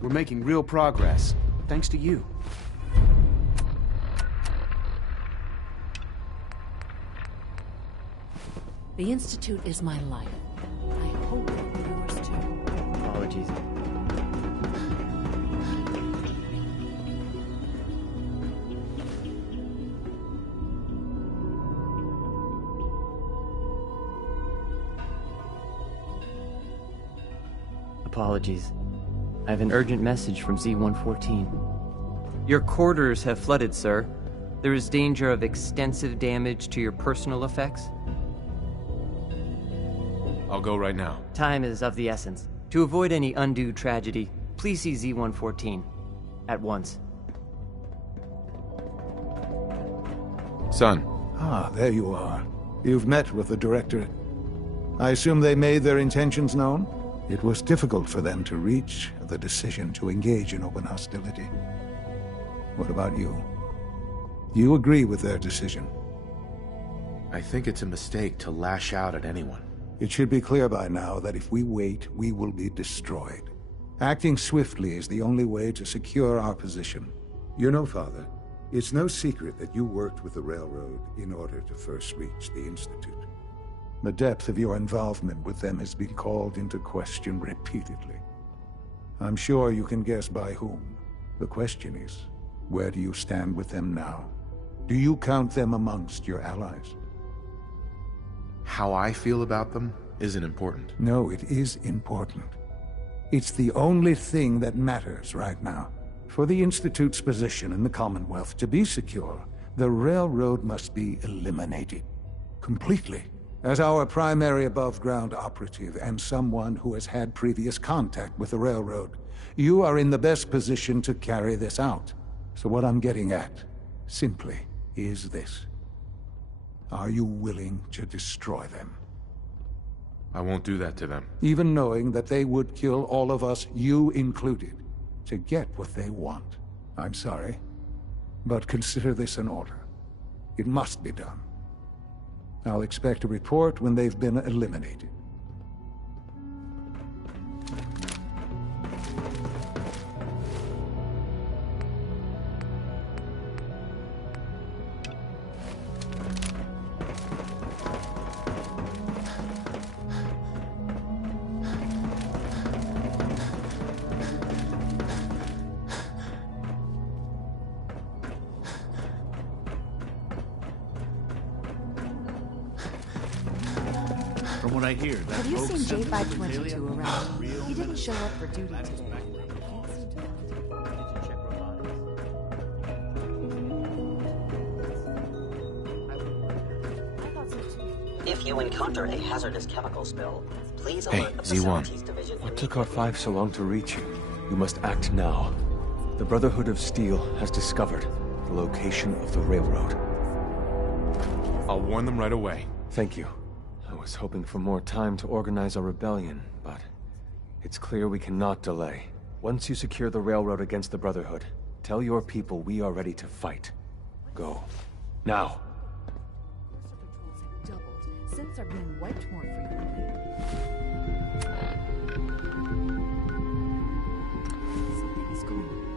We're making real progress, thanks to you. The Institute is my life. I hope it will be yours too. Apologies. Apologies. I have an urgent message from Z-114. Your quarters have flooded, sir. There is danger of extensive damage to your personal effects. I'll go right now. Time is of the essence. To avoid any undue tragedy, please see Z-114. At once. Son. Ah, there you are. You've met with the Directorate. I assume they made their intentions known? It was difficult for them to reach the decision to engage in open hostility. What about you? You agree with their decision? I think it's a mistake to lash out at anyone. It should be clear by now that if we wait, we will be destroyed. Acting swiftly is the only way to secure our position. You know, Father, it's no secret that you worked with the Railroad in order to first reach the Institute. The depth of your involvement with them has been called into question repeatedly. I'm sure you can guess by whom. The question is, where do you stand with them now? Do you count them amongst your allies? How I feel about them isn't important. No, it is important. It's the only thing that matters right now. For the Institute's position in the Commonwealth to be secure, the Railroad must be eliminated. Completely. As our primary above-ground operative and someone who has had previous contact with the Railroad, you are in the best position to carry this out. So what I'm getting at, simply, is this. Are you willing to destroy them? I won't do that to them. Even knowing that they would kill all of us, you included, to get what they want. I'm sorry, but consider this an order. It must be done. I'll expect a report when they've been eliminated. From what I hear, that Have you rogue seen symbol J522 Natalia around? is real. He didn't show up for duty today. you encounter a hazardous chemical spill, please Hey, alert the Z1. facilities division. What took R5 so long to reach you? You must act now. The Brotherhood of Steel has discovered the location of the railroad. I'll warn them right away. Thank you. I was hoping for more time to organize a rebellion, but it's clear we cannot delay. Once you secure the railroad against the Brotherhood, tell your people we are ready to fight. Go. Now. Sins are being wiped more frequently. Something is going on.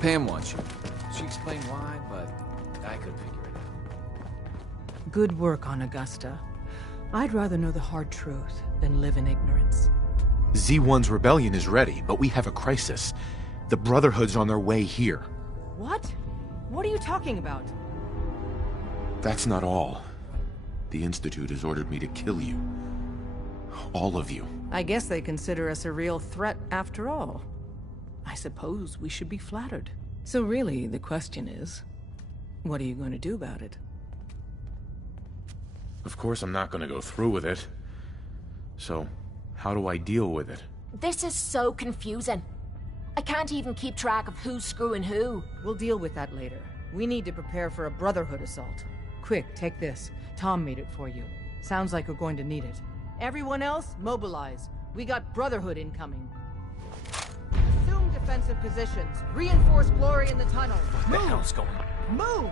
Pam wants you. She explained why, but I couldn't figure it out. Good work on Augusta. I'd rather know the hard truth than live in ignorance. Z1's rebellion is ready, but we have a crisis. The Brotherhood's on their way here. What? What are you talking about? That's not all. The Institute has ordered me to kill you. All of you. I guess they consider us a real threat after all. I suppose we should be flattered. So really, the question is, what are you going to do about it? Of course I'm not going to go through with it. So, how do I deal with it? This is so confusing. I can't even keep track of who's screwing who. We'll deal with that later. We need to prepare for a Brotherhood assault. Quick, take this. Tom made it for you. Sounds like we're going to need it. Everyone else, mobilize. We got Brotherhood incoming. Assume defensive positions. Reinforce Glory in the tunnel. What the hell's going on? Move!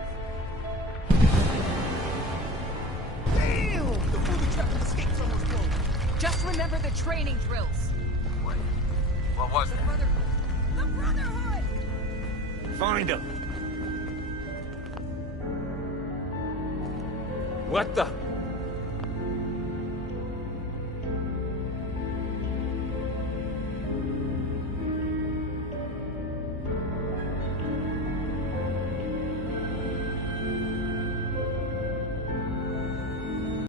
Damn! The booby trap and escape's almost closed. Just remember the training drills. Wait, what was that? The Brotherhood! Find him! What the?